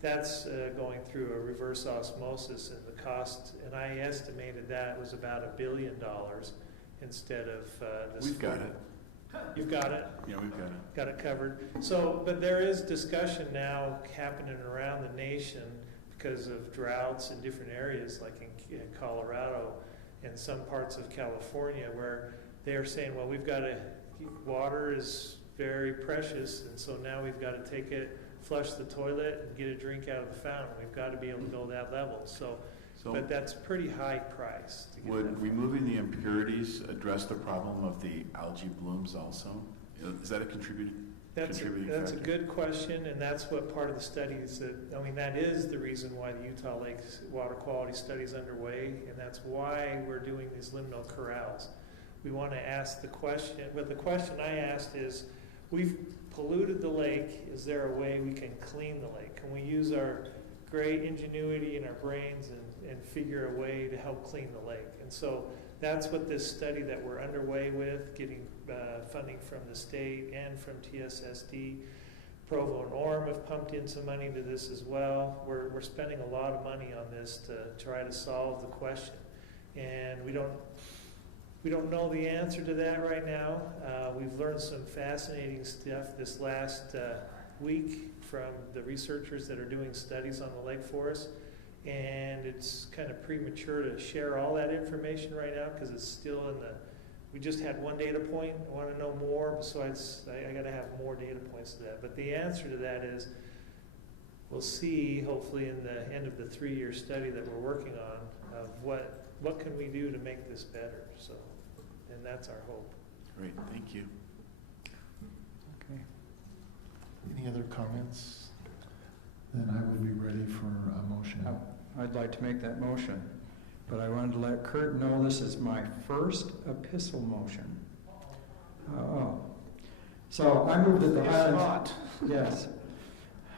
that's going through a reverse osmosis, and the cost, and I estimated that was about $1 billion instead of this. We've got it. You've got it? Yeah, we've got it. Got it covered. So, but there is discussion now happening around the nation because of droughts in different areas, like in Colorado and some parts of California, where they are saying, well, water is very precious, and so now we've got to take it, flush the toilet, and get a drink out of the fountain. We've got to be able to go that level. But that's pretty high price. Would removing the impurities address the problem of the algae blooms also? Is that a contributing factor? That's a good question, and that's what part of the study is. That is the reason why the Utah Lake water quality study is underway, and that's why we're doing these liminal corrals. We want to ask the question, but the question I asked is, we've polluted the lake. Is there a way we can clean the lake? Can we use our great ingenuity in our brains and figure a way to help clean the lake? And so that's what this study that we're underway with, getting funding from the state and from TSSD. Provo and Orem have pumped in some money to this as well. We're spending a lot of money on this to try to solve the question. And we don't know the answer to that right now. We've learned some fascinating stuff this last week from the researchers that are doing studies on the lake forest. And it's kind of premature to share all that information right now because it's still we just had one data point. I want to know more, so I got to have more data points to that. But the answer to that is we'll see, hopefully in the end of the 3-year study that we're working on, of what can we do to make this better. So, and that's our hope. Great, thank you. Okay. Any other comments? Then I would be ready for a motion. I'd like to make that motion, but I wanted to let Kurt know this is my first epistle motion. So I move that the Highland... Yes.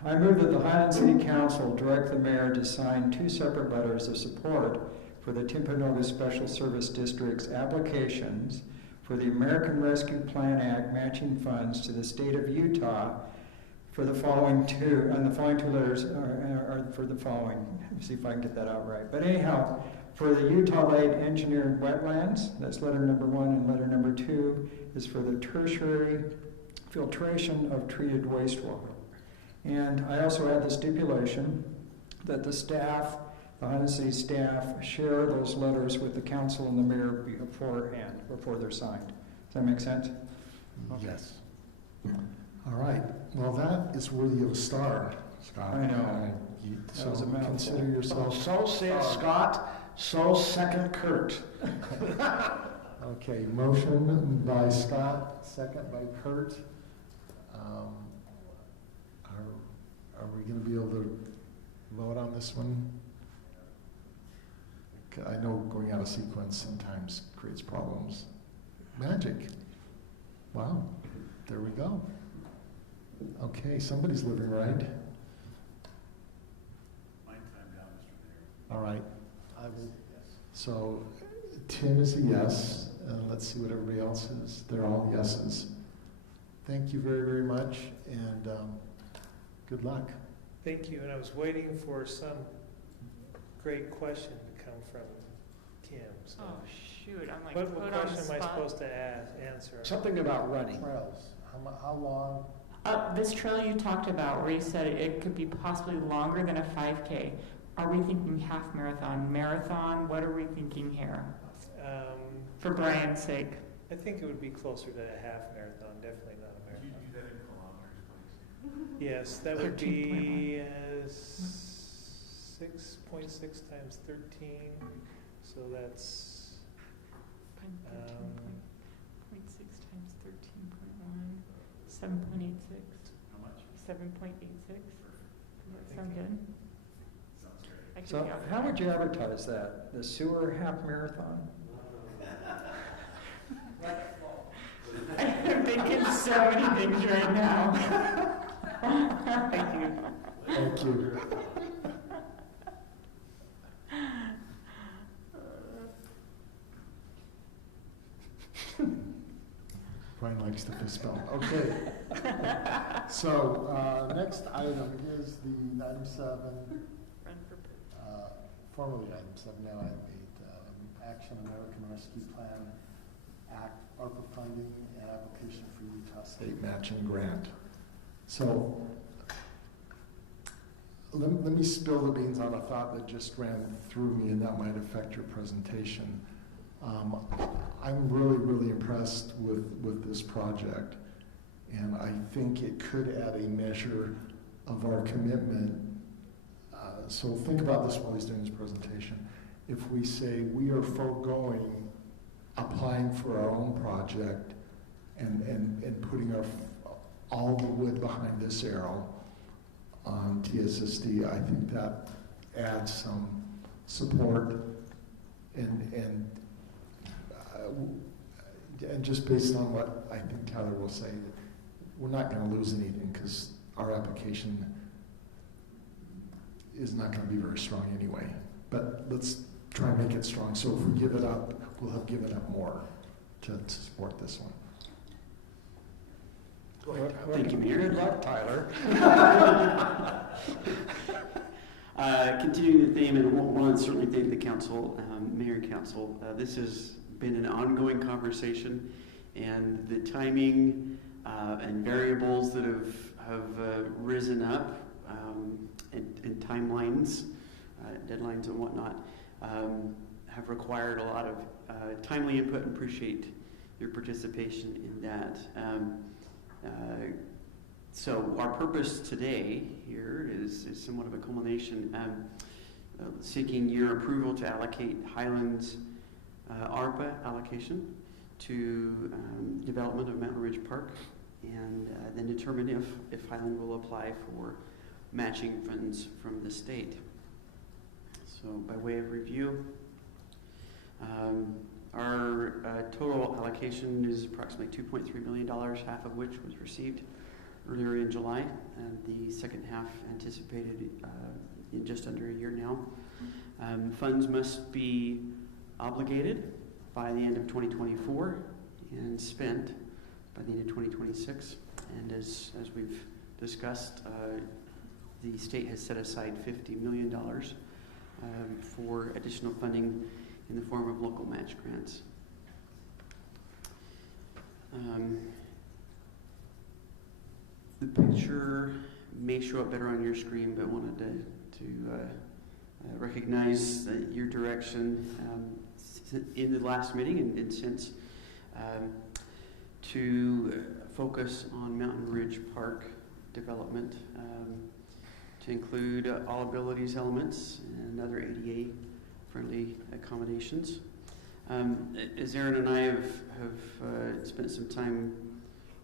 I move that the Highland City Council direct the mayor to sign 2 separate letters of support for the Timpanogos Special Service District's applications for the American Rescue Plan Act matching funds to the state of Utah for the following 2, and the following 2 letters are for the following. Let me see if I can get that out right. But anyhow, for the Utah Lake Engineered Wetlands, that's letter number 1, and letter number 2 is for the tertiary filtration of treated wastewater. And I also add the stipulation that the staff, the Highland City staff, share those letters with the council and the mayor beforehand, before they're signed. Does that make sense? Okay. Yes. All right. Well, that is worthy of a star, Scott. I know. So consider yourself. So said Scott, so second Kurt. Okay, motion by Scott, second by Kurt. Are we going to be able to vote on this one? I know going out of sequence sometimes creates problems. Magic. Wow. There we go. Okay, somebody's living right. Mine timed out, Mr. Mayor. All right. I will. So Tim is a yes. Let's see what everybody else is. They're all yeses. Thank you very, very much, and good luck. Thank you. And I was waiting for some great question to come from Tim. So. Oh, shoot. I'm like, what put on question the am I spot. supposed to answer? Something about running. Trails. How long? This trail you talked about, where you said it could be possibly longer than a 5K. Are we thinking half marathon, marathon? What are we thinking here? For Brian's sake. I think it would be closer to a half marathon, definitely not a marathon. Could you do that in kilometers, please? Yes, that would be 6.6 times 13. So that's 0.6 times 13.1, 7.86. How much? 7.86. Does that sound good? Sounds great. I could So be off how track. would you advertise that? The sewer half marathon? I'm thinking so many things right now. Thank you. Thank you. Brian likes the fist bump. Okay. So next item is the item 7. Formerly item 7, now item 8. Action American Rescue Plan Act, Arpa funding, and application for Utah State matching grant. So let me spill the beans on a thought that just ran through me, and that might affect your presentation. I'm really, really impressed with this project, and I think it could add a measure of our commitment. So think about this while he's doing his presentation. If we say we are foregoing applying for our own project and putting all the wood behind this arrow on TSSD, I think that adds some support and just based on what I think Tyler will say, we're not going to lose anything because our application is not going to be very strong anyway. But let's try and make it strong. So if we give it up, we'll have given up more to support this one. Go ahead, Tyler. Thank you, Mayor. Good luck, Tyler. Continuing the theme, and I want to certainly thank the council, mayor and council. This has been an ongoing conversation, and the timing and variables that have risen up, and timelines, deadlines and whatnot, have required a lot of timely input, and appreciate your participation in that. So our purpose today here is somewhat of a culmination, seeking your approval to allocate Highland's Arpa allocation to development of Mountain Ridge Park, and then determine if Highland will apply for matching funds from the state. So by way of review, our total allocation is approximately $2.3 million, half of which was received earlier in July, and the second half anticipated in just under a year now. Funds must be obligated by the end of 2024 and spent by the end of 2026. And as we've discussed, the state has set aside $50 million for additional funding in the form of local match grants. The picture may show up better on your screen, but wanted to recognize your direction in the last meeting and since to focus on Mountain Ridge Park development, to include all abilities elements and other ADA-friendly accommodations. As Aaron and I have spent some time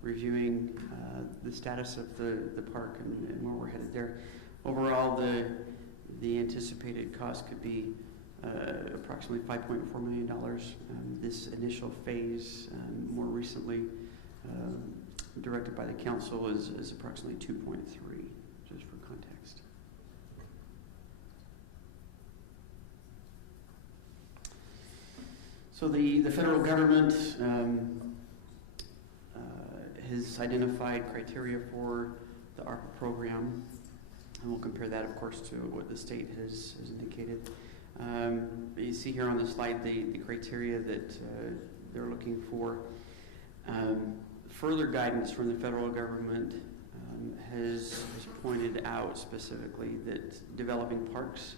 reviewing the status of the park and where we're headed there, overall the anticipated cost could be approximately $5.4 million. This initial phase, more recently directed by the council, is approximately 2.3, just for context. So the federal government has identified criteria for the ARPA program, and we'll compare that, of course, to what the state has indicated. You see here on the slide the criteria that they're looking for. Further guidance from the federal government has pointed out specifically that developing parks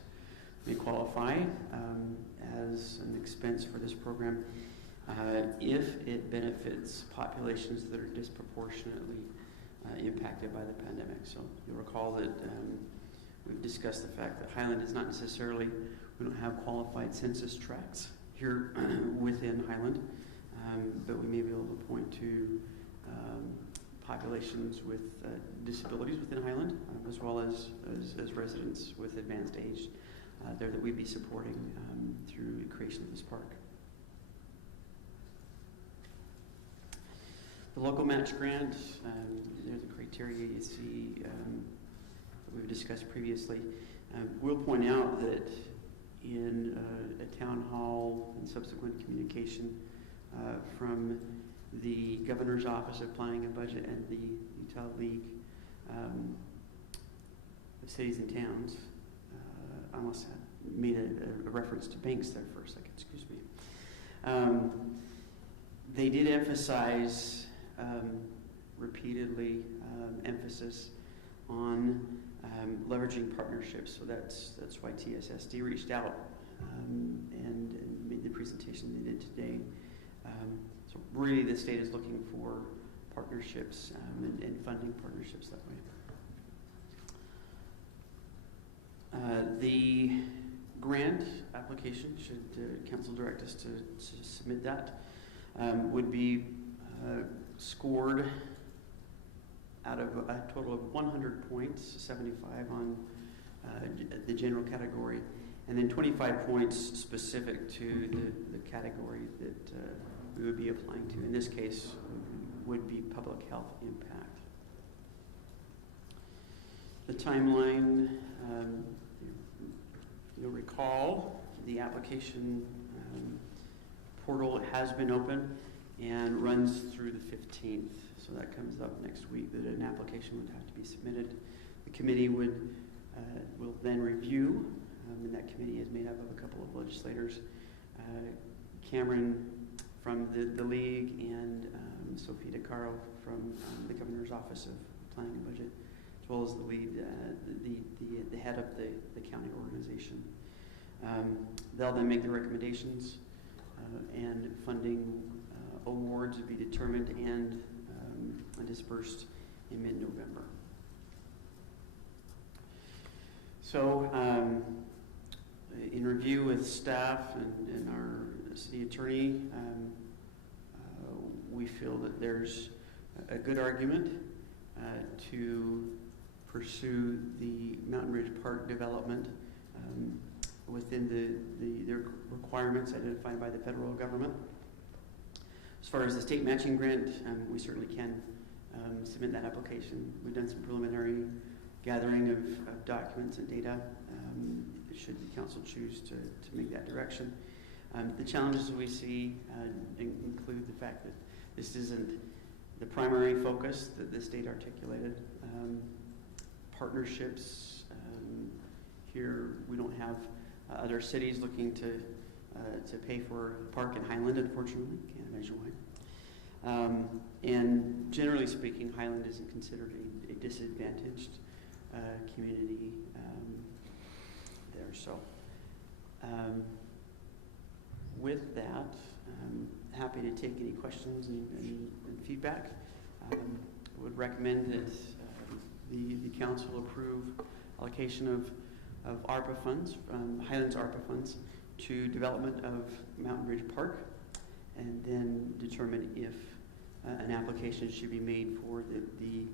may qualify as an expense for this program if it benefits populations that are disproportionately impacted by the pandemic. So you'll recall that we've discussed the fact that Highland is not necessarily, we don't have qualified census tracts here within Highland, but we may be able to point to populations with disabilities within Highland, as well as residents with advanced age there that we'd be supporting through the creation of this park. The local match grant, there's the criteria you see that we've discussed previously. We'll point out that in a town hall and subsequent communication from the Governor's Office of Planning and Budget and the Utah League of Cities and Towns, I almost made a reference to banks there for a second, excuse me. They did emphasize repeatedly emphasis on leveraging partnerships. So that's why TSSD reached out and made the presentation they did today. So really the state is looking for partnerships and funding partnerships that way. The grant application, should council direct us to submit that, would be scored out of a total of 100 points, 75 on the general category, and then 25 points specific to the category that we would be applying to. In this case, would be public health impact. The timeline, you'll recall, the application portal has been open and runs through the 15th. So that comes up next week, that an application would have to be submitted. The committee will then review, and that committee is made up of a couple of legislators, Cameron from the League and Sophie DeCaro from the Governor's Office of Planning and Budget, as well as the lead, the head of the county organization. They'll then make the recommendations and funding awards to be determined and dispersed in mid-November. So, in review with staff and our city attorney, we feel that there's a good argument to pursue the Mountain Ridge Park development within the requirements identified by the federal government. As far as the state matching grant, we certainly can submit that application. We've done some preliminary gathering of documents and data, should the council choose to make that direction. The challenges we see include the fact that this isn't the primary focus that the state articulated. Partnerships, here we don't have other cities looking to pay for a park in Highland, unfortunately. Can't imagine why. And generally speaking, Highland isn't considered a disadvantaged community there. So with that, happy to take any questions and feedback. I would recommend that the council approve allocation of Arpa funds, Highlands Arpa funds, to development of Mountain Ridge Park, and then determine if an application should be made for the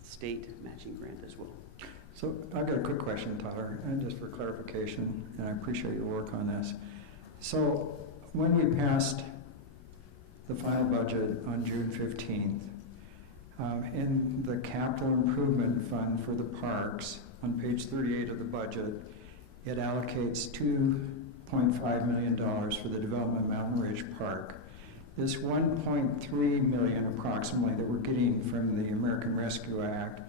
state matching grant as well. So I've got a quick question, Tyler, and just for clarification, and I appreciate your work on this. So when we passed the final budget on June 15th, in the capital improvement fund for the parks, on page 38 of the budget, it allocates $2.5 million for the development of Mountain Ridge Park. This $1.3 million approximately that we're getting from the American Rescue Act,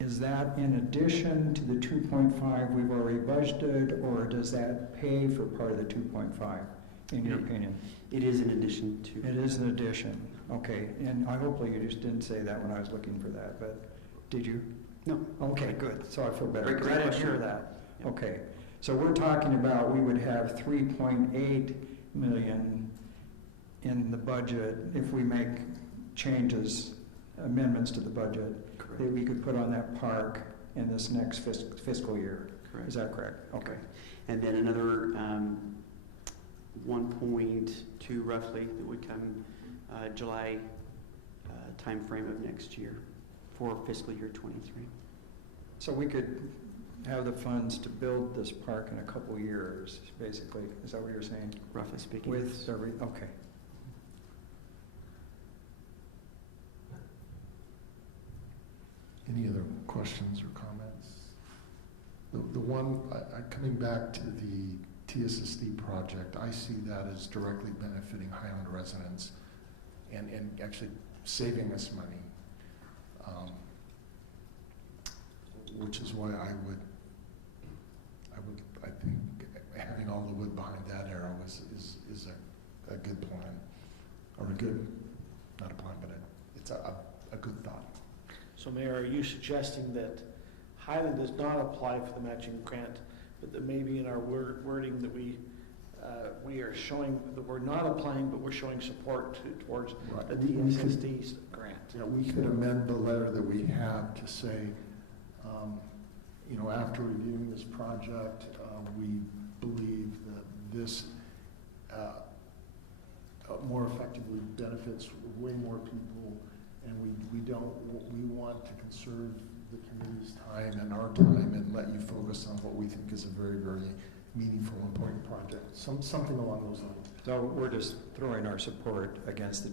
is that in addition to the 2.5 we've already budgeted, or does that pay for part of the 2.5, in your opinion? It is in addition to. It is an addition. Okay, and I hopefully you just didn't say that when I was looking for that, but did you? No. Okay, good. So I feel better. Great I didn't question. hear that. Yep. Okay, so we're talking about we would have 3.8 million in the budget if we make changes, amendments to the budget. Correct. That we could put on that park in this next fiscal year. Correct. Is that correct? Okay. And then another 1.2 roughly that would come July time frame of next year for fiscal year 23. So we could have the funds to build this park in a couple years, basically. Is that what you're saying? Roughly speaking. With every, okay. Any other questions or comments? The one, coming back to the TSSD project, I see that as directly benefiting Highland residents and actually saving us money, which is why I think having all the wood behind that arrow is a good plan, or a good, not a plan, but it's a good thought. So Mayor, are you suggesting that Highland does not apply for the matching grant, but that maybe in our wording that we are showing that we're not applying, but we're showing support towards Right. the TSSD grant? Yeah, we could amend the letter that we have to say, after reviewing this project, we believe that this more effectively benefits way more people, and we want to conserve the community's time and our time and let you focus on what we think is a very, very meaningful, important project. Something along those lines. So we're just throwing our support against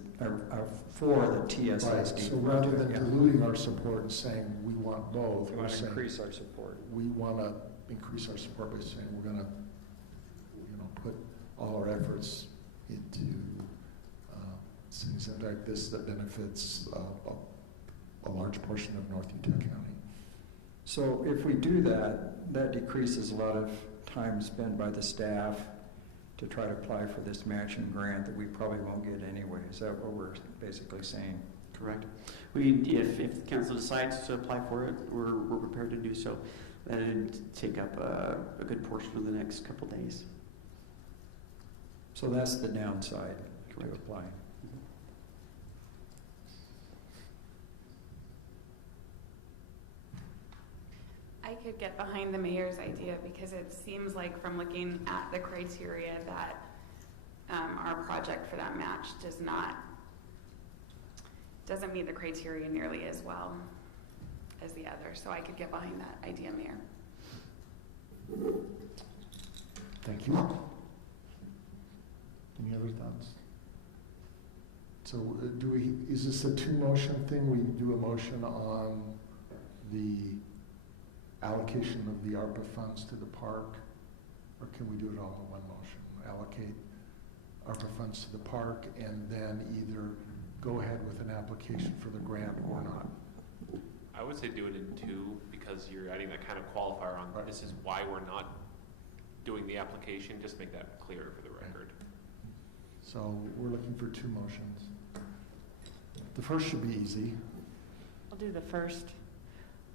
for the TSSD. Right. So rather than diluting our support and saying we want both, we want to increase our support. We want to increase our support by saying we're going to, put all our efforts into things like this that benefits a large portion of North Utah County. So if we do that, that decreases a lot of time spent by the staff to try to apply for this matching grant that we probably won't get anyway. Is that what we're basically saying? Correct. If the council decides to apply for it, we're prepared to do so. That would take up a good portion of the next couple days. So that's the downside. Correct. To apply. I could get behind the mayor's idea because it seems like from looking at the criteria that our project for that match doesn't meet the criteria nearly as well as the other. So I could get behind that idea, Mayor. Thank you. Any other thoughts? So is this a two-motion thing? We do a motion on the allocation of the ARPA funds to the park? Or can we do it all in one motion? Allocate ARPA funds to the park and then either go ahead with an application for the grant or not? I would say do it in two, because you're adding that kind of qualifier on, right. This is why we're not doing the application, just make that clear for the record. So we're looking for two motions. The first should be easy. I'll do the first.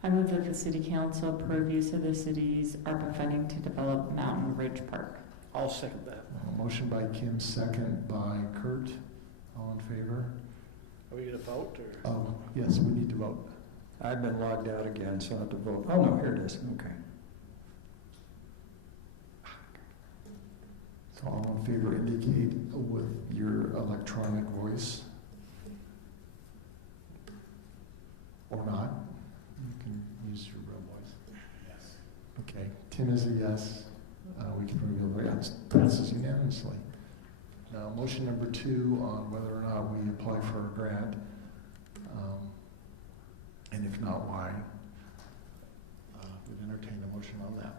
I move that the city council approve use of the city's ARPA funding to develop Mountain Ridge Park. I'll second that. Motion by Kim, second by Kurt. All in favor? Are we going to vote? Or? Oh, yes, we need to vote. I've been logged out again, so I have to vote. Oh, no, here it is. Okay. So all in favor indicate with your electronic voice. Or not. You can use your real voice. Yes. Okay, Tim is a yes. We can reveal the yes. Passes unanimously. Now, motion number 2 on whether or not we apply for a grant, and if not, why. We'd entertain a motion on that.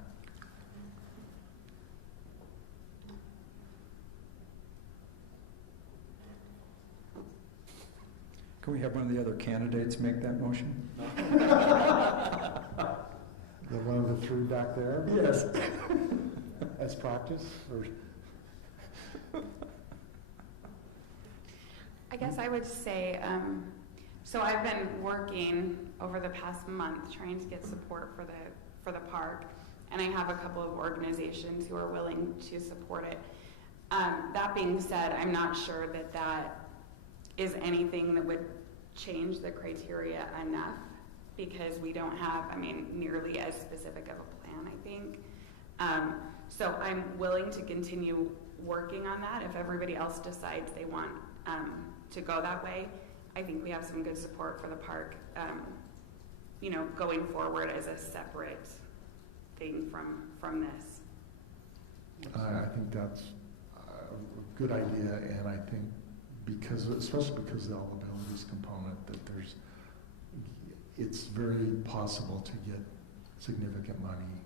Can we have one of the other candidates make that motion? The one of the 3 back there? Yes. As practice? Or? I guess I would say, so I've been working over the past month trying to get support for the park, and I have a couple of organizations who are willing to support it. That being said, I'm not sure that that is anything that would change the criteria enough, because we don't have, nearly as specific of a plan, I think. So I'm willing to continue working on that if everybody else decides they want to go that way. I think we have some good support for the park, going forward as a separate thing from this. I think that's a good idea, and I think especially because of the all abilities component, that it's very possible to get significant money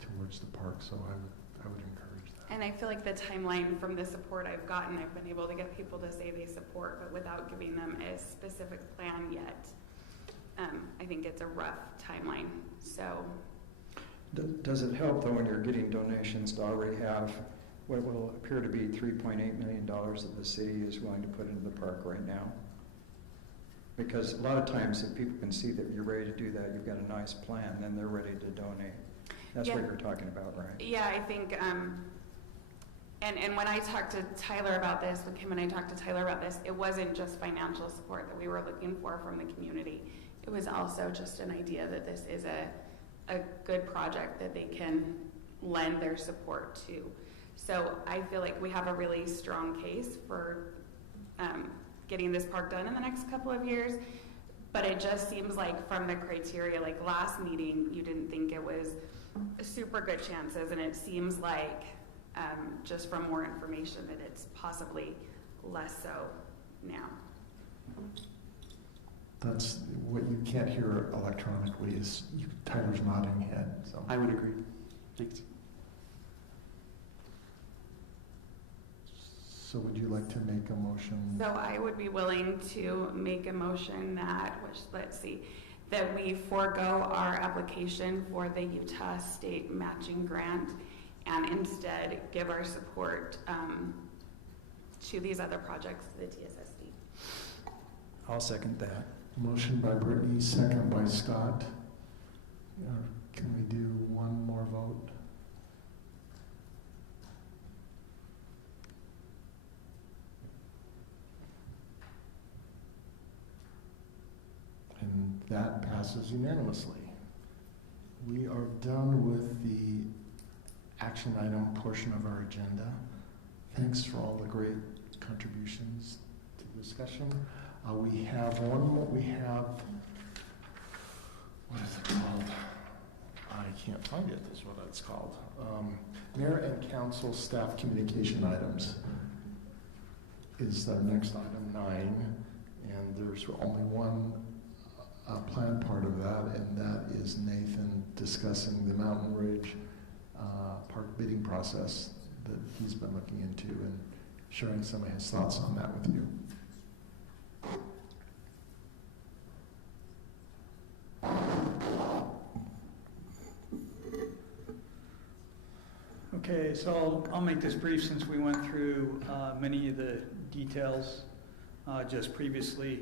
towards the park, so I would encourage that. And I feel like the timeline from the support I've gotten, I've been able to get people to say they support, but without giving them a specific plan yet. I think it's a rough timeline, so. Does it help, though, when you're getting donations to already have what will appear to be $3.8 million that the city is willing to put into the park right now? Because a lot of times if people can see that you're ready to do that, you've got a nice plan, then they're ready to donate. That's what you're talking about, right? Yeah, I think, and when I talked to Tyler about this, when Kim and I talked to Tyler about this, it wasn't just financial support that we were looking for from the community. It was also just an idea that this is a good project that they can lend their support to. So I feel like we have a really strong case for getting this park done in the next couple of years, but it just seems like from the criteria, like last meeting, you didn't think it was super good chances, and it seems like just from more information that it's possibly less so now. That's what you can't hear electronically is Tyler's nodding head. So I would agree. Thanks. So would you like to make a motion? So I would be willing to make a motion that, that we forego our application for the Utah State Matching Grant and instead give our support to these other projects, the TSSD. I'll second that. Motion by Brittany, second by Scott. Can we do one more vote? And that passes unanimously. We are done with the action item portion of our agenda. Thanks for all the great contributions to the discussion. We have one more, what is it called? I can't find it, is what it's called. Mayor and Council staff communication items is our next item 9, and there's only one planned part of that, and that is Nathan discussing the Mountain Ridge park bidding process that he's been looking into and sharing some of his thoughts on that with you. Okay, so I'll make this brief since we went through many of the details just previously.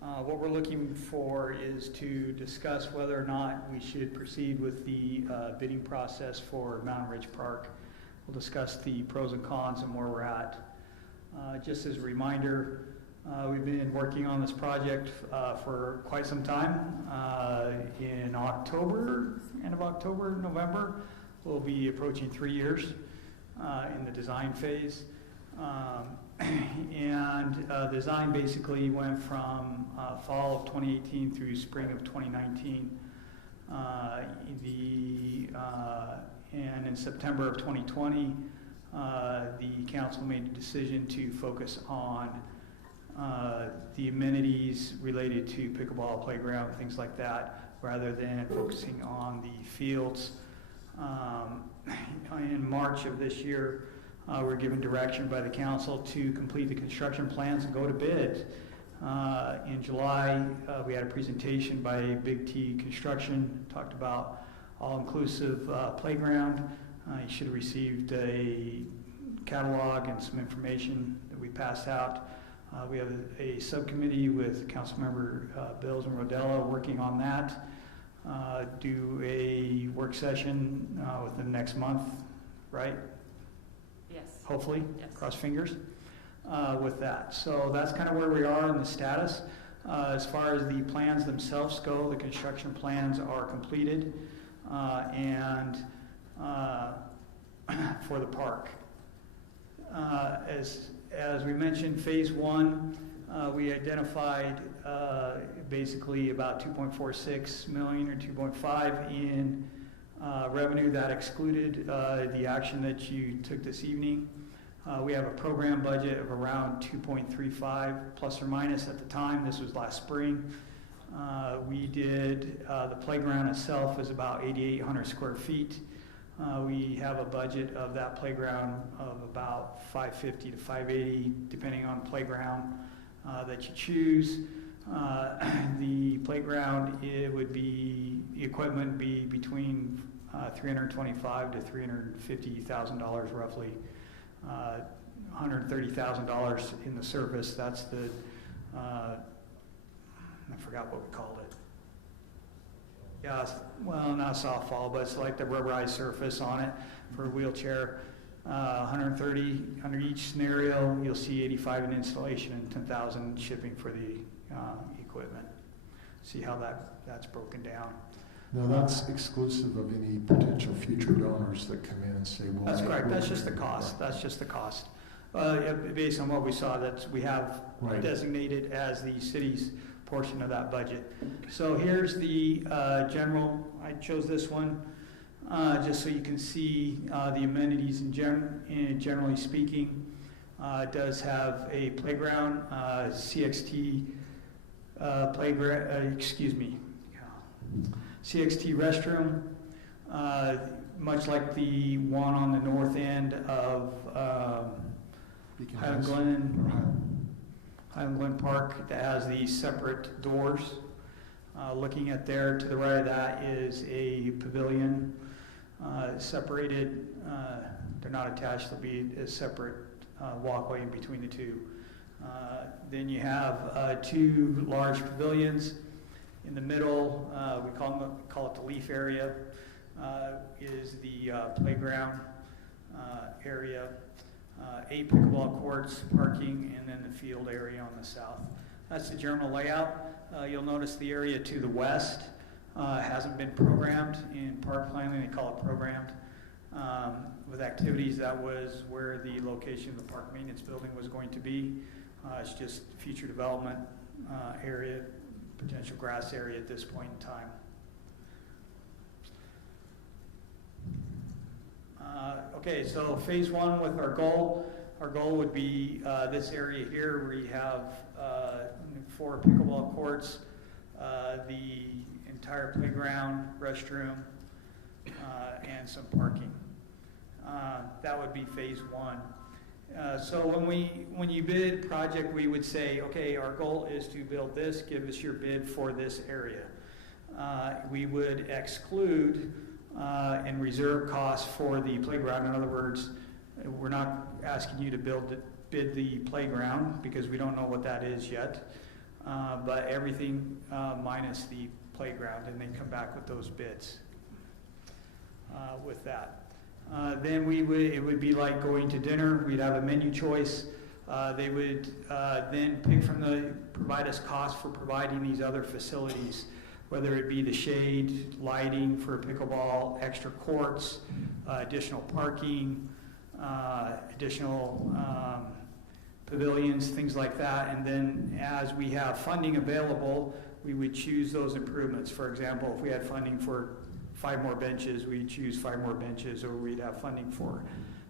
What we're looking for is to discuss whether or not we should proceed with the bidding process for Mountain Ridge Park. We'll discuss the pros and cons and where we're at. Just as a reminder, we've been working on this project for quite some time. In October, end of October, November, we'll be approaching 3 years in the design phase. And design basically went from fall of 2018 through spring of 2019. And in September of 2020, the council made a decision to focus on the amenities related to pickleball, playground, things like that, rather than focusing on the fields. In March of this year, we're given direction by the council to complete the construction plans and go to bid. In July, we had a presentation by Big T Construction, talked about all-inclusive playground. You should have received a catalog and some information that we passed out. We have a subcommittee with Councilmember Bills and Rodella working on that. Do a work session within the next month, right? Yes. Hopefully, yes. Cross fingers with that. So that's kind of where we are in the status. As far as the plans themselves go, the construction plans are completed and for the park. As we mentioned, phase 1, we identified basically about 2.46 million or 2.5 in revenue. That excluded the action that you took this evening. We have a program budget of around 2.35 plus or minus at the time. This was last spring. We did, the playground itself is about 8,800 square feet. We have a budget of that playground of about 550 to 580, depending on playground that you choose. The playground, it would be, the equipment would be between $325,000 to $350,000 roughly. $130,000 in the surface. That's the, I forgot what we called it. Yeah, well, not softball, but it's like the rubberized surface on it for a wheelchair. 130 under each scenario. You'll see 85 in installation and 10,000 shipping for the equipment. See how that's broken down. Now that's exclusive of any potential future donors that come in and say, well, that's correct. That's just the cost. That's just the cost. Based on what we saw, that we have designated as the city's portion of that budget. So here's the general. I chose this one just so you can see the amenities generally speaking. It does have a playground, CXT playground. CXT restroom, much like the one on the north end of Highland Glen Park that has these separate doors. Looking at there to the right of that is a pavilion separated. They're not attached, they'll be a separate walkway in between the two. Then you have 2 large pavilions. In the middle, we call it the leaf area, is the playground area, 8 pickleball courts, parking, and then the field area on the south. That's the general layout. You'll notice the area to the west hasn't been programmed. In park planning, they call it programmed. With activities, that was where the location of the park maintenance building was going to be. It's just future development area, potential grass area at this point in time. Okay, so phase one with our goal would be this area here where you have 4 pickleball courts, the entire playground, restroom, and some parking. That would be phase one. So when you bid a project, we would say, okay, our goal is to build this, give us your bid for this area. We would exclude and reserve costs for the playground. In other words, we're not asking you to bid the playground because we don't know what that is yet, but everything minus the playground, and then come back with those bids with that. Then it would be like going to dinner. We'd have a menu choice. They would then provide us costs for providing these other facilities, whether it be the shade, lighting for pickleball, extra courts, additional parking, additional pavilions, things like that. And then as we have funding available, we would choose those improvements. For example, if we had funding for 5 more benches, we'd choose 5 more benches, or we'd have funding for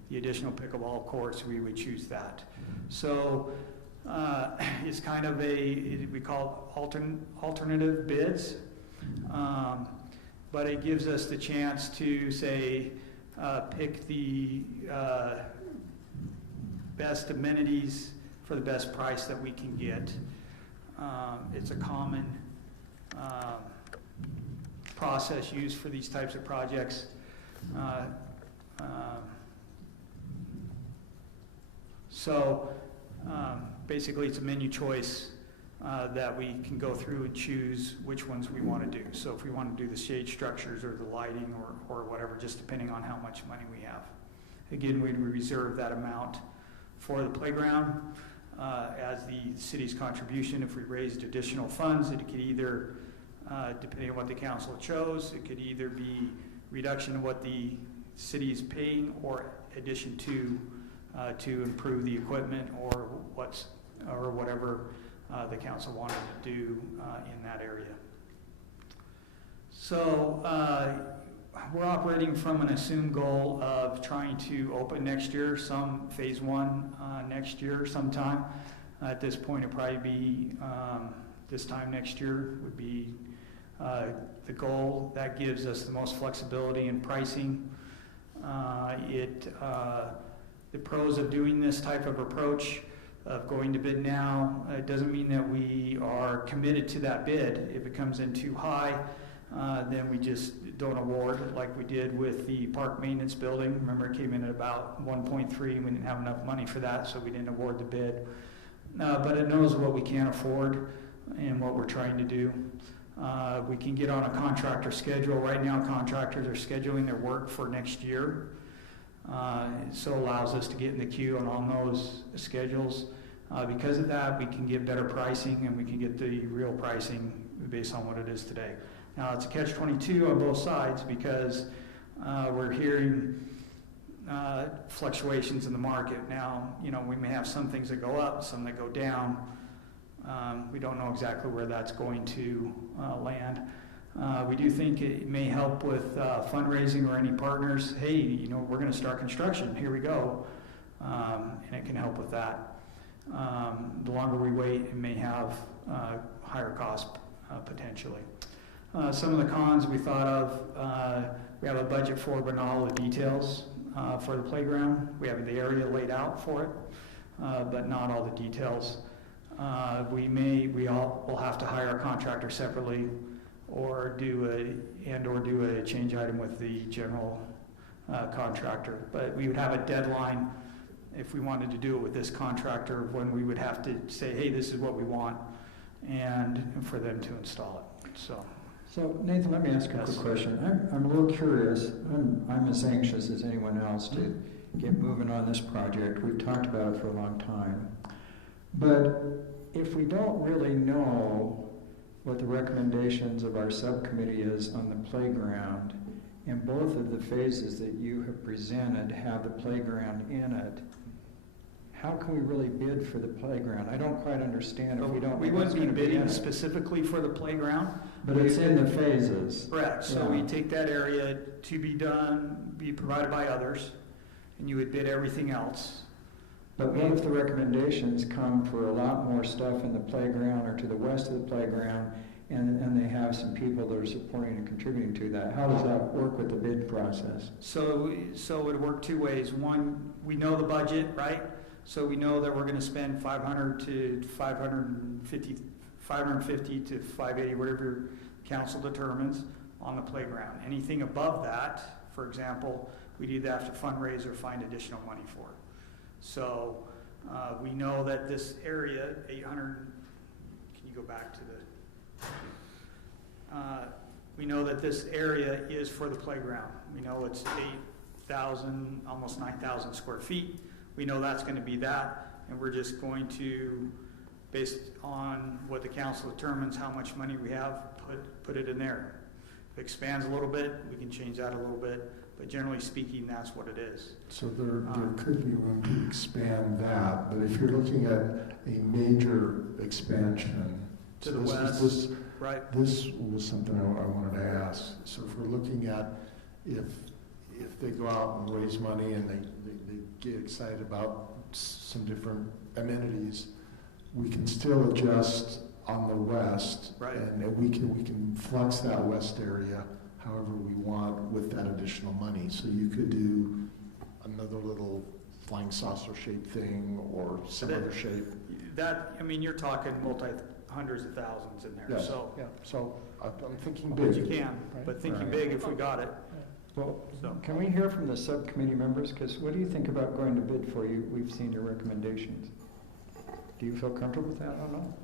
the additional pickleball courts, we would choose that. So it's kind of we call it alternative bids, but it gives us the chance to say, pick the best amenities for the best price that we can get. It's a common process used for these types of projects. Basically it's a menu choice that we can go through and choose which ones we want to do. So if we want to do the shade structures or the lighting or whatever, just depending on how much money we have. Again, we reserve that amount for the playground as the city's contribution. If we raised additional funds, it could either, depending on what the council chose, it could either be reduction of what the city is paying or addition to improve the equipment or whatever the council wanted to do in that area. So we're operating from an assumed goal of trying to open next year, phase one next year sometime. At this point, it'll probably be this time next year would be the goal. That gives us the most flexibility in pricing. The pros of doing this type of approach, of going to bid now, it doesn't mean that we are committed to that bid. If it comes in too high, then we just don't award, like we did with the park maintenance building. Remember, it came in at about 1.3 and we didn't have enough money for that, so we didn't award the bid. But it knows what we can't afford and what we're trying to do. We can get on a contractor schedule. Right now, contractors are scheduling their work for next year. It so allows us to get in the queue on those schedules. Because of that, we can get better pricing and we can get the real pricing based on what it is today. Now, it's a catch-22 on both sides because we're hearing fluctuations in the market. Now, we may have some things that go up, some that go down. We don't know exactly where that's going to land. We do think it may help with fundraising or any partners. Hey, we're going to start construction. Here we go. And it can help with that. The longer we wait, it may have higher costs potentially. Some of the cons we thought of, we have a budget for, but not all the details for the playground. We have the area laid out for it, but not all the details. We'll have to hire a contractor separately or do a change item with the general contractor. But we would have a deadline if we wanted to do it with this contractor when we would have to say, hey, this is what we want, and for them to install it. So Nathan, let me ask you a quick question. I'm a little curious. I'm as anxious as anyone else to get moving on this project. We've talked about it for a long time. But if we don't really know what the recommendations of our subcommittee is on the playground. And both of the phases that you have presented have the playground in it. How can we really bid for the playground? I don't quite understand if we don't. We wouldn't be bidding specifically for the playground. But it's in the phases. Correct. So Yeah. we take that area to be done, be provided by others, and you would bid everything else. But what if the recommendations come for a lot more stuff in the playground or to the west of the playground, and they have some people that are supporting and contributing to that? How does that work with the bid process? So it would work two ways. One, we know the budget, right? So we know that we're going to spend 500 to 550 to 580, whatever council determines, on the playground. Anything above that, for example, we'd either have to fundraise or find additional money for. So we know that this area, 800, can you go back to the, we know that this area is for the playground. We know it's 8,000, almost 9,000 square feet. We know that's going to be that, and we're just going to, based on what the council determines how much money we have, put it in there. If it expands a little bit, we can change that a little bit, but generally speaking, that's what it is. So there could be room to expand that, but if you're looking at a major expansion To the west, right? This was something I wanted to ask. So if we're looking at if they go out and raise money and they get excited about some different amenities, we can still adjust on the west, right? And we can flex that west area however we want with that additional money. So you could do another little flying saucer shaped thing or some other shape. That, I mean, you're talking hundreds of thousands in there. Yes, So yeah. So I'm thinking but big. you can, right? but thinking Right. big if we got it. Well, So. can we hear from the subcommittee members? Because what do you think about going to bid for you? We've seen your recommendations. Do you feel comfortable with that? I don't know.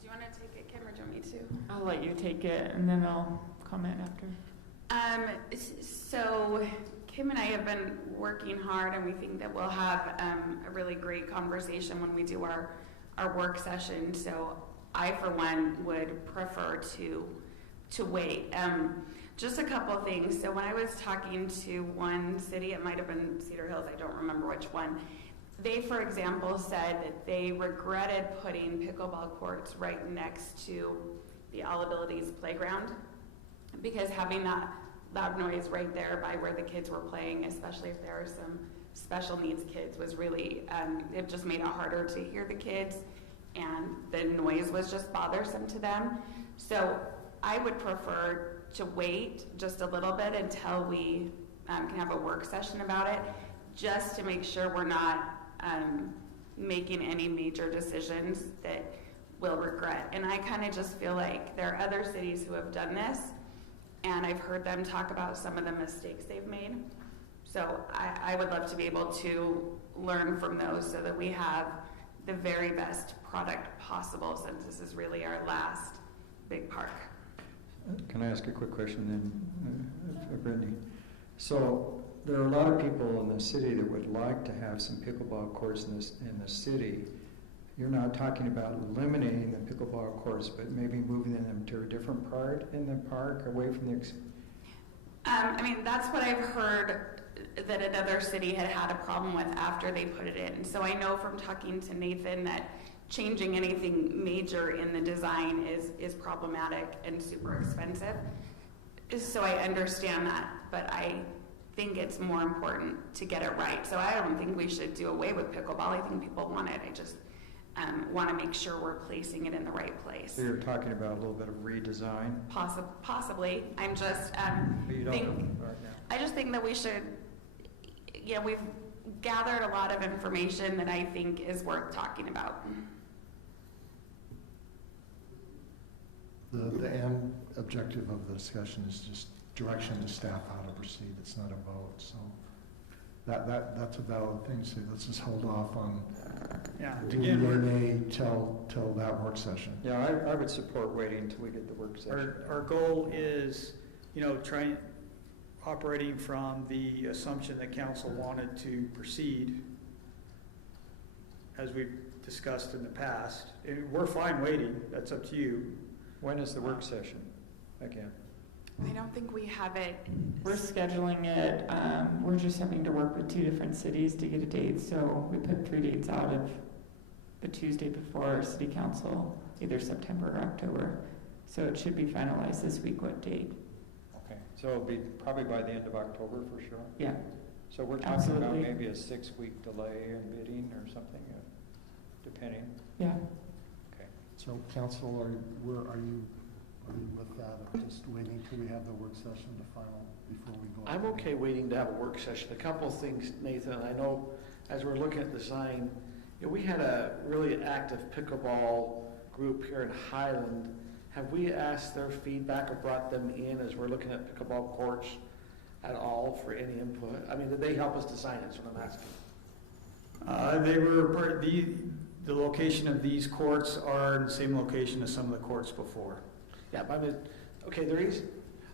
Do you want to take it, Kim, or do you want me to? I'll let you take it, and then I'll comment after. So Kim and I have been working hard, and we think that we'll have a really great conversation when we do our work session. So I, for one, would prefer to wait. Just a couple things. So when I was talking to one city, it might have been Cedar Hills, I don't remember which one, they, for example, said that they regretted putting pickleball courts right next to the All Abilities playground, because having that loud noise right there by where the kids were playing, especially if there are some special needs kids, was really, it just made it harder to hear the kids, and the noise was just bothersome to them. So I would prefer to wait just a little bit until we can have a work session about it, just to make sure we're not making any major decisions that we'll regret. And I kind of just feel like there are other cities who have done this, and I've heard them talk about some of the mistakes they've made. So I would love to be able to learn from those so that we have the very best product possible, since this is really our last big park. Can I ask a quick question then, Brittany? So there are a lot of people in the city that would like to have some pickleball courts in the city. You're not talking about eliminating the pickleball courts, but maybe moving them to a different part in the park, away from the... I mean, that's what I've heard that another city had a problem with after they put it in. So I know from talking to Nathan that changing anything major in the design is problematic and super expensive. So I understand that, but I think it's more important to get it right. So I don't think we should do away with pickleball. I think people want it. I just want to make sure we're placing it in the right place. So you're talking about a little bit of redesign? Possibly. I'm just But you don't know right now. I just think that we should, we've gathered a lot of information that I think is worth talking about. The end objective of the discussion is just direction to staff how to proceed. It's not a vote, so that's a valid thing. So let's just hold off on doing DNA till that work session. Yeah, I would support waiting until we get the work session. Our goal is, trying operating from the assumption that council wanted to proceed as we discussed in the past. And we're fine waiting, that's up to you. When is the work session again? I don't think we have it. We're scheduling it. We're just having to work with 2 different cities to get a date. So we put 3 dates out of the Tuesday before city council, either September or October. So it should be finalized this week what date. Okay, so it'll be probably by the end of October for sure? Yeah. So we're talking Absolutely. about maybe a 6-week delay in bidding or something, depending? Yeah. Okay. So council, are you with that, of just waiting till we have the work session to final before we go? I'm okay waiting to have a work session. A couple of things, Nathan, I know as we're looking at design, we had a really active pickleball group here in Highland. Have we asked their feedback or brought them in as we're looking at pickleball courts at all for any input? I mean, did they help us design it? That's what I'm asking. They were the location of these courts are in the same location as some of the courts before. Yeah, but I mean, okay,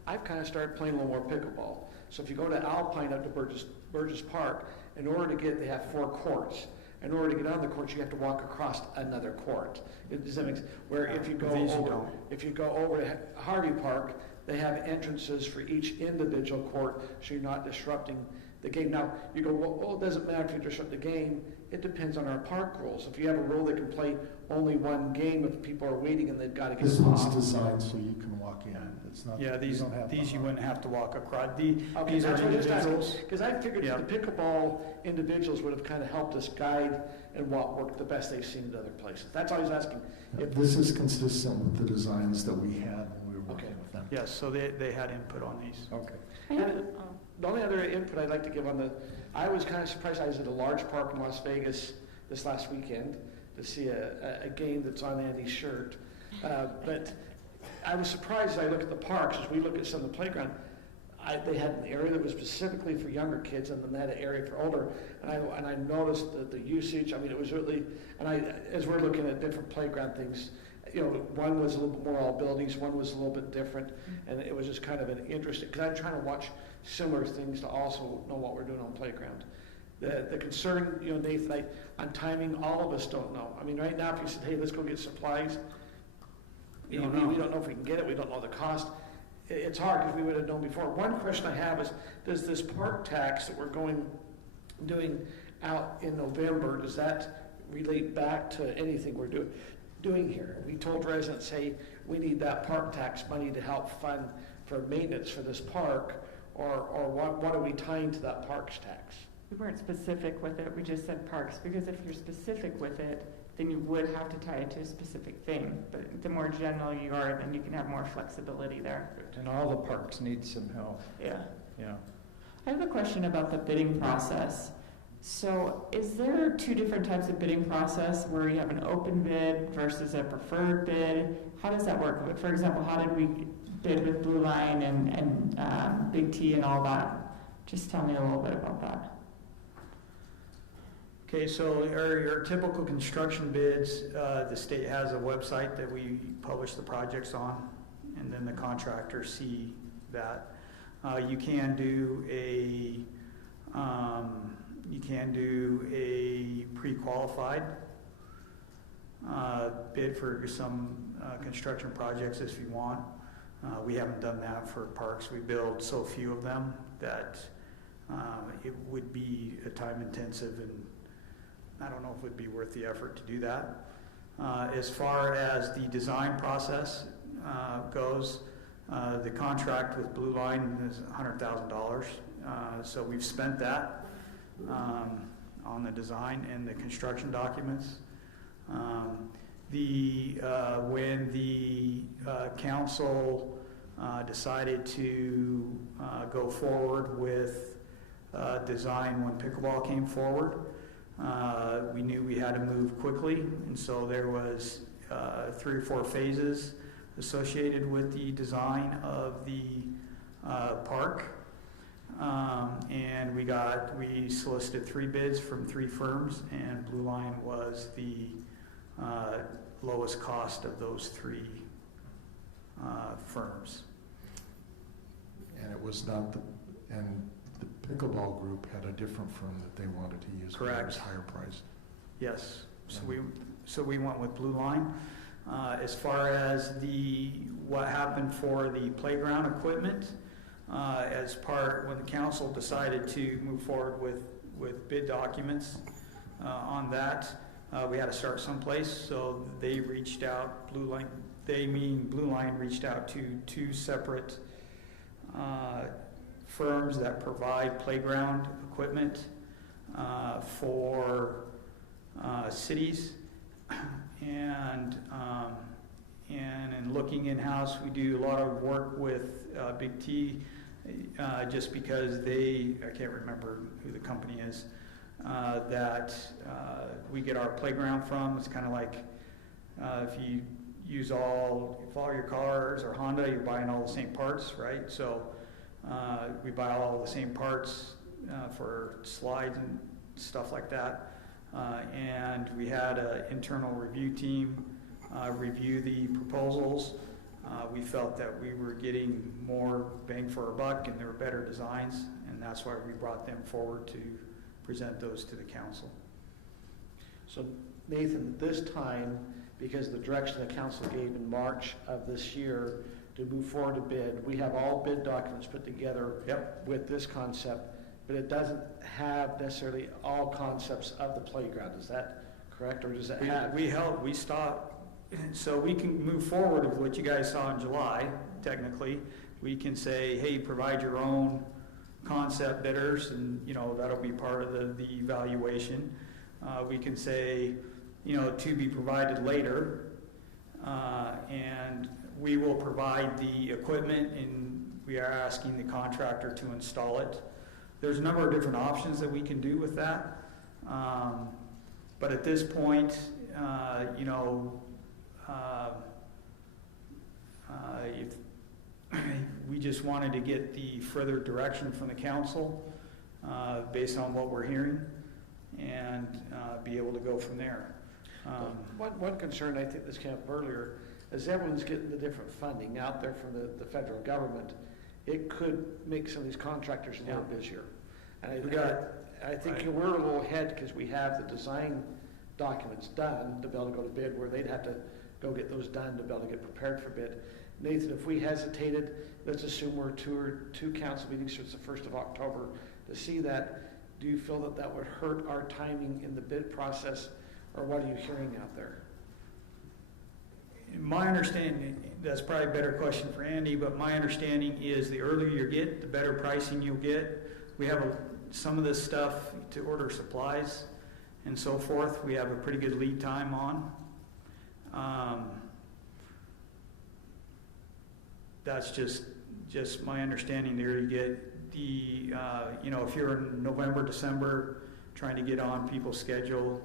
I've kind of started playing a little more pickleball. So if you go to Alpine up to Burgess Park, in order to they have 4 courts. In order to get on the courts, you have to walk across another court. Does that make sense? Where if you go over to Harvey Park, they have entrances for each individual court, so you're not disrupting the game. Now, you go, well, it doesn't matter if you disrupt the game. It depends on our park rules. If you have a rule that can play only one game if people are waiting and they've got to get This off. one's designed so you can walk in. It's not. Yeah, these you wouldn't have to walk across. These are That's what individuals. Because I figured the pickleball individuals would have kind of helped us guide and what worked the best they've seen at other places. That's all I was asking. This is consistent with the designs that we had when we were working with them. Yes, so they had input on these. Okay. And the only other input I'd like to give I was kind of surprised. I was at a large park in Las Vegas this last weekend to see a game that's on Andy's shirt. But I was surprised as I look at the parks, as we look at some of the playground, they had an area that was specifically for younger kids, and then they had an area for older. And I noticed that the usage, I mean, it was really, as we're looking at different playground things, one was a little bit more all buildings, one was a little bit different, and it was just kind of an interesting, because I'm trying to watch similar things to also know what we're doing on playground. The concern, Nathan, on timing, all of us don't know. I mean, right now, if you said, hey, let's go get supplies, we don't know if we can get it, we don't know the cost. It's hard because we would have known before. One question I have is, does this park tax that we're doing out in November, does that relate back to anything we're doing here? We told residents, hey, we need that park tax money to help fund for maintenance for this park, or what are we tying to that parks tax? We weren't specific with it. We just said parks, because if you're specific with it, then you would have to tie it to a specific thing. But the more general you are, then you can have more flexibility there. And all the parks need some help. Yeah. Yeah. I have a question about the bidding process. So is there 2 different types of bidding process where you have an open bid versus a preferred bid? How does that work? For example, how did we bid with Blue Line and Big T and all that? Just tell me a little bit about that. Okay, so our typical construction bids, the state has a website that we publish the projects on, and then the contractors see that. You can do a pre-qualified bid for some construction projects if you want. We haven't done that for parks. We build so few of them that it would be a time intensive, and I don't know if it would be worth the effort to do that. As far as the design process goes, the contract with Blue Line is $100,000. So we've spent that on the design and the construction documents. When the council decided to go forward with design when pickleball came forward, we knew we had to move quickly, and so there was 3 or 4 phases associated with the design of the park. And we solicited 3 bids from 3 firms, and Blue Line was the lowest cost of those 3 firms. And it was not the pickleball group had a different firm that they wanted to use. Correct. It was higher priced. Yes. So we went with Blue Line. As far as what happened for the playground equipment, when the council decided to move forward with bid documents on that, we had to start someplace. So they reached out. Blue Line reached out to 2 separate firms that provide playground equipment for cities. And in looking in-house, we do a lot of work with Big T, just because I can't remember who the company is, that we get our playground from. It's kind of like if you use all your cars or Honda, you're buying all the same parts, right? So we buy all the same parts for slides and stuff like that. And we had an internal review team review the proposals. We felt that we were getting more bang for our buck and there were better designs, and that's why we brought them forward to present those to the council. So Nathan, this time, because of the direction the council gave in March of this year to move forward to bid, we have all bid documents put together with this concept, but it doesn't have necessarily all concepts of the playground. Is that correct, or does it have? We stopped, so we can move forward with what you guys saw in July. Technically, we can say, hey, provide your own concept bidders, and that'll be part of the evaluation. We can say, to be provided later, and we will provide the equipment, and we are asking the contractor to install it. There's a number of different options that we can do with that, but at this point, we just wanted to get the further direction from the council based on what we're hearing, and be able to go from there. One concern, I think this came up earlier, is everyone's getting the different funding out there from the federal government. It could make some of these contractors a little busier. And I think we're a little ahead because we have the design documents done to be able to go to bid, where they'd have to go get those done to be able to get prepared for bid. Nathan, if we hesitated, let's assume we're two council meetings since the 1st of October to see that, do you feel that would hurt our timing in the bid process, or what are you hearing out there? My understanding, that's probably a better question for Andy, but my understanding is the earlier you get, the better pricing you'll get. We have some of this stuff to order supplies and so forth. We have a pretty good lead time on. That's just my understanding there. You get the, if you're in November, December, trying to get on people's schedule,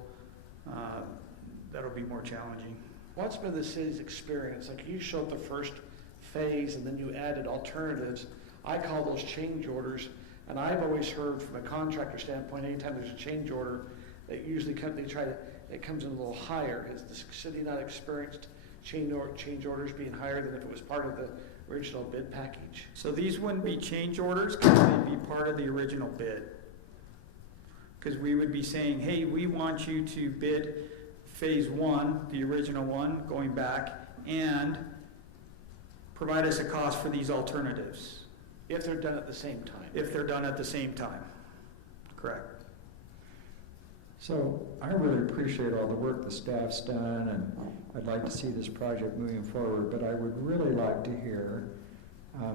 that'll be more challenging. What's been the city's experience? Like, you showed the first phase and then you added alternatives. I call those change orders, and I've always heard from a contractor standpoint, anytime there's a change order, it usually it comes in a little higher. Has the city not experienced change orders being higher than if it was part of the original bid package? So these wouldn't be change orders, because they'd be part of the original bid. Because we would be saying, hey, we want you to bid phase 1, the original one, going back, and provide us a cost for these alternatives. If they're done at the same time. If they're done at the same time. Correct. So I really appreciate all the work the staff's done, and I'd like to see this project moving forward, but I would really like to hear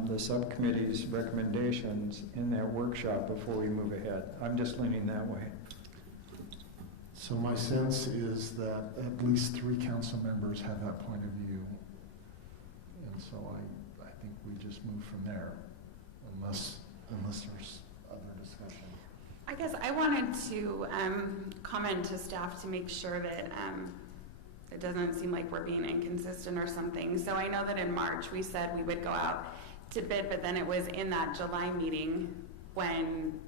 the subcommittee's recommendations in that workshop before we move ahead. I'm just leaning that way. So my sense is that at least 3 council members have that point of view. And so I think we just move from there, unless there's other discussion. I guess I wanted to comment to staff to make sure that it doesn't seem like we're being inconsistent or something. So I know that in March we said we would go out to bid, but then it was in that July meeting when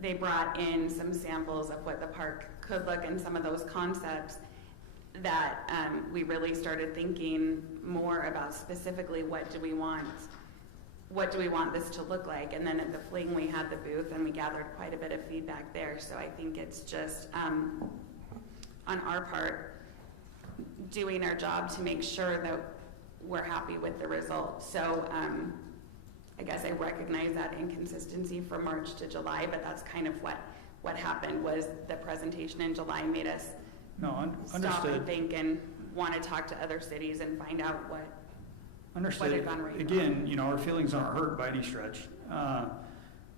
they brought in some samples of what the park could look and some of those concepts that we really started thinking more about specifically what do we want what do we want this to look like? And then at the Fling, we had the booth, and we gathered quite a bit of feedback there. So I think it's just, on our part, doing our job to make sure that we're happy with the result. So I guess I recognize that inconsistency from March to July, but that's kind of what happened. Was the presentation in July made us stop and think and want to talk to other cities and find out what had gone right. Again, you know, our feelings aren't hurt by any stretch.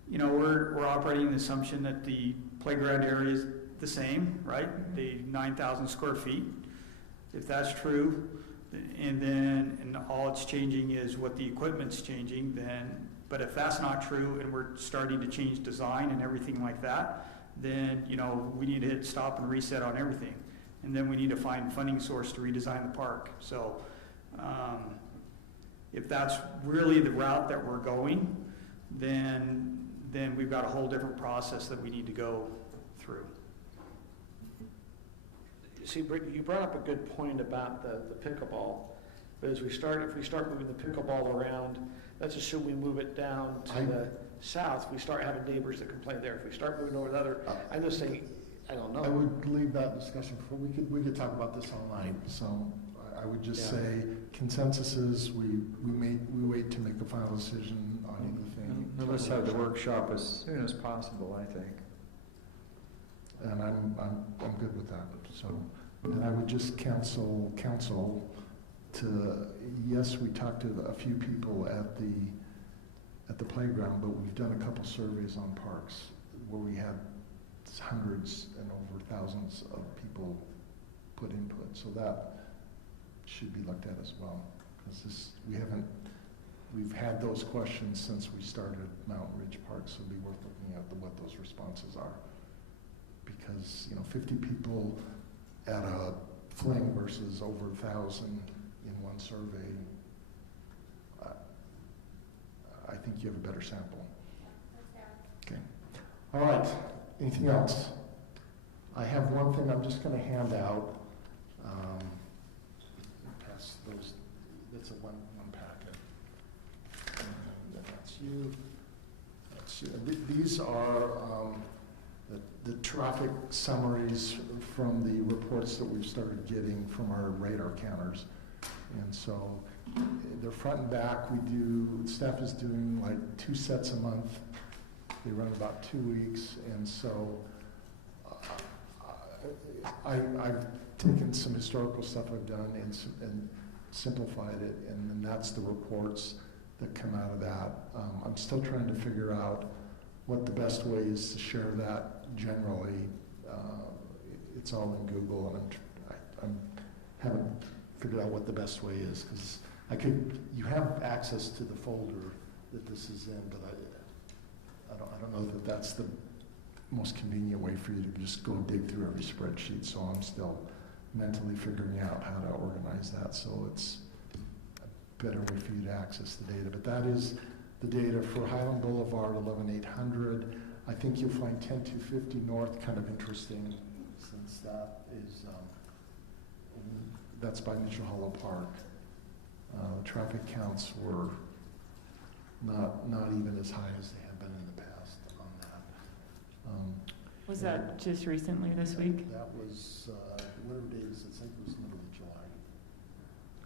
You know, we're operating the assumption that the playground area is the same, right? The 9,000 square feet. If that's true, and all it's changing is what the equipment's changing, but if that's not true and we're starting to change design and everything like that, then, you know, we need to hit stop and reset on everything. And then we need to find funding source to redesign the park. So if that's really the route that we're going, then we've got a whole different process that we need to go through. See, Britt, you brought up a good point about the pickleball. But if we start moving the pickleball around, let's assume we move it down to the south. We start having neighbors that complain there. If we start moving over the other, I'm just saying, I don't know. I would leave that discussion for, we could talk about this all night. So I would just say consensus is we wait to make a final decision on anything. Let's have the workshop as soon as possible, I think. And I'm good with that. So, and I would just counsel to, yes, we talked to a few people at the playground, but we've done a couple surveys on parks where we had hundreds and over thousands of people put input. So that should be looked at as well, because we've had those questions since we started Mountain Ridge Park, so it'd be worth looking at what those responses are. Because, you know, 50 people at a Fling versus over 1,000 in one survey, I think you have a better sample. Okay. All right. Anything else? I have one thing I'm just going to hand out. Pass those. That's a one packet. And that's you. That's you. These are the traffic summaries from the reports that we've started getting from our radar counters. And so they're front and back. Staff is doing like 2 sets a month. They run about 2 weeks. And so I've taken some historical stuff I've done and simplified it. And then that's the reports that come out of that. I'm still trying to figure out what the best way is to share that generally. It's all in Google, and I haven't figured out what the best way is, because you have access to the folder that this is in, but I don't know that that's the most convenient way for you to just go dig through every spreadsheet. So I'm still mentally figuring out how to organize that, so it's a better way for you to access the data. But that is the data for Highland Boulevard, 11800. I think you'll find 10250 North kind of interesting, since that is that's by Mitchell Hollow Park. Traffic counts were not even as high as they have been in the past on that. Was that just recently this week? That was whatever date is it? I think it was middle of July.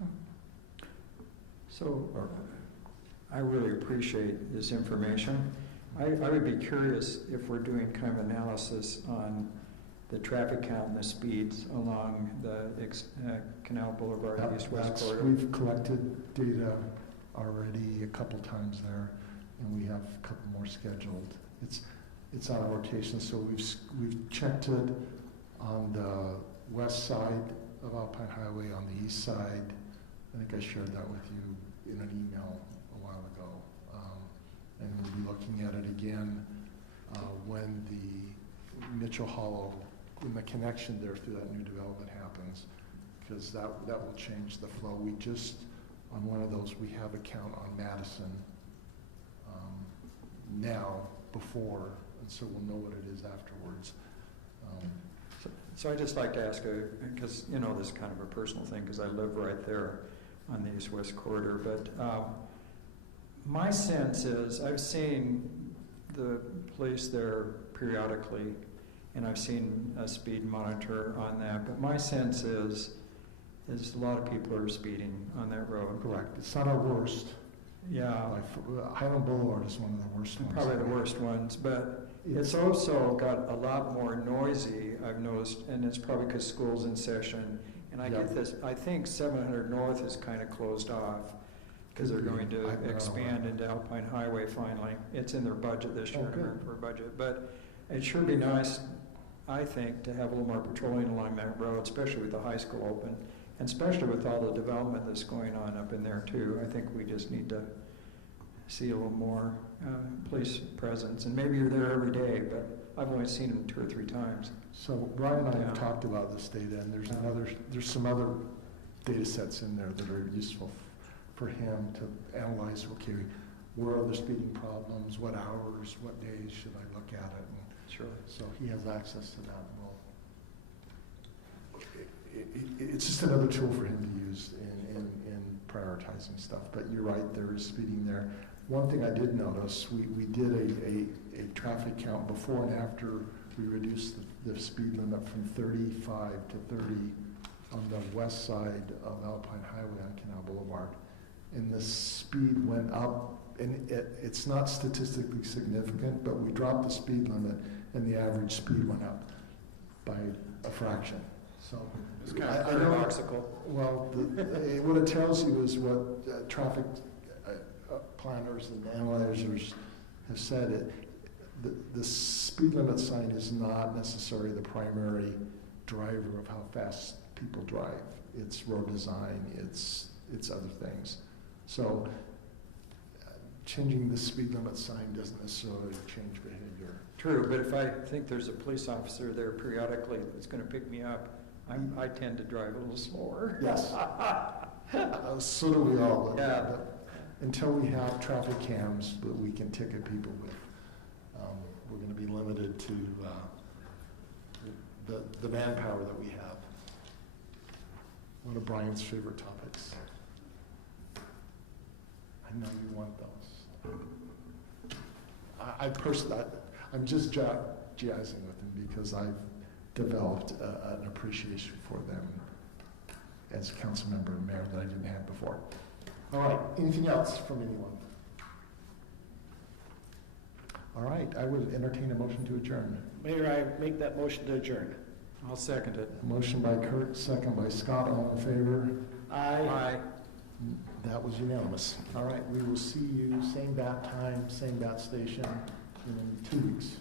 Oh. So I really appreciate this information. I would be curious if we're doing kind of analysis on the traffic count and the speeds along the Canal Boulevard East-West corridor. We've collected data already a couple times there, and we have a couple more scheduled. It's on rotation, so we've checked it on the west side of Alpine Highway, on the east side. I think I shared that with you in an email a while ago. And we'll be looking at it again when the Mitchell Hollow, when the connection there through that new development happens, because that will change the flow. We just, on one of those, we have a count on Madison now, before, and so we'll know what it is afterwards. So I'd just like to ask, because you know this is kind of a personal thing, because I live right there on the east-west corridor, but My sense is, I've seen the police there periodically, and I've seen a speed monitor on that, but my sense is a lot of people are speeding on that road. Correct. It's not our worst. Yeah. Highland Boulevard is one of the worst ones. Probably the worst ones, but it's also got a lot more noisy, I've noticed, and it's probably because school's in session. And I get this, I think 700 North is kind of closed off because they're going to expand into Alpine Highway finally. It's in their budget this year, for budget. But it sure be nice, I think, to have a little more patrolling along that road, especially with the high school open, and especially with all the development that's going on up in there too. I think we just need to see a little more police presence. And maybe you're there every day, but I've only seen them 2 or 3 times. So Brian and I have talked about this data, and there's some other data sets in there that are useful for him to analyze, okay, where are the speeding problems, what hours, what days should I look at it? And sure. So he has access to that. It's just another tool for him to use in prioritizing stuff. But you're right, there is speeding there. One thing I did notice, we did a traffic count before and after we reduced the speed limit from 35 to 30 on the west side of Alpine Highway on Canal Boulevard. And the speed went up, and it's not statistically significant, but we dropped the speed limit and the average speed went up by a fraction. So it's kind of paradoxical. Well, what it tells you is what traffic planners and analyzers have said. The speed limit sign is not necessarily the primary driver of how fast people drive. It's road design, it's other things. So changing the speed limit sign doesn't necessarily change behavior. True, but if I think there's a police officer there periodically that's going to pick me up, I tend to drive a little slower. Yes. So do we all. Yeah. But until we have traffic cams that we can ticket people with, we're going to be limited to the manpower that we have. One of Brian's favorite topics. I know you want those. I personally, I'm just jazzing with them because I've developed an appreciation for them as a council member and mayor that I didn't have before. All right, anything else from anyone? All right, I would entertain a motion to adjourn. Mayor, I make that motion to adjourn. I'll second it. A motion by Kurt, second by Scott, all in favor? Aye. Aye. That was unanimous. All right, we will see you same bat time, same bat station in 2 weeks.